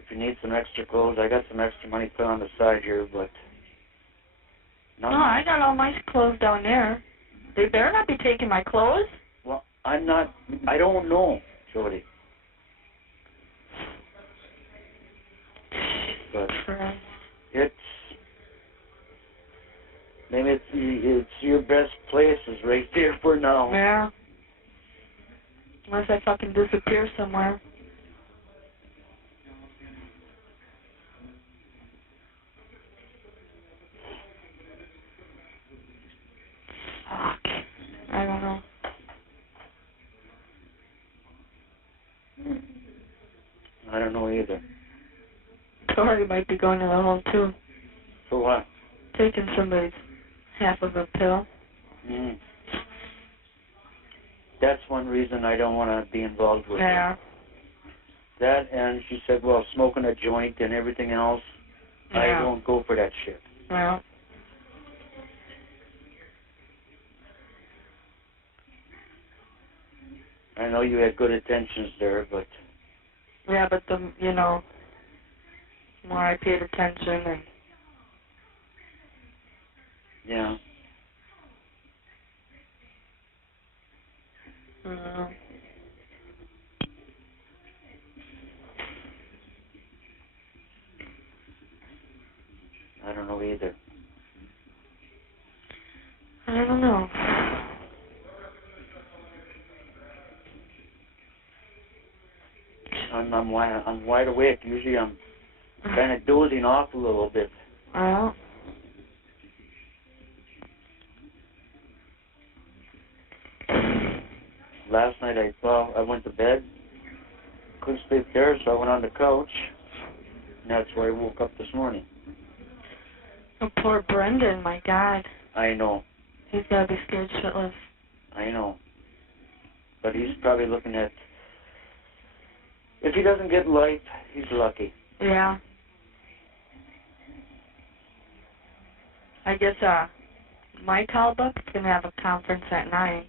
if you need some extra clothes, I got some extra money put on the side here, but. No, I got all my clothes down there. They better not be taking my clothes. Well, I don't know, Jodi. But maybe it's your best places right there for now. Yeah. Unless I fucking disappear somewhere. Fuck. I don't know. I don't know either. Corey might be going to the home too. For what? Taking somebody's half of a pill. Mm. That's one reason I don't want to be involved with Yeah. it. That, and she said, well, smoking a joint and everything else, Yeah. I won't go for that shit. Well. I know you had good intentions there, but... Yeah, but the more I paid attention and... Yeah. I don't know either. I don't know. I'm wide awake. Usually I'm kind of dozing off a little bit. Well. Last night I went to bed. Couldn't sleep there, so I went on the couch. And that's where I woke up this morning. Oh, poor Brendan, my God. I know. He's gotta be scared shitless. I know. But he's probably looking at... If he doesn't get life, he's lucky. Yeah. I guess, Mike Halbuck's gonna have a conference at 9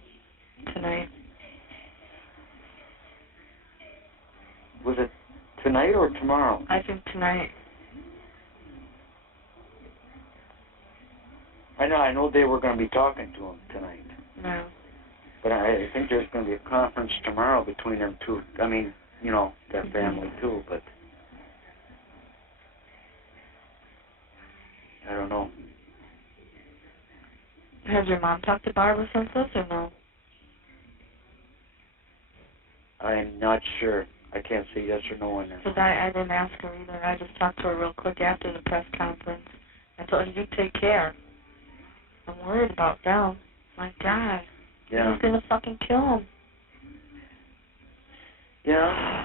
tonight. Was it tonight or tomorrow? I think tonight. I know they were going to be talking to him tonight. No. But I think there's going to be a conference tomorrow between them two. I mean, their family too, but... I don't know. Has your mom talked to Barbara since this or no? I'm not sure. I can't say yes or no on that. Because I didn't ask her either. I just talked to her real quick after the press conference. I told her, you take care. I'm worried about them. My God. Yeah. He's gonna fucking kill him. Yeah.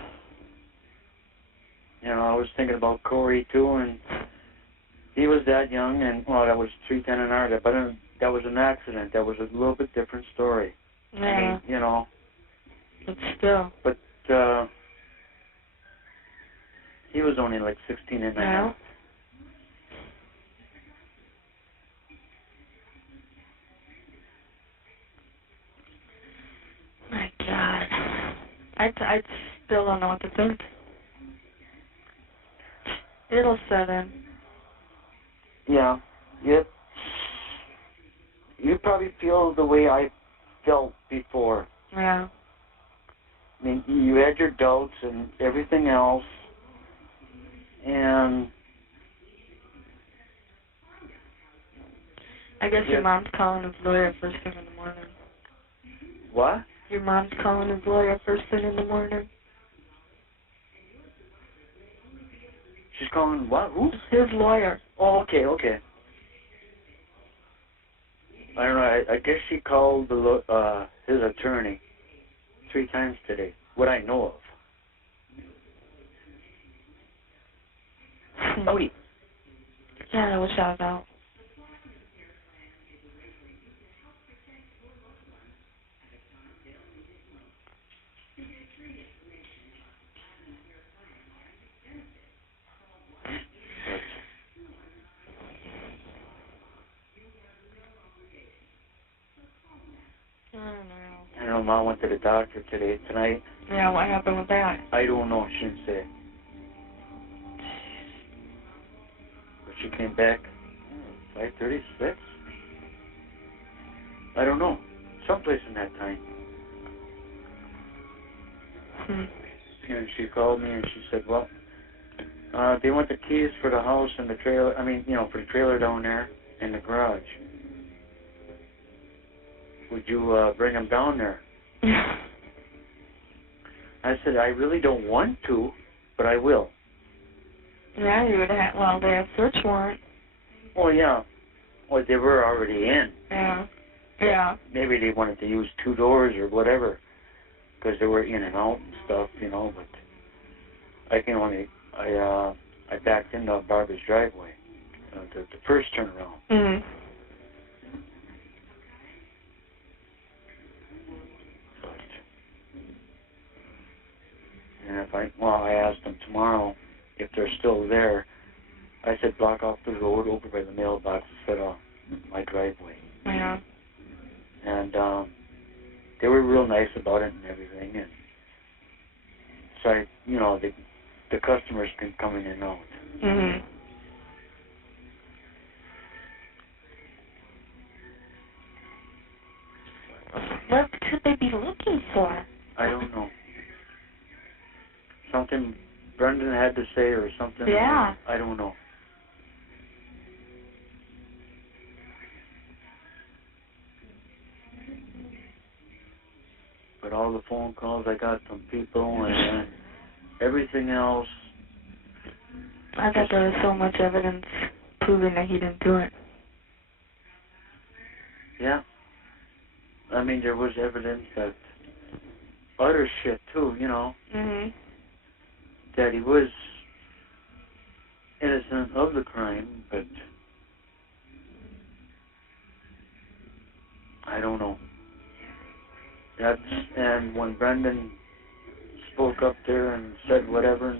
I was thinking about Corey too, and he was that young, and that was 310 an hour, but that was an accident. That was a little bit different story. Yeah. I mean, But still. But he was only like 16 and a half. My God. I still don't know what to think. It'll set in. Yeah. You probably feel the way I felt before. Yeah. I mean, you had your doubts and everything else, and... I guess your mom's calling his lawyer first thing in the morning. What? Your mom's calling his lawyer first thing in the morning. She's calling what? Who? His lawyer. Oh, okay. I don't know. I guess she called his attorney 3 times today. What I know of. Jodi. Yeah, I wish I was out. I don't know. Mom went to the doctor tonight. Yeah, what happened with that? I don't know. She didn't say. But she came back 5:36. I don't know. Someplace in that time. And she called me and she said, well, they want the keys for the house and the trailer. I mean, for the trailer down there in the garage. Would you bring them down there? I said, I really don't want to, but I will. Yeah, you would have. Well, they have search warrant. Oh, yeah. Well, they were already in. Yeah. Maybe they wanted to use 2 doors or whatever, because they were in and out and stuff, but I can only, I backed into Barbara's driveway, the first turnaround. Mm-hmm. And I asked them tomorrow if they're still there. I said block off the road over by the mailbox instead of my driveway. Yeah. And they were real nice about it and everything. And so the customers can come in and out. Mhm. What could they be looking for? I don't know. Something Brendan had to say or something. Yeah. I don't know. But all the phone calls I got from people and everything else. I thought there was so much evidence proving that he didn't do it. Yeah. I mean, there was evidence that other shit too, Mhm. that he was innocent of the crime, but I don't know. And when Brendan spoke up there and said whatever,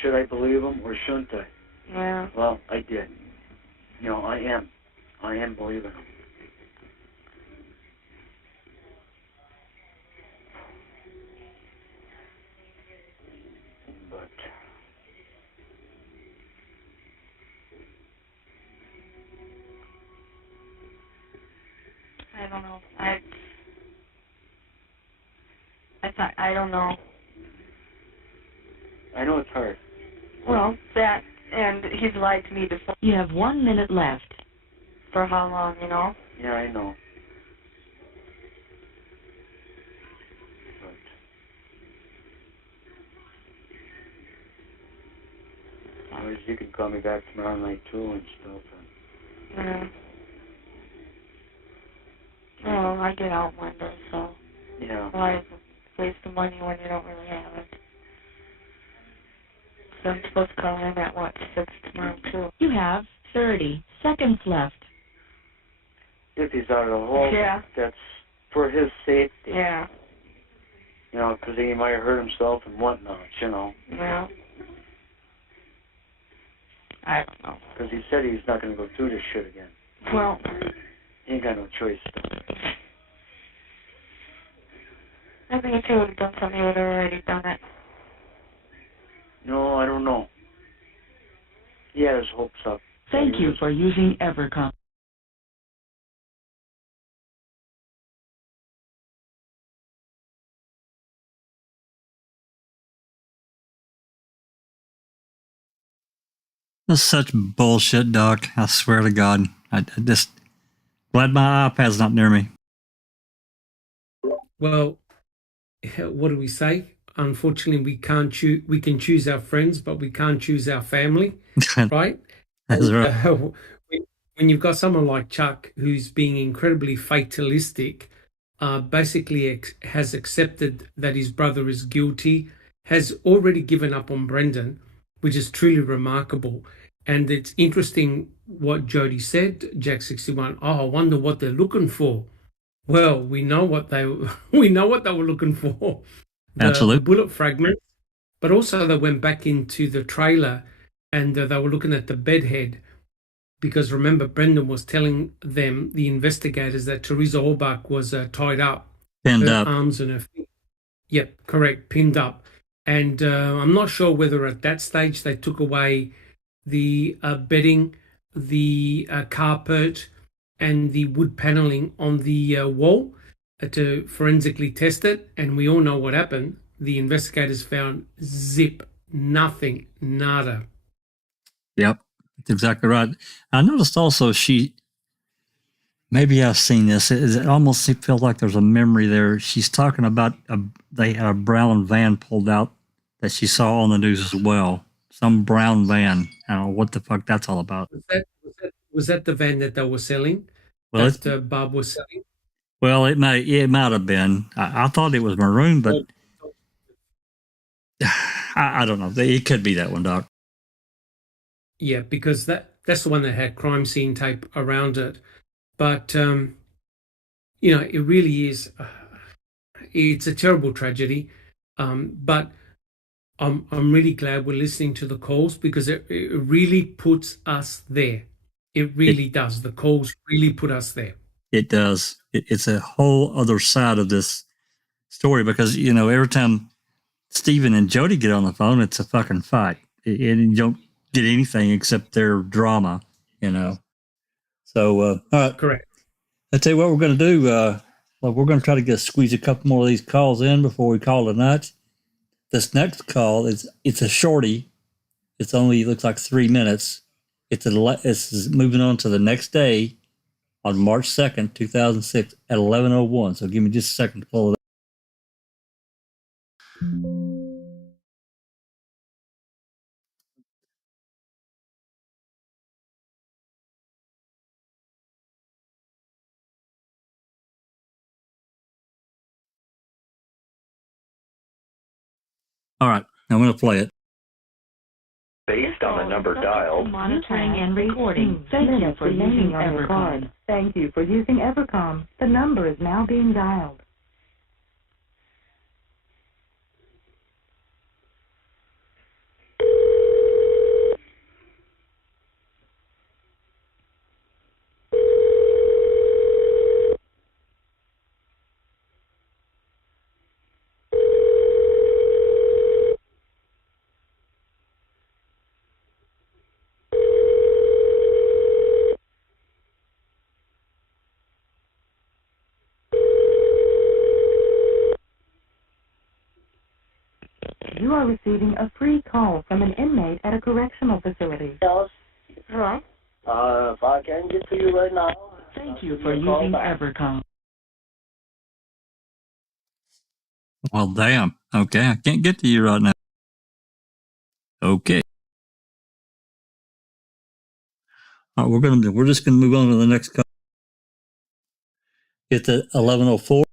should I believe him or shouldn't I? Yeah. Well, I did. I am believing him. But I don't know. I don't know. I know it's hard. Well, that, and he's lied to me before. You have 1 minute left. For how long, Yeah, I know. But you can call me back tomorrow night too and stuff. Yeah. Well, I get out Monday, so Yeah. why waste the money when you don't really have it? So I'm supposed to call him at 6 tomorrow too. You have 30 seconds left. If he's out of the hole, Yeah. that's for his safety. Yeah. Because he might hurt himself and whatnot, Yeah. I don't know. Because he said he's not going to go through this shit again. Well, He ain't got no choice. I think if he would have done something, he would have already done it. No, I don't know. He had his hopes up. Thank you for using EverCom. That's such bullshit, Doc. I swear to God. I just glad my iPad's not near me. Well, what do we say? unfortunately we can't choose. We can choose our friends, but we can't choose our family, right? That's right. When you've got someone like Chuck who's being incredibly fatalistic, basically has accepted that his brother is guilty, has already given up on Brendan, which is truly remarkable. And it's interesting what Jodi said, Jack 61. Oh, I wonder what they're looking for. Well, we know what they we know what they were looking for. The Absolutely. bullet fragment, but also they went back into the trailer and they were looking at the bedhead, because remember Brendan was telling them, the investigators, that Teresa Orbach was tied up, Pinned her up. arms and her feet. Yep, correct, pinned up. And I'm not sure whether at that stage they took away the bedding, the carpet, and the wood paneling on the wall to forensically test it. And we all know what happened. The investigators found zip, nothing, nada. Yep, that's exactly right. I noticed also maybe I've seen this. It almost feels like there's a memory there. She's talking about they had a brown van pulled out that she saw on the news as well. Some brown van. I don't know what the fuck that's all about. Was that the van that they were selling? Well, that Bob was selling? Well, it might have been. I thought it was maroon, but I don't know. It could be that one, Doc. Yeah, because that's the one that had crime scene tape around it. But it really is. It's a terrible tragedy. But I'm really glad we're listening to the calls, because it really puts us there. It really does. The calls really put us there. It does. It's a whole other side of this story, because every time Stephen and Jodi get on the phone, it's a fucking fight, and you don't get anything except their drama. So all right, correct. I tell you what we're going to do. We're going to try to squeeze a couple more of these calls in before we call it a night. This next call it's a shorty. It's only looks like 3 minutes. It's moving on to the next day on March 2nd, 2006 at 11:01. So give me just a second to pull it up. All right, I'm going to play it. Based on the number dialed. Monitoring and recording. Thank you for using EverCom. Thank you for using EverCom. The number is now being dialed. You are receiving a free call from an inmate at a correctional facility. Yes. Hello? If I can get to you right now. Thank you for using EverCom. Well, damn. Okay, I can't get to you right now. Okay. All right, we're just gonna move on to the next call. It's at 11:04.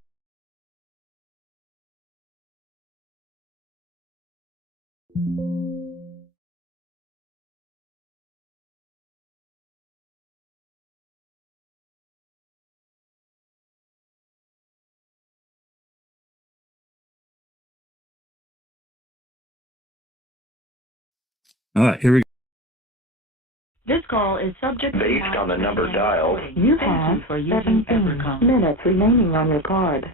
All right, here we go. This call is subject to Based on the number dialed. You Thank have you for using 17 EverCom. minutes remaining on your card.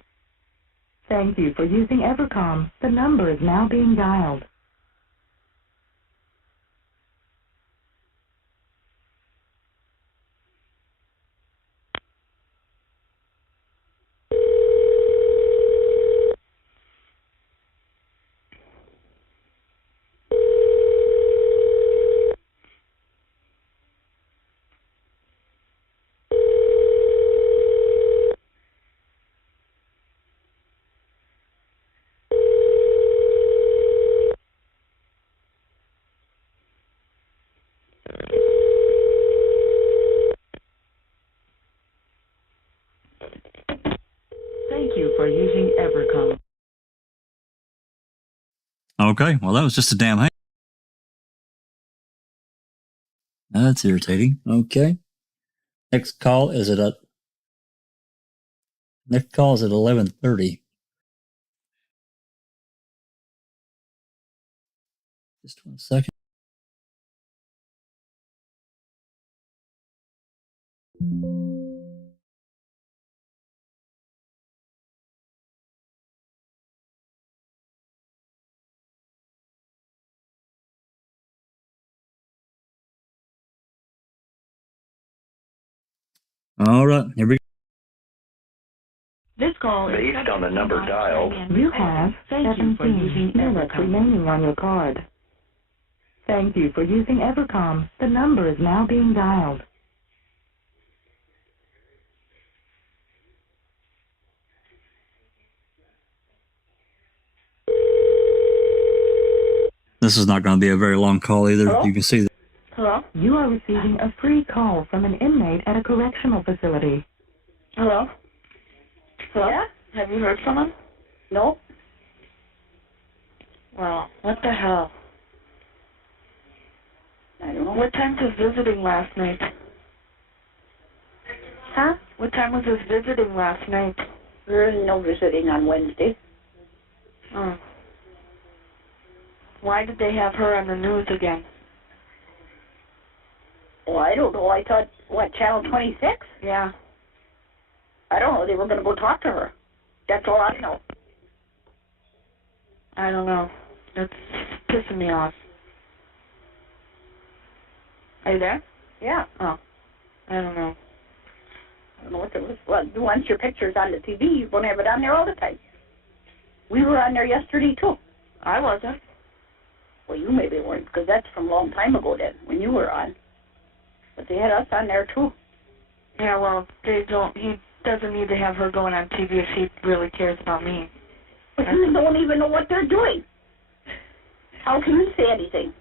Thank you for using EverCom. The number is now being dialed. Thank you for using Evercom. Okay, well, that was just a damn hang. That's irritating. Okay. Next call is at 11:30. Just 1 second. All right, here we go. This call is Based on the number dialed. You have Thank you for 17 using minutes Evercom. remaining on your card. Thank you for using Evercom. The number is now being dialed. This is not going to be a very long call either. Hello? You can see that. Hello? You are receiving a free call from an inmate at a correctional facility. Hello? Hello? Yeah? Have you heard from him? Nope. Well, what the hell? I don't know. What time was his visiting last night? Huh? What time was his visiting last night? There is no visiting on Wednesday. Oh. Why did they have her on the news again? Well, I don't know. I thought, what, Channel 26? Yeah. I don't know. They were going to go talk to her. That's all I know. I don't know. That's pissing me off. Are you there? Yeah. Oh. I don't know. I don't know what there was. Well, once your picture's on the TV, you're going to have it on there all the time. We were on there yesterday, too. I wasn't. Well, you maybe weren't, because that's from a long time ago then, when you were on. But they had us on there, too. Yeah, well, he doesn't need to have her going on TV if he really cares about me. But you don't even know what they're doing. How can you say anything?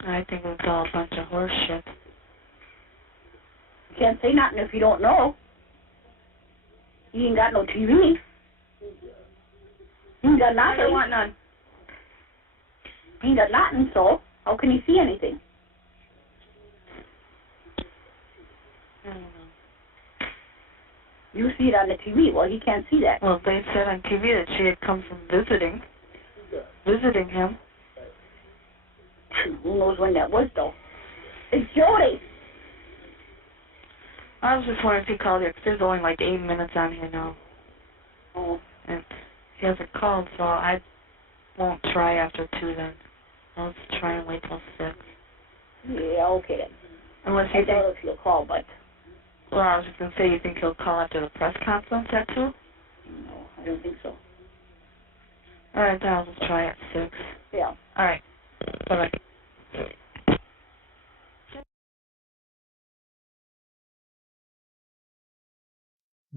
I think it's all a bunch of horse shit. You can't say nothing if you don't know. He ain't got no TV. He ain't got nothing. I don't want none. He ain't got nothing, so how can he see anything? I don't know. You see it on the TV. Well, he can't see that. Well, they said on TV that she had come from visiting him. Who knows when that was, though? It's Jodi. I was just wondering if he called you, 'cause there's only like 8 minutes on here now. Oh. And he hasn't called, so I won't try after 2 then. I'll just try and wait till 6. Yeah, okay then. Unless I you don't know think... if he'll call, but... Well, I was just going to say, you think he'll call after the press conference at 2? No, I don't think so. Alright, then I'll just try at 6. Yeah. Alright. Bye-bye.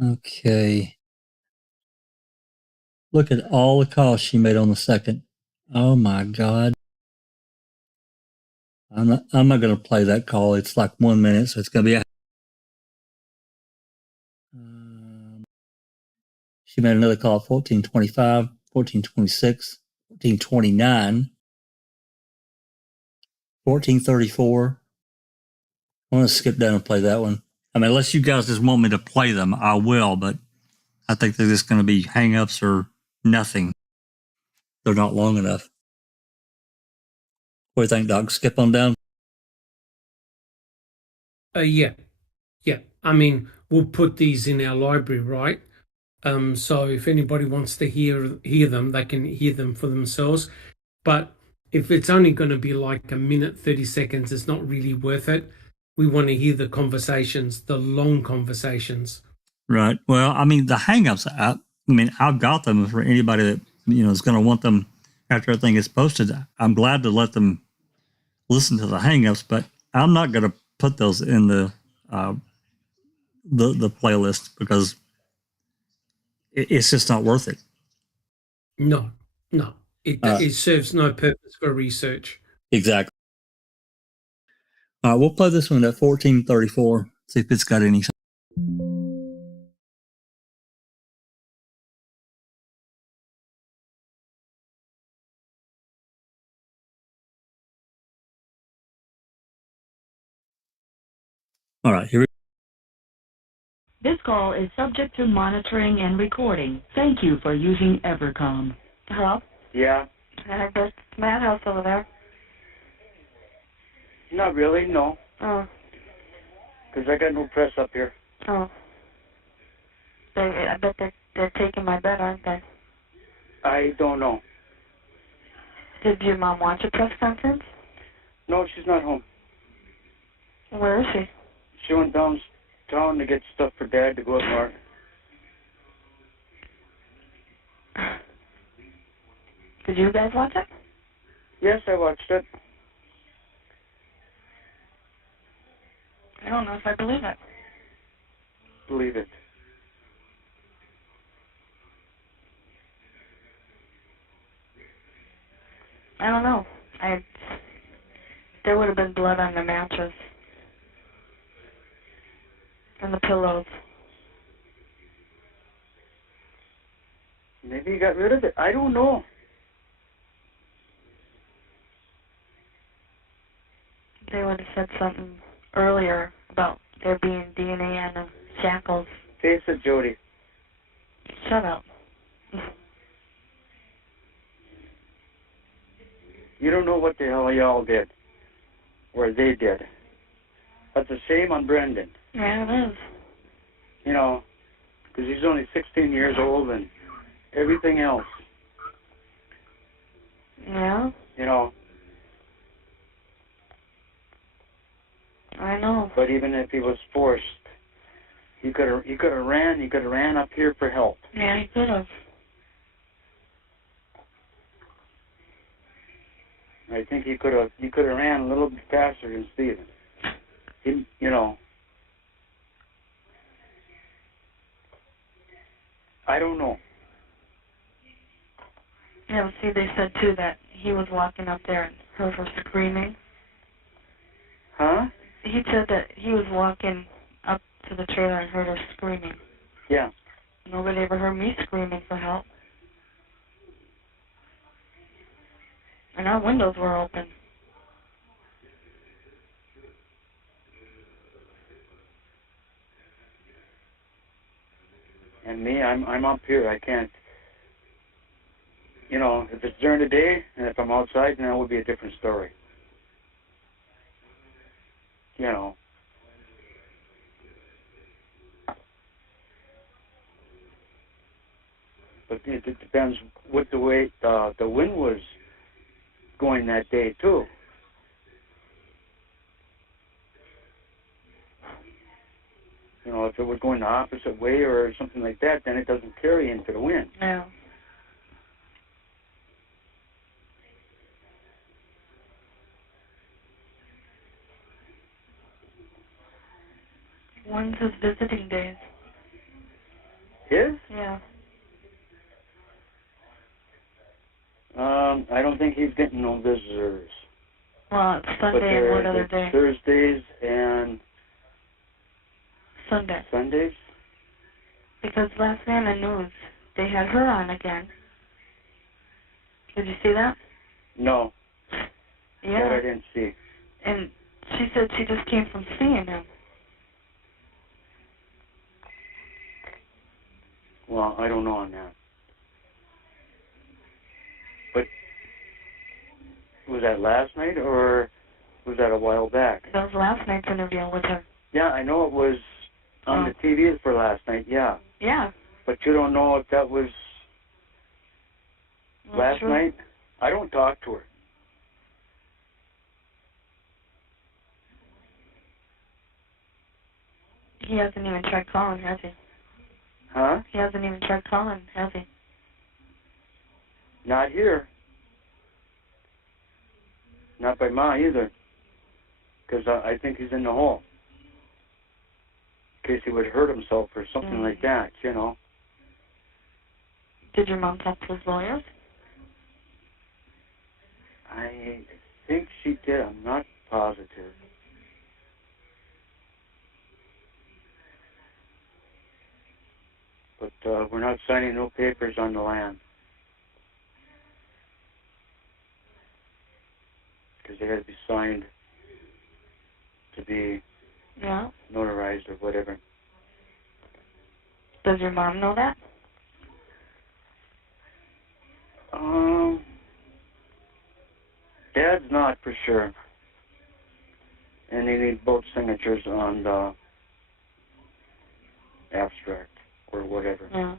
Okay. Look at all the calls she made on the second. Oh my God. I'm not going to play that call. It's like 1 minute, so it's going to be she made another call at 14:25, 14:26, 14:29, 14:34. I'm going to skip down and play that one. I mean, unless you guys just want me to play them, I will, but I think they're just going to be hang-ups or nothing. They're not long enough. What do you think, Doc? Skip on down? Yeah. I mean, we'll put these in our library, right? So if anybody wants to hear them, they can hear them for themselves. But if it's only going to be like a minute, 30 seconds, it's not really worth it. We want to hear the conversations, the long conversations. Right. Well, I mean, the hang-ups, I've got them for anybody that, is going to want them after everything is posted. I'm glad to let them listen to the hang-ups, but I'm not going to put those in the playlist because it's just not worth it. No. It serves no purpose for research. Exactly. All right, we'll play this one at 14:34. See if it's got any. All right, here we This call is subject to monitoring and recording. Thank you for using Evercom. Hello? Yeah. There's madhouse over there. Not really, no. Oh. Because I got no press up here. Oh. I bet they're taking my bed, aren't they? I don't know. Did your mom watch a press conference? No, she's not home. Where is she? She went downtown to get stuff for Dad to go up north. Did you guys watch it? Yes, I watched it. I don't know if I believe it. Believe it. I don't know. There would have been blood on the mattress. And the pillows. Maybe he got rid of it. I don't know. They would have said something earlier about there being DNA on the shackles. Face it, Jody. Shut up. You don't know what the hell y'all did. Or they did. That's a shame on Brendan. Yeah, it is. You know, because he's only 16 years old and everything else. Yeah? You know. I know. But even if he was forced, he could have ran up here for help. Yeah, he could have. I think he could have ran a little bit faster than Steven. You know. I don't know. Yeah, but see, they said too that he was walking up there and heard her screaming. Huh? He said that he was walking up to the trailer and heard her screaming. Yeah. Nobody ever heard me screaming for help. And our windows were open. And me, I'm up here. I can't. You know, if it's during the day and if I'm outside, then that would be a different story. You know. But it depends what the way the wind was going that day too. You know, if it was going the opposite way or something like that, then it doesn't carry into the wind. Yeah. When's his visiting days? His? Yeah. I don't think he's getting no visitors. Well, it's Sunday and what other day? Thursdays and Sunday. Sundays? Because last night on the news, they had her on again. Did you see that? No. Yeah. That I didn't see. And she said she just came from seeing him. Well, I don't know on that. But was that last night or was that a while back? That was last night's interview with her. Yeah, I know it was on the TV for last night, yeah. Yeah. But you don't know if that was last True. night? I don't talk to her. He hasn't even tried calling, has he? Huh? He hasn't even tried calling, has he? Not here. Not by Ma either. Because I think he's in the hole. In case he would hurt himself or something like that, you know. Did your mom talk to his lawyers? I think she did. I'm not positive. But we're not signing no papers on the land. Because they got to be signed to be notarized or whatever. Does your mom know that? Dad's not for sure. And they need both signatures on the abstract or whatever. Yeah.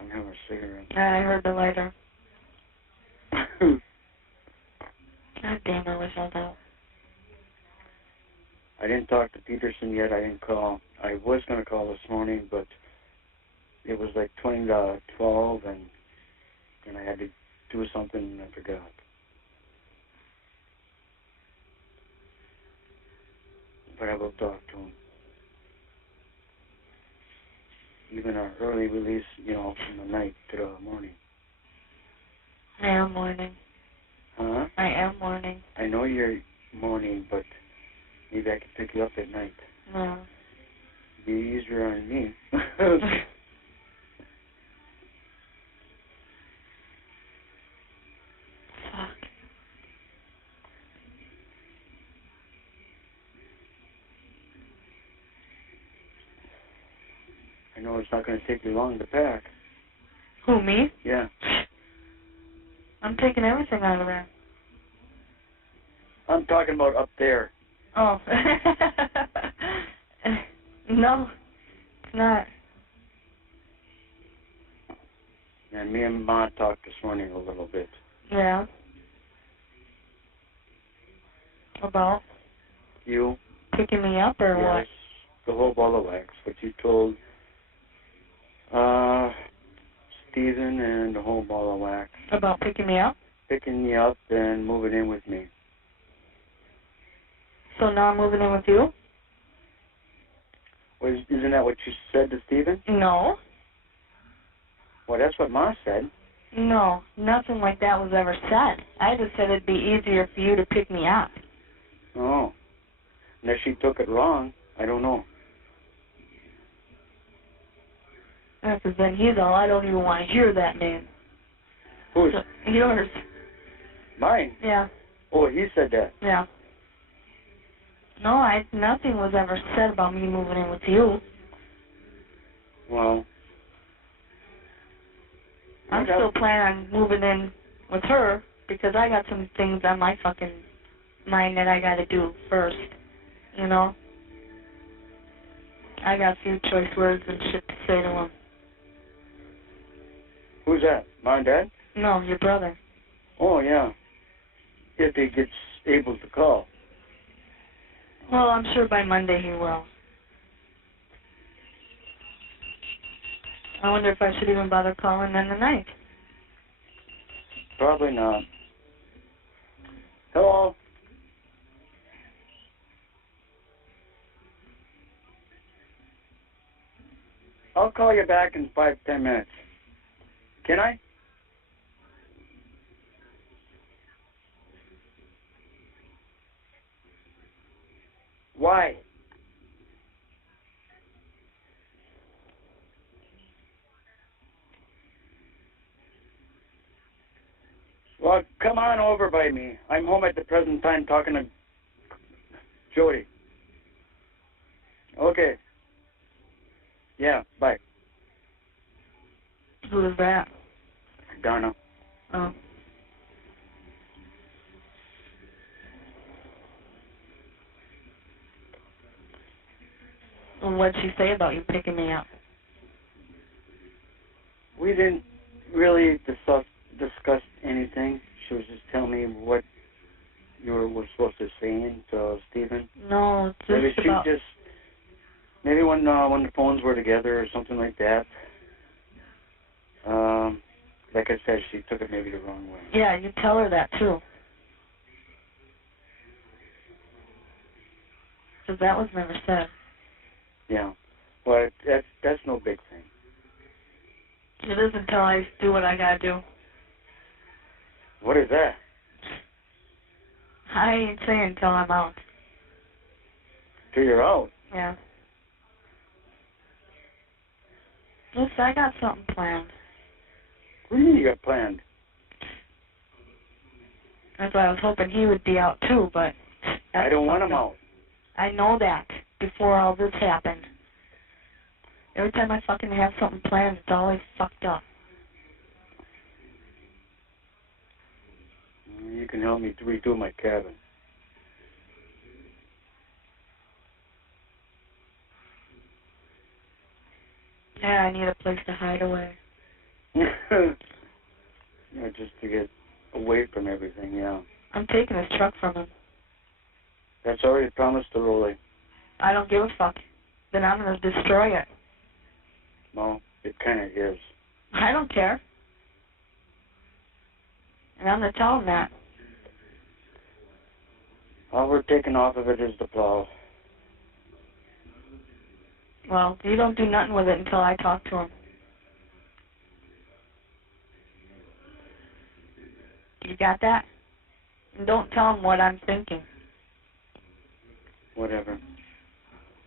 I'm having a cigarette. I heard the lighter. God damn, I wish I was out. I didn't talk to Peterson yet. I didn't call. I was going to call this morning, but it was like 20 to 12, and I had to do something and I forgot. But I will talk to him. Even our early release, from the night to the morning. I am morning. Huh? I am morning. I know you're morning, but maybe I can pick you up at night. No. Be easier on me. Fuck. I know it's not going to take you long to pack. Who, me? Yeah. I'm taking everything out of there. I'm talking about up there. Oh. No, it's not. And me and Ma talked this morning a little bit. Yeah. About? You? Picking me up or what? Yes. The whole ball of wax. What you told Stephen and the whole ball of wax. About picking me up? Picking me up and moving in with me. So now I'm moving in with you? Isn't that what you said to Stephen? No. Well, that's what Ma said. No, nothing like that was ever said. I just said it'd be easier for you to pick me up. Oh. Unless she took it wrong, I don't know. Because then he's all, I don't even want to hear that name. Who's? So, yours. Mine? Yeah. Oh, he said that. Yeah. No, nothing was ever said about me moving in with you. Well. I'm still planning on moving in with her because I got some things on my fucking mind that I got to do first, you know? I got a few choice words and shit to say to him. Who's that? Ma and Dad? No, your brother. Oh, yeah. If he gets able to call. Well, I'm sure by Monday he will. I wonder if I should even bother calling in the night. Probably not. Hello? I'll call you back in 5-10 minutes. Can I? Why? Well, come on over by me. I'm home at the present time talking to Jodi. Okay. Yeah, bye. Who is that? Donna. Oh. And what'd she say about you picking me up? We didn't really discuss anything. She was just telling me what you were supposed to say to Stephen. No, it's just maybe she about... maybe when the phones were together or something like that. Like I said, she took it maybe the wrong way. Yeah, you tell her that too. Because that was never said. Yeah. Well, that's no big thing. It is until I do what I gotta do. What is that? I ain't saying until I'm out. Till you're out? Yeah. Listen, I got something planned. What do you mean you got planned? That's why I was hoping he would be out too, but... I don't want him out. I know that before all this happened. Every time I fucking have something planned, it's always fucked up. You can help me to redo my cabin. Yeah, I need a place to hide away. Yeah, just to get away from everything, yeah. I'm taking his truck from him. That's already promised to Rolly. I don't give a fuck. Then I'm gonna destroy it. Well, it kind of is. I don't care. And I'm gonna tell him that. All we're taking off of it is the plow. Well, you don't do nothing with it until I talk to him. You got that? And don't tell him what I'm thinking. Whatever.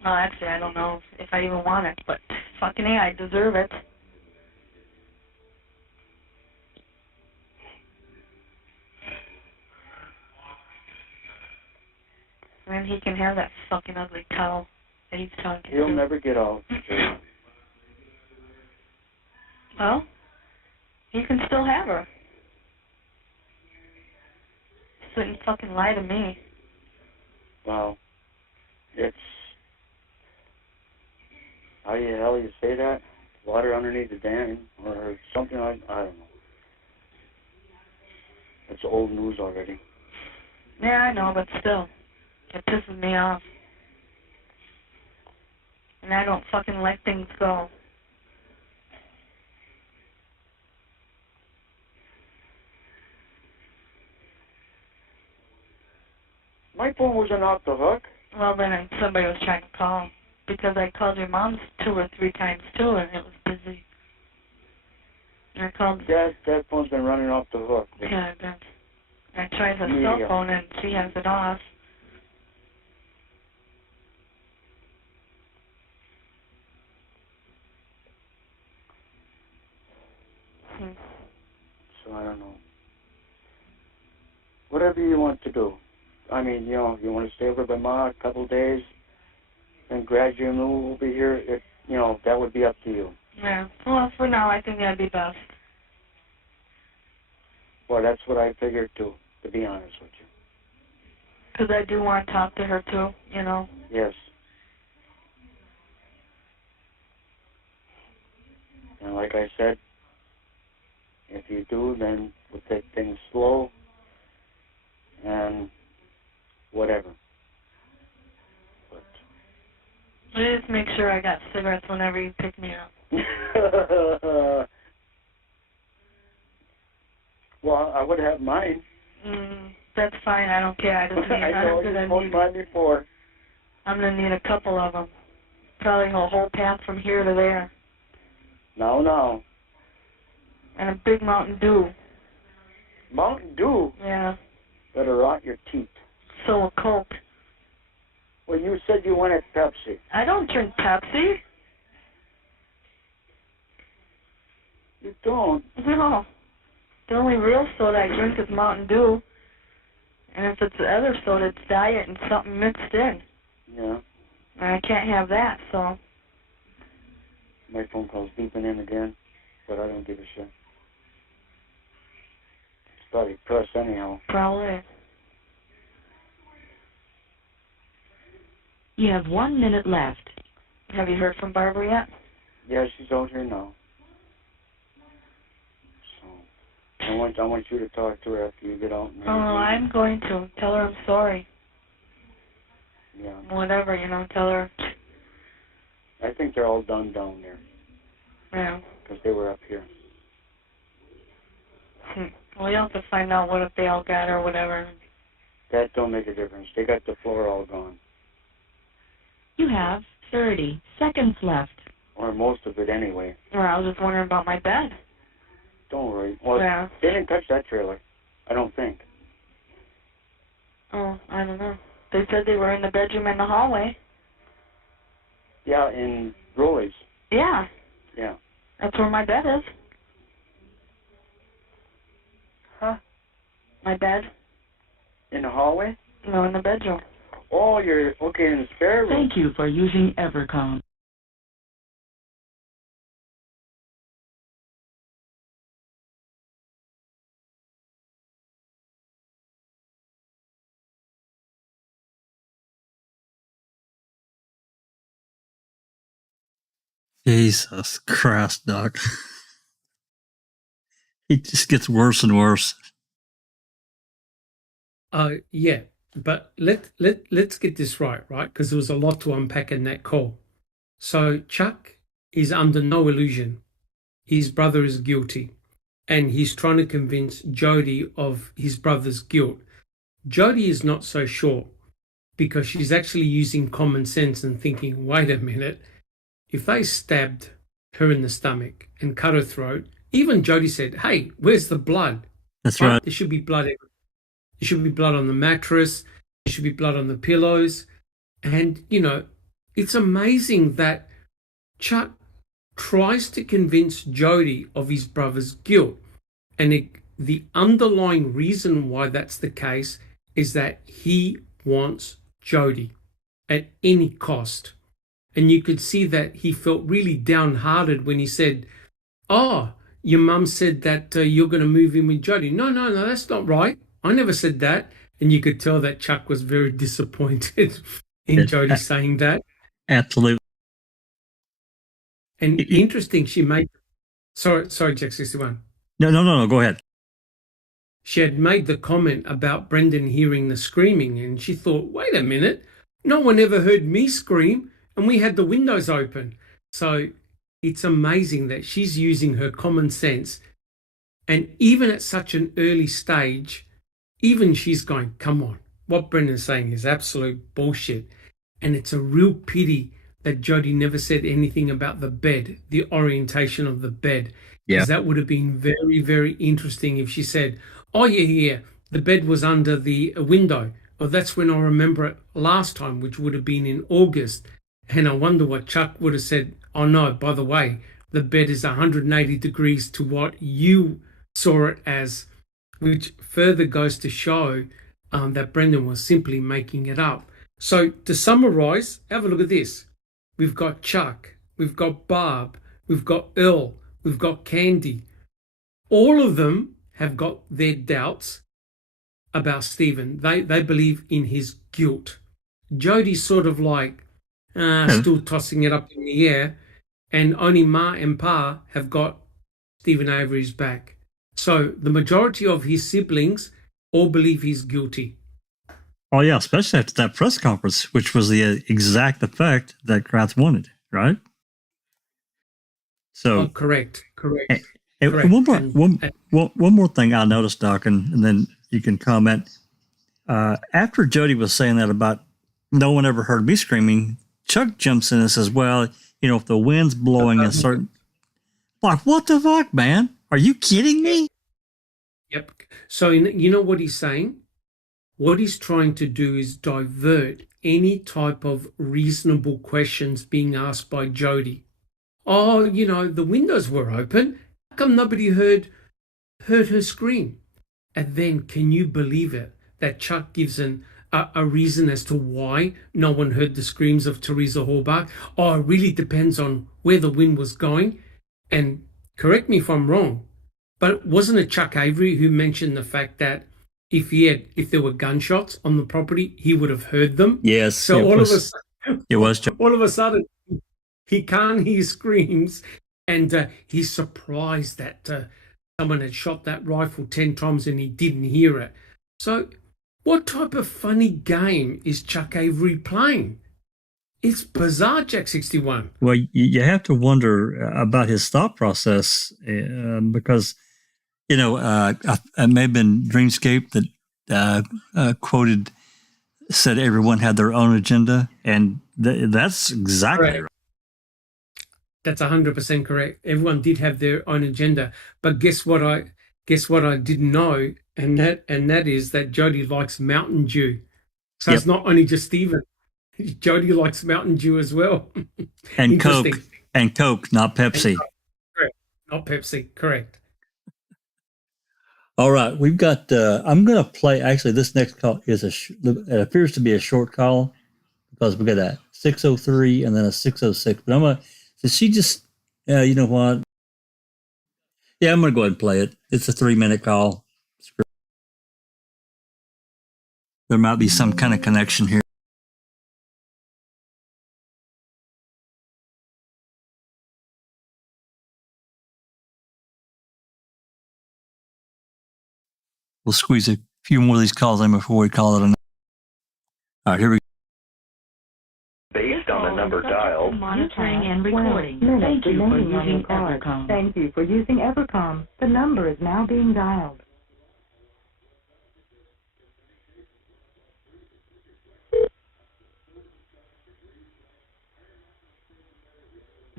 Well, actually, I don't know if I even want it, but fucking A, I deserve it. And then he can have that fucking ugly cow that he's talking to. He'll never get out. Well, he can still have her. Sit and fucking lie to me. Well, it's... How the hell you say that? Water underneath the dam or something like... I don't know. It's old news already. Yeah, I know, but still. It pisses me off. And I don't fucking let things go. My phone wasn't off the hook. Well, then somebody was trying to call. Because I called your mom's 2 or 3 times too, and it was busy. And I called... That phone's been running off the hook. Yeah, I bet. I tried her cell phone, and she has it off. So I don't know. Whatever you want to do. I mean, you know, if you want to stay over by Ma a couple days and gradually move over here, you know, that would be up to you. Yeah. Well, for now, I think that'd be best. Well, that's what I figured too, to be honest with you. Because I do want to talk to her too, you know. Yes. And like I said, if you do, then we'll take things slow and whatever. But Just make sure I got cigarettes whenever you pick me up. Well, I would have mine. That's fine. I don't care. I just need. I know you smoked mine before. I'm gonna need a couple of them. Probably a whole pack from here to there. No. And a big Mountain Dew. Mountain Dew? Yeah. Better rot your teeth. So a Coke. Well, you said you wanted Pepsi. I don't drink Pepsi. You don't? No. The only real soda I drink is Mountain Dew. And if it's the other soda, it's diet and something mixed in. Yeah. And I can't have that, so. My phone call's beeping in again, but I don't give a shit. It's probably press anyhow. Probably. You have 1 minute left. Have you heard from Barbara yet? Yeah, she's out here now. So, I want you to talk to her after you get out. And I'm going to. Tell her I'm sorry. Yeah. Whatever, you know, tell her. I think they're all done down there. Yeah. Because they were up here. Well, you have to find out what if they all got or whatever. That don't make a difference. They got the floor all gone. You have 30 seconds left. Or most of it anyway. Well, I was just wondering about my bed. Don't worry. Well, yeah. They didn't touch that trailer. I don't think. Oh, I don't know. They said they were in the bedroom and the hallway. Yeah, in Rollies. Yeah, Yeah. that's where my bed is. Huh? My bed? In the hallway? No, in the bedroom. Oh, you're okay in the spare room. Thank you for using Evercom. Jesus Christ, Doc. It just gets worse and worse. Yeah, but let's get this right? Because there was a lot to unpack in that call. So Chuck is under no illusion. His brother is guilty, and he's trying to convince Jodi of his brother's guilt. Jodi is not so sure because she's actually using common sense and thinking, wait a minute, if they stabbed her in the stomach and cut her throat, even Jodi said, hey, where's the blood? That's right. There should be blood everywhere. There should be blood on the mattress. There should be blood on the pillows. And, it's amazing that Chuck tries to convince Jodi of his brother's guilt. And the underlying reason why that's the case is that he wants Jodi at any cost. And you could see that he felt really downhearted when he said, oh, your mum said that you're going to move in with Jodi. No, that's not right. I never said that. And you could tell that Chuck was very disappointed in Jodi saying that. Absolutely. And interesting, she made... Sorry, Jack 61. No, go ahead. She had made the comment about Brendan hearing the screaming, and she thought, wait a minute, no one ever heard me scream, and we had the windows open. So it's amazing that she's using her common sense, and even at such an early stage, even she's going, come on, what Brendan's saying is absolute bullshit. And it's a real pity that Jodi never said anything about the bed, the orientation of the bed. Because that would have been very, very interesting if she said, oh, yeah, the bed was under the window. Well, that's when I remember it last time, which would have been in August. And I wonder what Chuck would have said. Oh, no, by the way, the bed is 180 degrees to what you saw it as, which further goes to show that Brendan was simply making it up. So to summarize, have a look at this. We've got Chuck, we've got Barb, we've got Earl, we've got Candy. All of them have got their doubts about Stephen. They believe in his guilt. Jodi's sort of like still tossing it up in the air, and only Ma and Pa have got Stephen Avery's back. So the majority of his siblings all believe he's guilty. Oh, yeah, especially after that press conference, which was the exact effect that Kratz wanted, right? So correct. One more thing I noticed, Doc, and then you can comment. After Jodi was saying that about no one ever heard me screaming, Chuck jumps in and says, well, if the wind's blowing a certain... Like, what the fuck, man? Are you kidding me? Yep. So you know what he's saying? What he's trying to do is divert any type of reasonable questions being asked by Jodi. Oh, the windows were open. How come nobody heard her scream? And then, can you believe it, that Chuck gives a reason as to why no one heard the screams of Teresa Horbach? Oh, it really depends on where the wind was going. And correct me if I'm wrong, but wasn't it Chuck Avery who mentioned the fact that if there were gunshots on the property, he would have heard them? Yes. So all of a sudden, he can't hear screams, and he's surprised that someone had shot that rifle 10 times and he didn't hear it. So what type of funny game is Chuck Avery playing? It's bizarre, Jack 61. Well, you have to wonder about his thought process because, it may have been Dreamscape that said everyone had their own agenda, and that's exactly right. That's 100% correct. Everyone did have their own agenda, but guess what I didn't know, and that is that Jodi likes Mountain Dew. So It's not only just Stephen. Jodi likes Mountain Dew as well. And Interesting. Coke. And Coke, not Pepsi. Correct. Not Pepsi. Correct. All right, we've got. I'm going to play. Actually, this next call is it appears to be a short call because we got a 603 and then a 606. But I'm gonna. So she just. You know what? Yeah, I'm gonna go ahead and play it. It's a 3-minute call. There might be some kind of connection here. We'll squeeze a few more of these calls in before we call it a night. All right, here we go. Based on the number dialed. Monitoring and recording. Minutes Thank you for remaining on your using card. Evercom. Thank you for using Evercom. The number is now being dialed.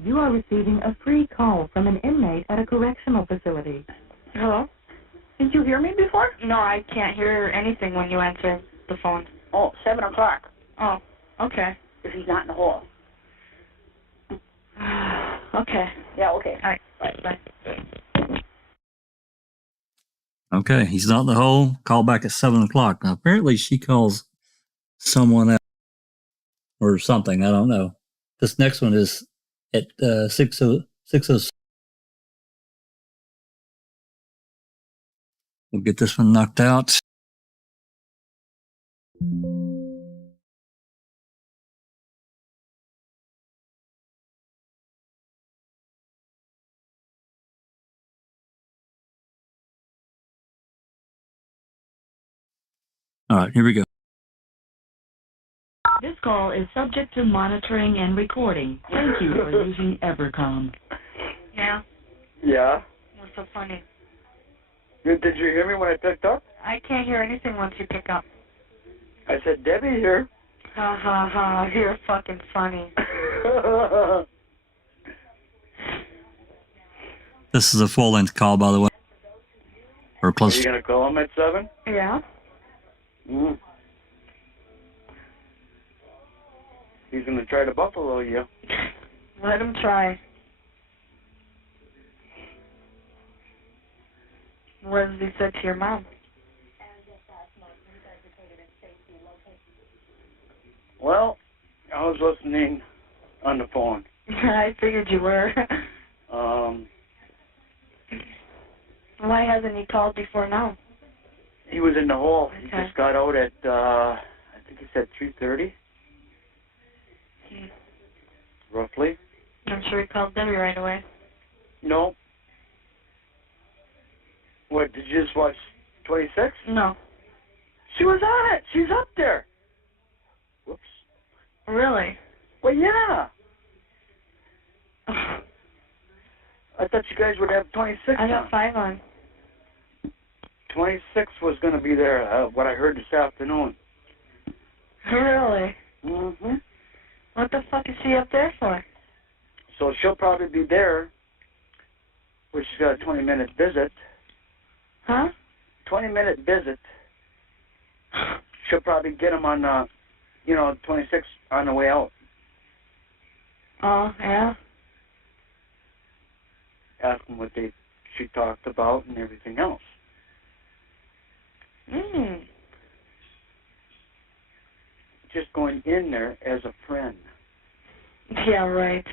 You are receiving a free call from an inmate at a correctional facility. Hello? Did you hear me before? No, I can't hear anything when you answer the phone. Oh, 7 o'clock, Oh, okay. if he's not in the hall. Okay. Yeah, okay. All right. Bye. Okay, he's not in the hole. Call back at 7 o'clock. Now, apparently she calls someone else or something. I don't know. This next one is at 606. We'll get this one knocked out. All right, here we go. This call is subject to monitoring and recording. Thank you for using Evercom. Yeah? Yeah? What's so funny? Did you hear me when I picked up? I can't hear anything once you pick up. I said, Debbie here. Ha ha ha, you're fucking funny. This is a full-length call, by the way. Or Are close. you going to call him at 7? Yeah? Mm. He's going to try to buffalo you. Let him try. What has he said to your mom? Well, I was listening on the phone. I figured you were. Why hasn't he called before now? He was in the hall. He Okay. just got out at, I think he said 3:30, roughly. I'm sure he called Debbie right away. No. What, did you just watch 26? No. She was on it. She's up there. Whoops. Really? Well, yeah. I thought you guys would have 26 I on. got 5 on. 26 was going to be there, what I heard this afternoon. Really? Mm-hmm. What the fuck is she up there for? So she'll probably be there, which she's got a 20-minute visit. Huh? 20-minute visit. She'll probably get him on, 26 on the way out. Oh, yeah? Ask him what she talked about and everything else. Just going in there as a friend. Yeah, right.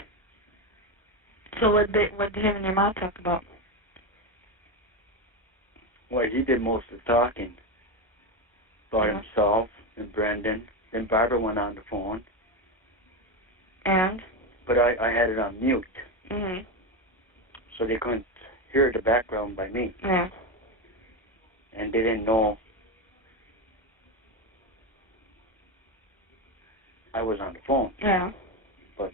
So what did him and your mom talk about? Well, he did most of the talking about himself and Brendan. Then Barbara went on the phone. And? But I had it on mute. Mm-hmm. So they couldn't hear the background by me. Yeah. And they didn't know I was on the phone. Yeah. But,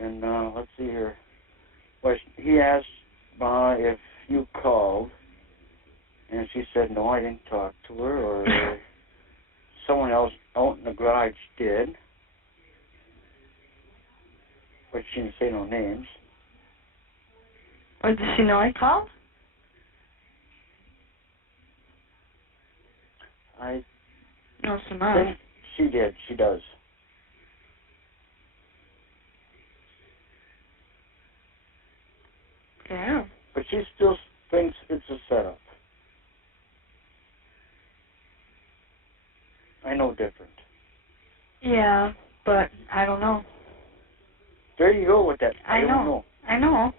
and let's see here. Well, he asked if you called, and she said, no, I didn't talk to her, or someone else out in the garage did. But she didn't say no names. Or did she know I called? I No, she must. think she did. She does. Yeah. But she still thinks it's a setup. I know different. Yeah, but I don't know. There you go with that. I don't know. I know.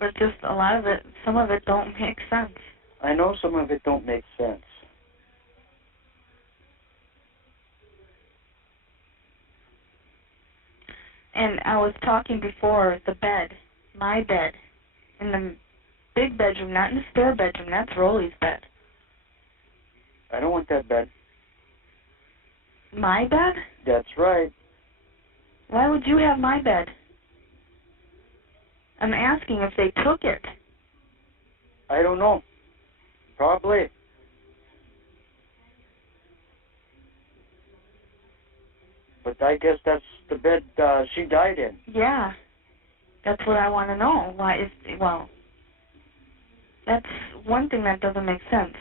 But just a lot of it, some of it don't make sense. I know some of it don't make sense. And I was talking before, the bed, my bed, in the big bedroom, not in the spare bedroom. That's Rolly's bed. I don't want that bed. My bed? That's right. Why would you have my bed? I'm asking if they took it. I don't know. Probably. But I guess that's the bed she died in. Yeah. That's what I want to know. Why is, well, that's one thing that doesn't make sense.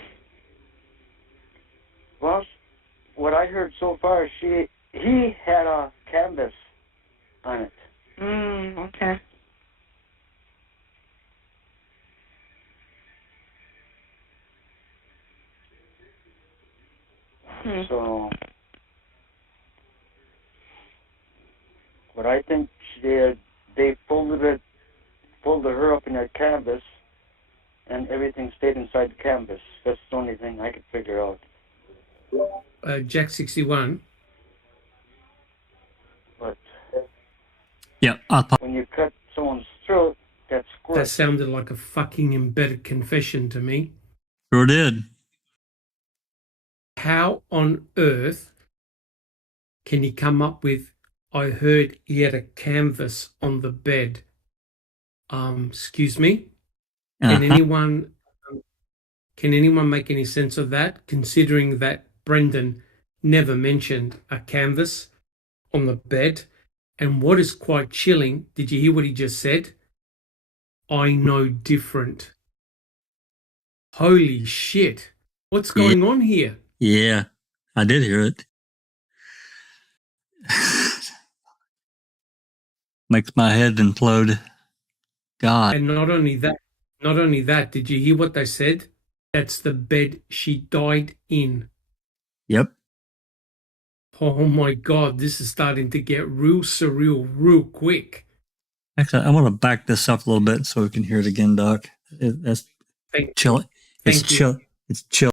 Well, what I heard so far, he had a canvas on it. Okay. So, what I think she did, they folded her up in that canvas, and everything stayed inside the canvas. That's the only thing I could figure out. Jack 61. But Yeah, when you cut someone's throat, that squirts. That sounded like a fucking embedded confession to me. sure did. How on earth can he come up with, I heard he had a canvas on the bed? Excuse me? Can anyone make any sense of that, considering that Brendan never mentioned a canvas on the bed? And what is quite chilling, did you hear what he just said? I know different. Holy shit. What's going on here? Yeah, I did hear it. Makes my head implode. God. And not only that, did you hear what they said? That's the bed she died in. Yep. Oh my God, this is starting to get real surreal real quick. Actually, I want to back this up a little bit so we can hear it again, Doc. That's chill. It's chill. It's chill.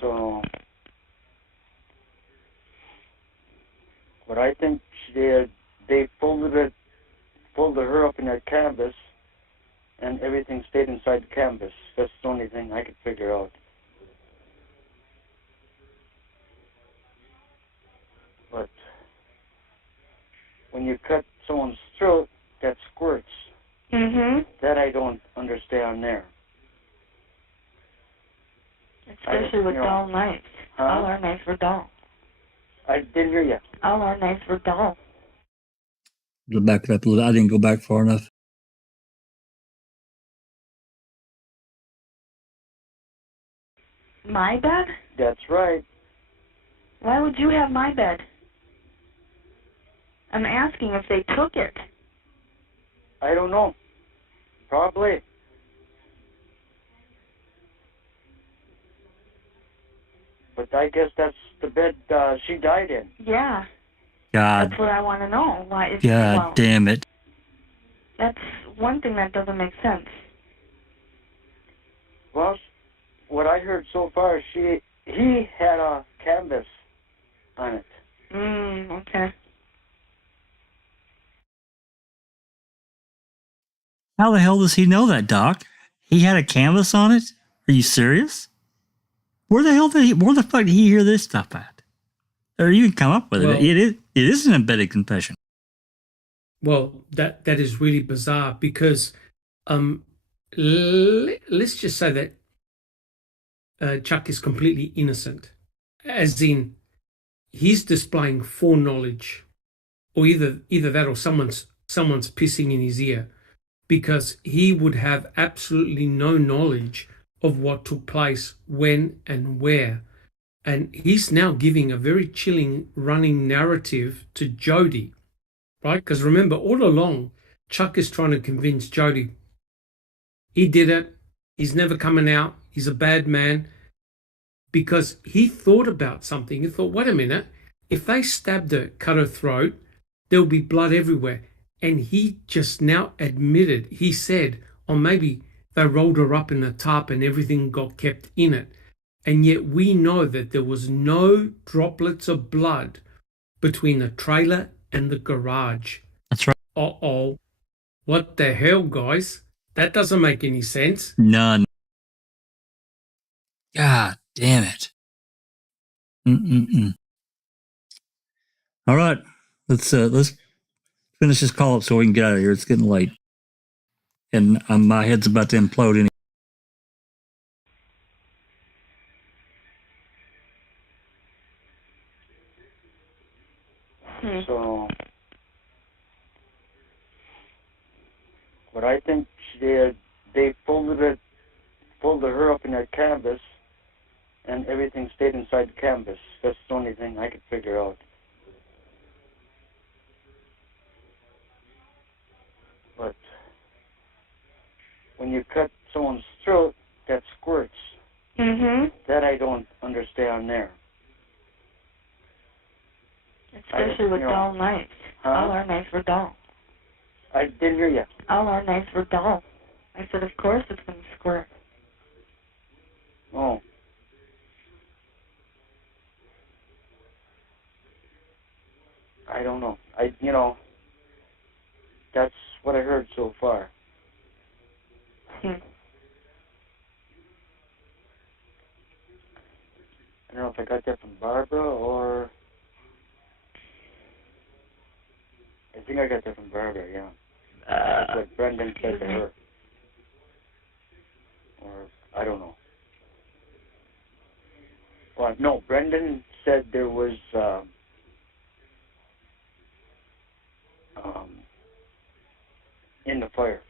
So, what I think she did, they folded her up in that canvas, and everything stayed inside the canvas. That's the only thing I could figure out. But when you cut someone's throat, that squirts. That I don't understand there. Especially with dull knives. All our knives were dull. I didn't hear you. All our knives were dull. I'll back it up a little. I didn't go back far enough. My bed? That's right. Why would you have my bed? I'm asking if they took it. I don't know. Probably. But I guess that's the bed she died in. Yeah. God. That's what I want to know. Why is God damn it. That's one thing that doesn't make sense. Well, what I heard so far, he had a canvas on it. Okay. How the hell does he know that, Doc? He had a canvas on it? Are you serious? Where the fuck did he hear this stuff at? Or you can come up with it. It is an embedded confession. Well, that is really bizarre because let's just say that Chuck is completely innocent. as in he's displaying foreknowledge, or either that or someone's pissing in his ear, because he would have absolutely no knowledge of what took place, when and where. And he's now giving a very chilling running narrative to Jodi, right? Because remember, all along, Chuck is trying to convince Jodi he did it, he's never coming out, he's a bad man, because he thought about something. He thought, wait a minute, if they stabbed her, cut her throat, there'll be blood everywhere. And he just now admitted, he said, oh, maybe they rolled her up in a tarp and everything got kept in it. And yet we know that there was no droplets of blood between the trailer and the garage. That's right. Uh-oh. What the hell, guys? That doesn't make any sense. None. God damn it. All right. Let's finish this call up so we can get out of here. It's getting late. And my head's about to implode anyway. So, what I think she did, they folded her up in that canvas, and everything stayed inside the canvas. That's the only thing I could figure out. But when you cut someone's throat, that squirts. That I don't understand there. Especially with dull knives. Huh? All our knives were dull. I didn't hear you. All our knives were dull. I said, of course it's going to squirt. Oh. I don't know. That's what I heard so far. I don't know if I got that from Barbara or... I think I got that from Barbara, yeah. That's what Brendan said to her. Or, I don't know. Well, no, Brendan said there was... in the fire.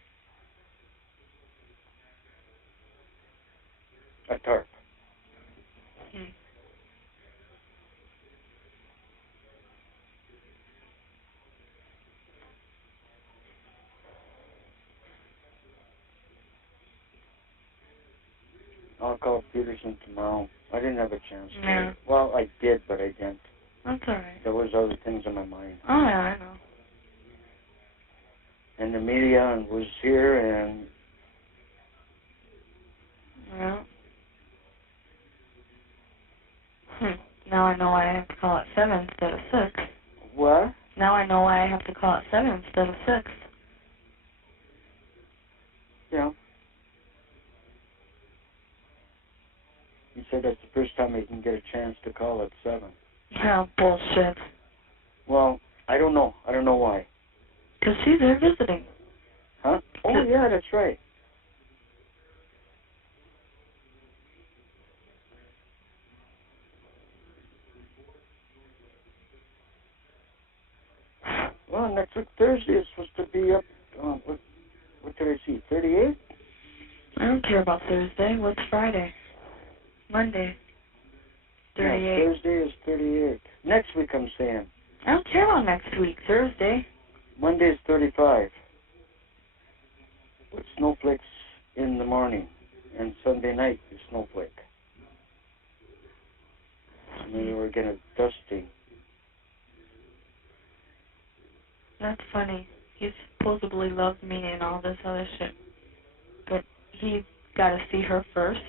A tarp. I'll call Peterson tomorrow. I didn't have a chance to. Yeah. Well, I did, but I didn't. That's all right. There was other things on my mind. Oh, yeah, I know. And the media was here, and... Yeah. Now I know why I have to call at 7 instead of 6. What? Now I know why I have to call at 7 instead of 6. Yeah. He said that's the first time he can get a chance to call at 7. Yeah, bullshit. Well, I don't know. I don't know why. Because she's there visiting. Huh? Oh, yeah, that's right. Well, next week Thursday is supposed to be up, what did I see, 38? I don't care about Thursday. What's Friday? Monday. 38. Yeah, Thursday is 38. Next week, I'm saying. I don't care about next week. Thursday. Monday is 35. With snowflakes in the morning. And Sunday night is snowflake. So maybe we're getting dusty. That's funny. He supposedly loves me and all this other shit. But he got to see her first.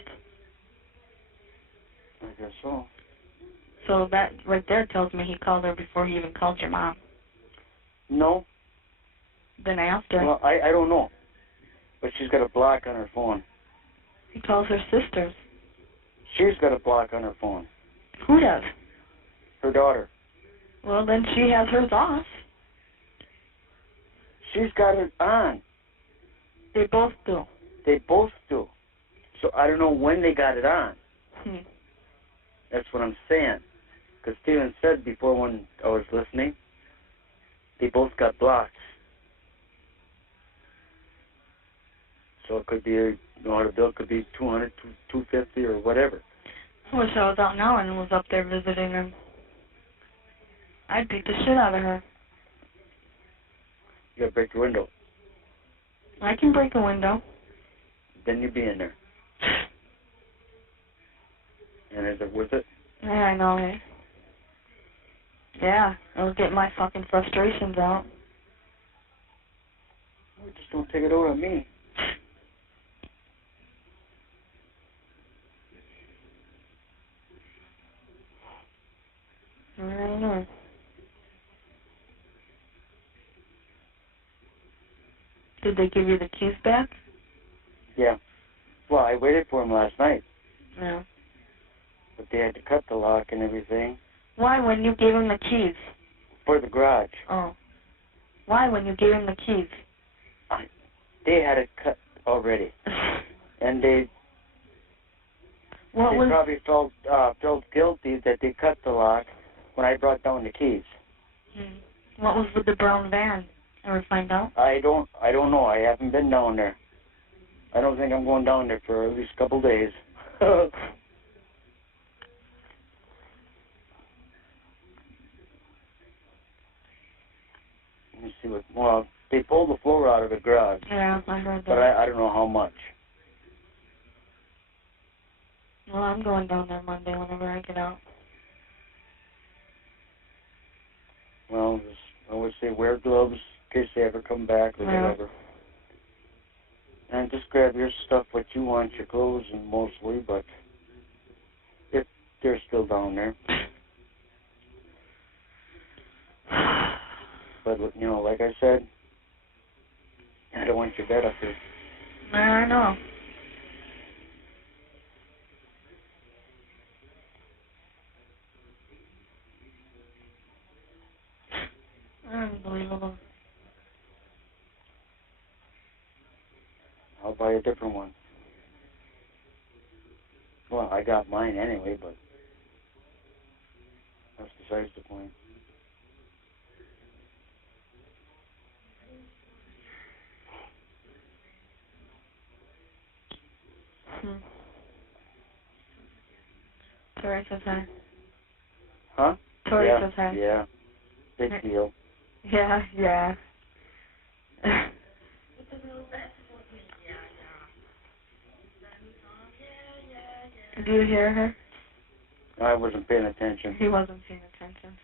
I guess so. So that right there tells me he called her before he even called your mom. No. Then after. Well, I don't know. But she's got a block on her phone. He calls her sisters. She's got a block on her phone. Who does? Her daughter. Well, then she has hers off. She's got it on. They both do. They both do. So I don't know when they got it on. That's what I'm saying. Because Steven said before when I was listening, they both got blocked. So it could be, the bill could be 200, 250 or whatever. I wish I was out now and was up there visiting him. I'd beat the shit out of her. You gotta break the window. I can break a window. Then you'd be in there. And is it worth it? Yeah, I know, eh? Yeah, I was getting my fucking frustrations out. Oh, just don't take it out on me. I don't know. Did they give you the keys back? Yeah. Well, I waited for him last night. No. But they had to cut the lock and everything. Why when you gave him the keys? For the garage. Oh. Why when you gave him the keys? They had it cut already. And they What was... probably felt guilty that they cut the lock when I brought down the keys. What was with the brown van? Ever find out? I don't know. I haven't been down there. I don't think I'm going down there for at least a couple days. Let me see what. Well, they pulled the floor out of the garage. Yeah, I heard that. But I don't know how much. Well, I'm going down there Monday whenever I get out. Well, I would say wear gloves in case they ever come back or whatever. And just grab your stuff, what you want, your clothes, and mostly, but if they're still down there. But, like I said, I don't want your bed up here. I know. Unbelievable. I'll buy a different one. Well, I got mine anyway, but that's besides the point. Tori says hi. Huh? Tori says hi. Yeah. Big deal. Yeah. Do you hear her? I wasn't paying attention. He wasn't paying attention.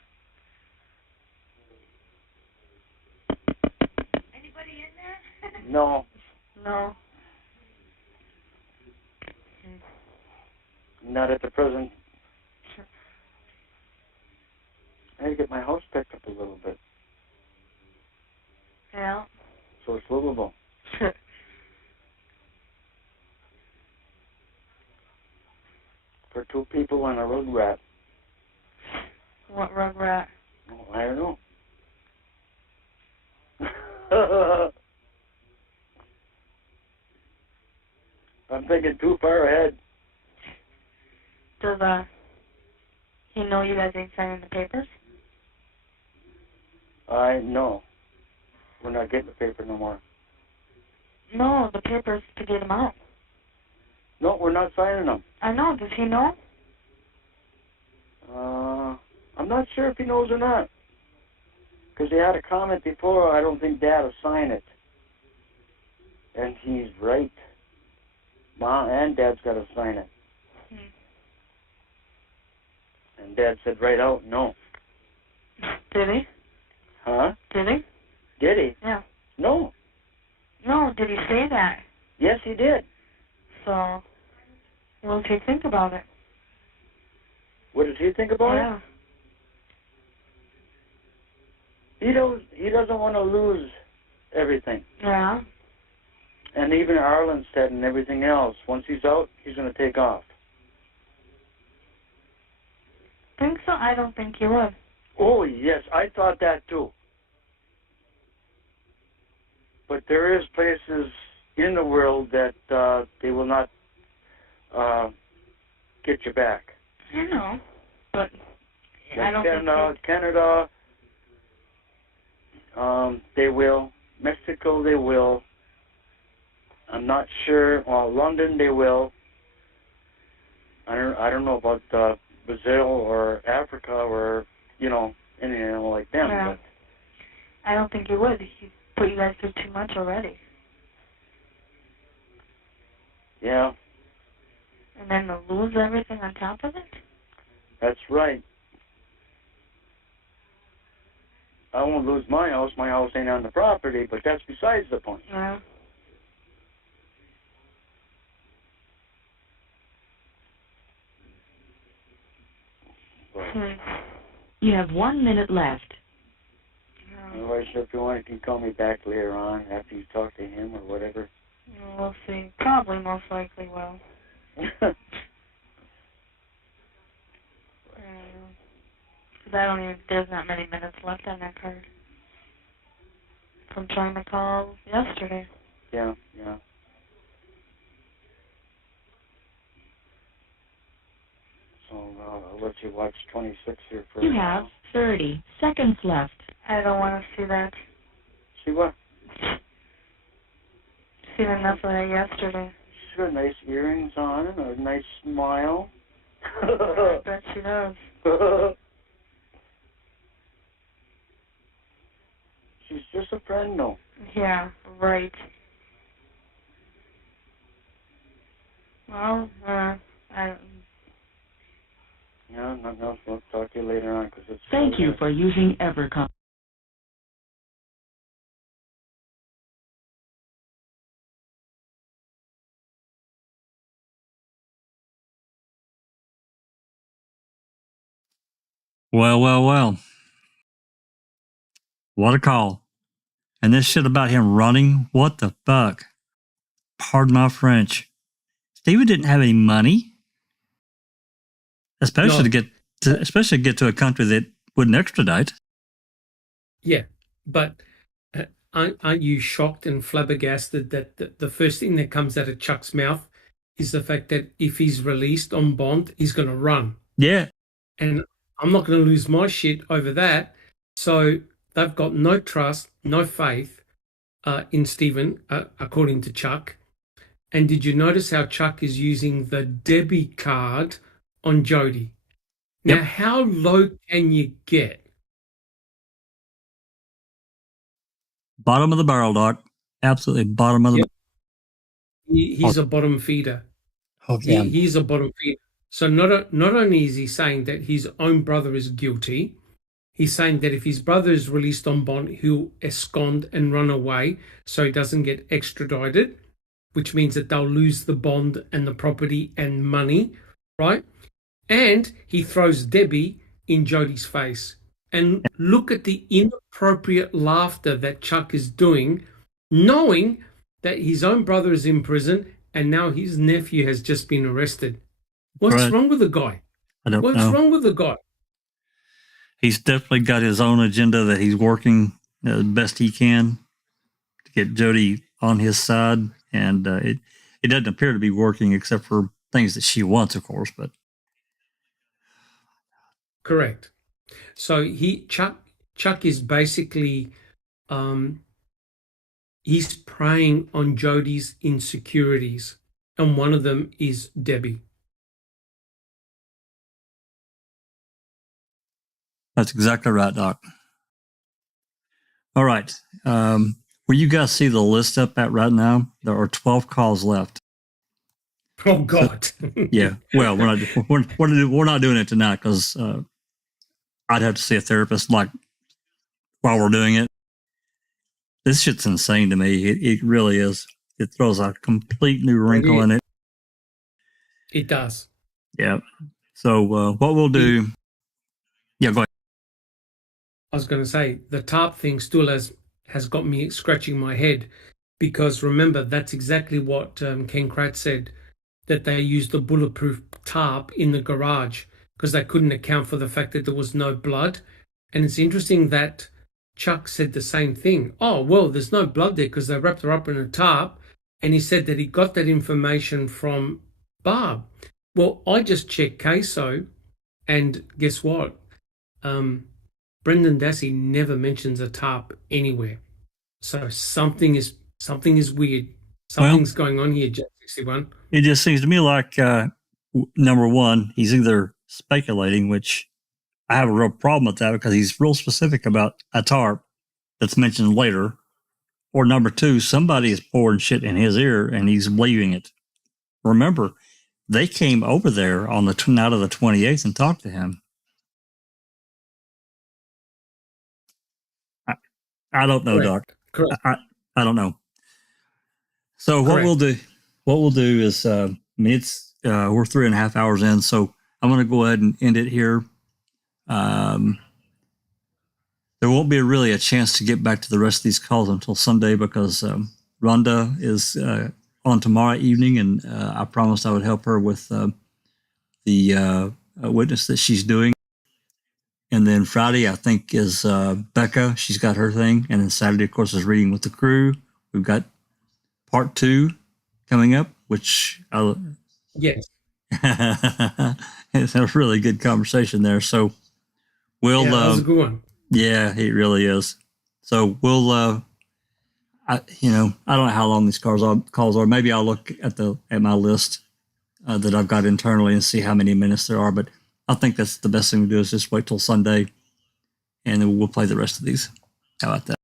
Anybody in there? No. No. Not at the present. I need to get my house picked up a little bit. Yeah. So it's livable. For two people and a rug rat. What rug rat? Oh, I don't know. I'm thinking too far ahead. Does he know you guys ain't signing the papers? No. We're not getting the paper no more. No, the papers to get him out. No, we're not signing them. I know. Does he know? I'm not sure if he knows or not. Because he had a comment before, I don't think Dad will sign it. And he's right. Mom and Dad's got to sign it. And Dad said right out, no. Did he? Huh? Did he? Did he? Yeah. No. No, did he say that? Yes, he did. So, what does he think about it? What does he think about Yeah. it? He doesn't want to lose everything. Yeah. And even Arlenstead and everything else, once he's out, he's going to take off. Think so? I don't think he would. Oh, yes, I thought that too. But there is places in the world that they will not get you back. I know, but I Like don't Canada, they will. Mexico, they will. I'm not sure. Well, London, they will. I don't know about Brazil or Africa or anything like them. Yeah. But I don't think you would. He put you guys through too much already. yeah, And then to lose everything on top of it? that's right. I won't lose my house. My house ain't on the property, but that's besides the point. Yeah. You have 1 minute left. Otherwise, if you want, you can call me back later on after you talk to him or whatever. We'll see. Probably most likely will. Because I don't even, there's not many minutes left on that card. From trying to call yesterday. Yeah. So I'll let you watch 26 here for You have 30 seconds left. I don't want to see that. See what? Seen enough of that yesterday. She's got nice earrings on and a nice smile. I bet she does. She's just a friend, though. Yeah, right. Well, I don't... Yeah, nothing else. We'll talk to you later on because it's... Thank you for using EverCom. Well. What a call. And this shit about him running, what the fuck? Pardon my French. Steven didn't have any money. Especially to get to a country that wouldn't extradite. Yeah, but aren't you shocked and flabbergasted that the first thing that comes out of Chuck's mouth is the fact that if he's released on bond, he's going to run. Yeah. And I'm not going to lose my shit over that. So they've got no trust, no faith in Stephen, according to Chuck. And did you notice how Chuck is using the debit card on Jodi? Now, Yep. how low can you get? Bottom of the barrel, Doc. Absolutely bottom of the He's a bottom feeder. barrel. He's a bottom feeder. So not only is he saying that his own brother is guilty, he's saying that if his brother is released on bond, he'll abscond and run away so he doesn't get extradited, which means that they'll lose the bond and the property and money, right? And he throws Debbie in Jodi's face. And look at the inappropriate laughter that Chuck is doing, knowing that his own brother is in prison and now his nephew has just been arrested. What's wrong with the guy? I don't know. What's wrong with the guy? He's definitely got his own agenda that he's working as best he can to get Jodi on his side. And it doesn't appear to be working except for things that she wants, of course. But Correct. So Chuck is basically he's preying on Jodi's insecurities, and one of them is Debbie. that's exactly right, Doc. All right. Where you guys see the list up at right now, there are 12 calls left. Oh God. Yeah. Well, we're not doing it tonight because I'd have to see a therapist like while we're doing it. This shit's insane to me. It really is. It throws a complete new wrinkle in it. It does. Yeah. So what we'll do? Yeah, go ahead. I was going to say the tarp thing still has got me scratching my head, because remember that's exactly what Ken Kratz said, that they used the bulletproof tarp in the garage because they couldn't account for the fact that there was no blood. And it's interesting that Chuck said the same thing. Oh, well, there's no blood there because they wrapped her up in a tarp. And he said that he got that information from Barb. Well, I just checked Queso, And guess what? Brendan Dassey never mentions a tarp anywhere. So something is weird. Something's going on here, Jet 61. It just seems to me like number one, he's either speculating, which I have a real problem with that because he's real specific about a tarp that's mentioned later. Or number two, somebody is pouring shit in his ear and he's believing it. Remember, they came over there on the night of the 28th and talked to him. I don't know, Doc. Correct. I don't know. So what we'll do is, I mean, it's we're 3.5 hours in, so I'm going to go ahead and end it here. There won't be really a chance to get back to the rest of these calls until Sunday because Rhonda is on tomorrow evening, and I promised I would help her with the witness that she's doing. And then Friday, I think, is Becca. She's got her thing. And then Saturday, of course, is reading with the crew. We've got part 2 coming up, which yes, it's a really good conversation there. So we'll that was a good one. Yeah, it really is. So we'll I don't know how long these calls are. Maybe I'll look at my list that I've got internally and see how many minutes there are. But I think that's the best thing to do is just wait till Sunday, and then we'll play the rest of these. How about that?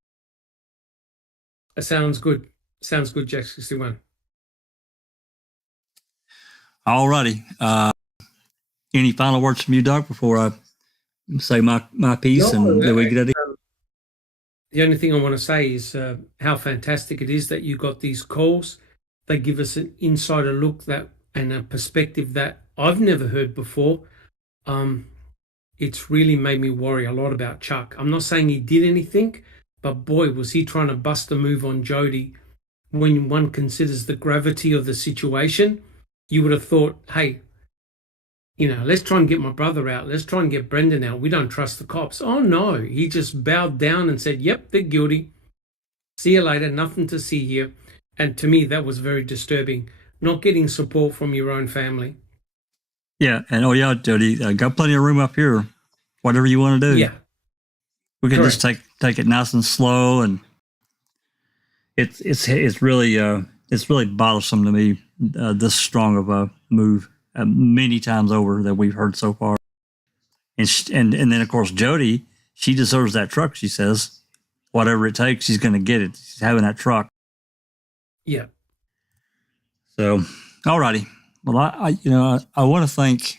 That sounds good. Sounds good, Jack 61. All righty. Any final words from you, Doc, before I say my piece and then we get it? The only thing I want to say is how fantastic it is that you got these calls. They give us an insider look and a perspective that I've never heard before. It's really made me worry a lot about Chuck. I'm not saying he did anything, but boy, was he trying to bust a move on Jodi. When one considers the gravity of the situation, you would have thought, hey, let's try and get my brother out. Let's try and get Brendan out. We don't trust the cops. Oh, no. He just bowed down and said, yep, they're guilty. See you later. Nothing to see here. And to me, that was very disturbing. Not getting support from your own family. Yeah. And Jodi, got plenty of room up here. Whatever you want to do. Yeah. We can just take it nice and slow. And it's really bothersome to me, this strong of a move. Many times over that we've heard so far. And then, of course, Jodi, she deserves that truck, she says. Whatever it takes, she's going to get it. She's having that truck. Yeah. So, all righty. Well, I want to thank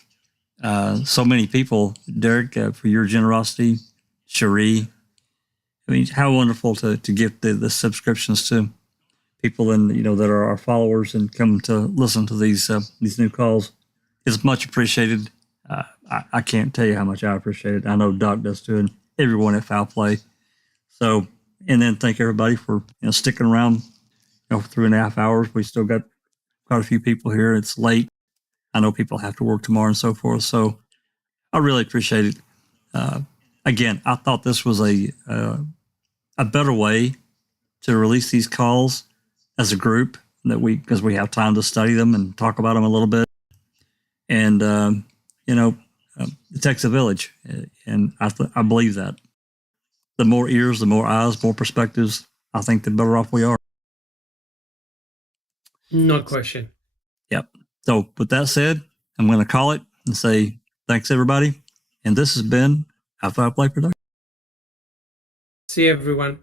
so many people, Derek, for your generosity. Cherie. I mean, how wonderful to give the subscriptions to people that are our followers and come to listen to these new calls. It's much appreciated. I can't tell you how much I appreciate it. I know Doc does too, and everyone at Foul Play. So, and then thank everybody for sticking around for 3.5 hours. We still got quite a few people here. It's late. I know people have to work tomorrow and so forth. So, I really appreciate it. Again, I thought this was a better way to release these calls as a group because we have time to study them and talk about them a little bit. And, it takes a village. And I believe that. The more ears, the more eyes, more perspectives, I think the better off we are. No question. Yep. So with that said, I'm going to call it and say thanks, everybody. And this has been a Foul Play production. See you, everyone.